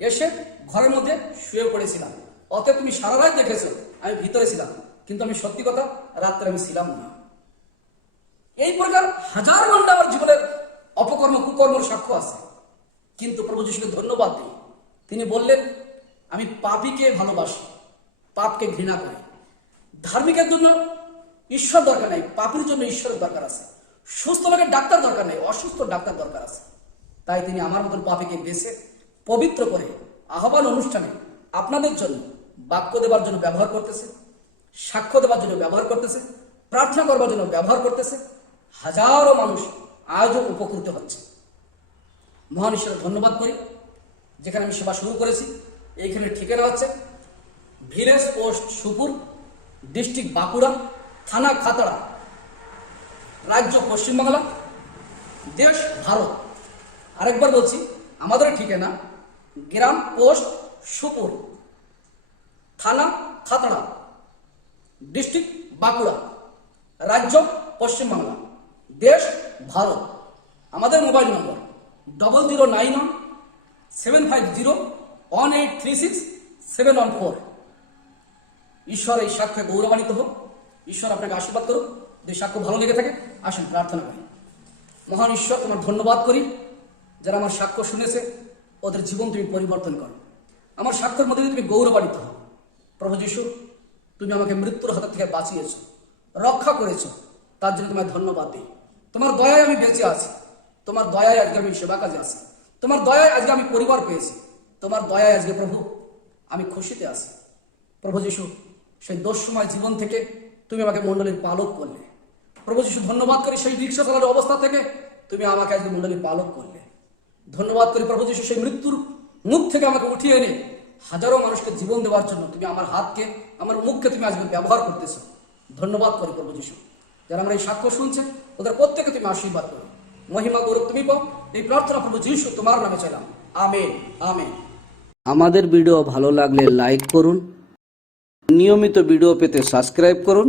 এসে ঘরের মধ্যে শুয়ে পড়েছিলাম। অতএব তুমি সারা রাত দেখেছো আমি ভিতরে ছিলাম, কিন্তু আমি সত্যি কথা রাত্রে আমি ছিলাম না। এই প্রকার হাজার ঘন্টা আমার জীবনের অপকর্ম কুকর্মের সাক্ষ্য আছে। কিন্তু প্রভু যিশুকে ধন্যবাদ দিই, তিনি বললেন আমি পাপীকে ভালোবাসি, পাপকে ঘৃণা করি। ধার্মিকের জন্য ঈশ্বর দরকার নেই, পাপীর জন্য ঈশ্বরের দরকার আছে। সুস্থ লোকের ডাক্তার দরকার নেই, অসুস্থ ডাক্তার দরকার আছে। তাই তিনি আমার মতন পাপীকে বেছে পবিত্র করে আহ্বান অনুষ্ঠানে আপনাদের জন্য বাক্য দেবার জন্য ব্যবহার করতেছে, সাক্ষ্য দেবার জন্য ব্যবহার করতেছে, প্রার্থনা করবার জন্য ব্যবহার করতেছে। হাজারো মানুষ আজও উপকৃত হচ্ছে। মহান ঈশ্বরের ধন্যবাদ করি। যেখানে আমি সেবা শুরু করেছি এইখানে ঠিকানা হচ্ছে village post Supur, district Bankura, থানা খাতড়া, রাজ্য পশ্চিমবাংলা, দেশ ভারত। আরেকবার বলছি, আমাদের ঠিকানা গ্রাম পোস্ট সুপুর, থানা খাতড়া, ডিস্ট্রিক্ট বাঁকুড়া, রাজ্য পশ্চিমবাংলা, দেশ ভারত। আমাদের মোবাইল নম্বর 0091-750-1836-714। ঈশ্বর এই সাক্ষ্যে গৌরবান্বিত হোক, ঈশ্বর আপনাকে আশীর্বাদ করুক। যদি সাক্ষ্য ভালো লেগে থাকে আসুন প্রার্থনা করি। মহান ঈশ্বর, তোমার ধন্যবাদ করি যারা আমার সাক্ষ্য শুনেছে, ওদের জীবন তুমি পরিবর্তন করো। আমার সাক্ষ্যের মধ্যে দিয়ে তুমি গৌরবান্বিত হও। প্রভু যীশু, তুমি আমাকে মৃত্যুর হাত থেকে বাঁচিয়েছ, রক্ষা করেছ, তার জন্য তোমায় ধন্যবাদ দিই। তোমার দয়ায় আমি বেঁচে আছি, তোমার দয়ায় আজকে আমি সেবা কাজে আছি, তোমার দয়ায় আজকে আমি পরিবার পেয়েছি, তোমার দয়ায় আজকে প্রভু আমি খুশিতে আছি। প্রভু যীশু, সেই দোষময় জীবন থেকে তুমি আমাকে মণ্ডলীর পালক করলে। প্রভু যীশু, ধন্যবাদ করি সেই রিক্সা চালানোর অবস্থা থেকে তুমি আমাকে আজকে মণ্ডলীর পালক করলে। ধন্যবাদ করি প্রভু যীশু, সেই মৃত্যুর মুখ থেকে আমাকে উঠিয়ে এনে হাজারো মানুষকে জীবন দেওয়ার জন্য তুমি আমার হাতকে, আমার মুখকে তুমি আজকে ব্যবহার করতেছো। ধন্যবাদ করি প্রভু যীশু, যারা আমার এই সাক্ষ্য শুনছে ওদের প্রত্যেকে তুমি আশীর্বাদ করো, মহিমা গৌরব তুমি পাও। এই প্রার্থনা প্রভু যীশু তোমার নামে চাইলাম, আমেন আমেন। আমাদের ভিডিও ভালো লাগলে লাইক করুন, নিয়মিত ভিডিও পেতে সাবস্ক্রাইব করুন,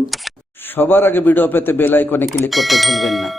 সবার আগে ভিডিও পেতে বেল আইকনে ক্লিক করতে ভুলবেন না।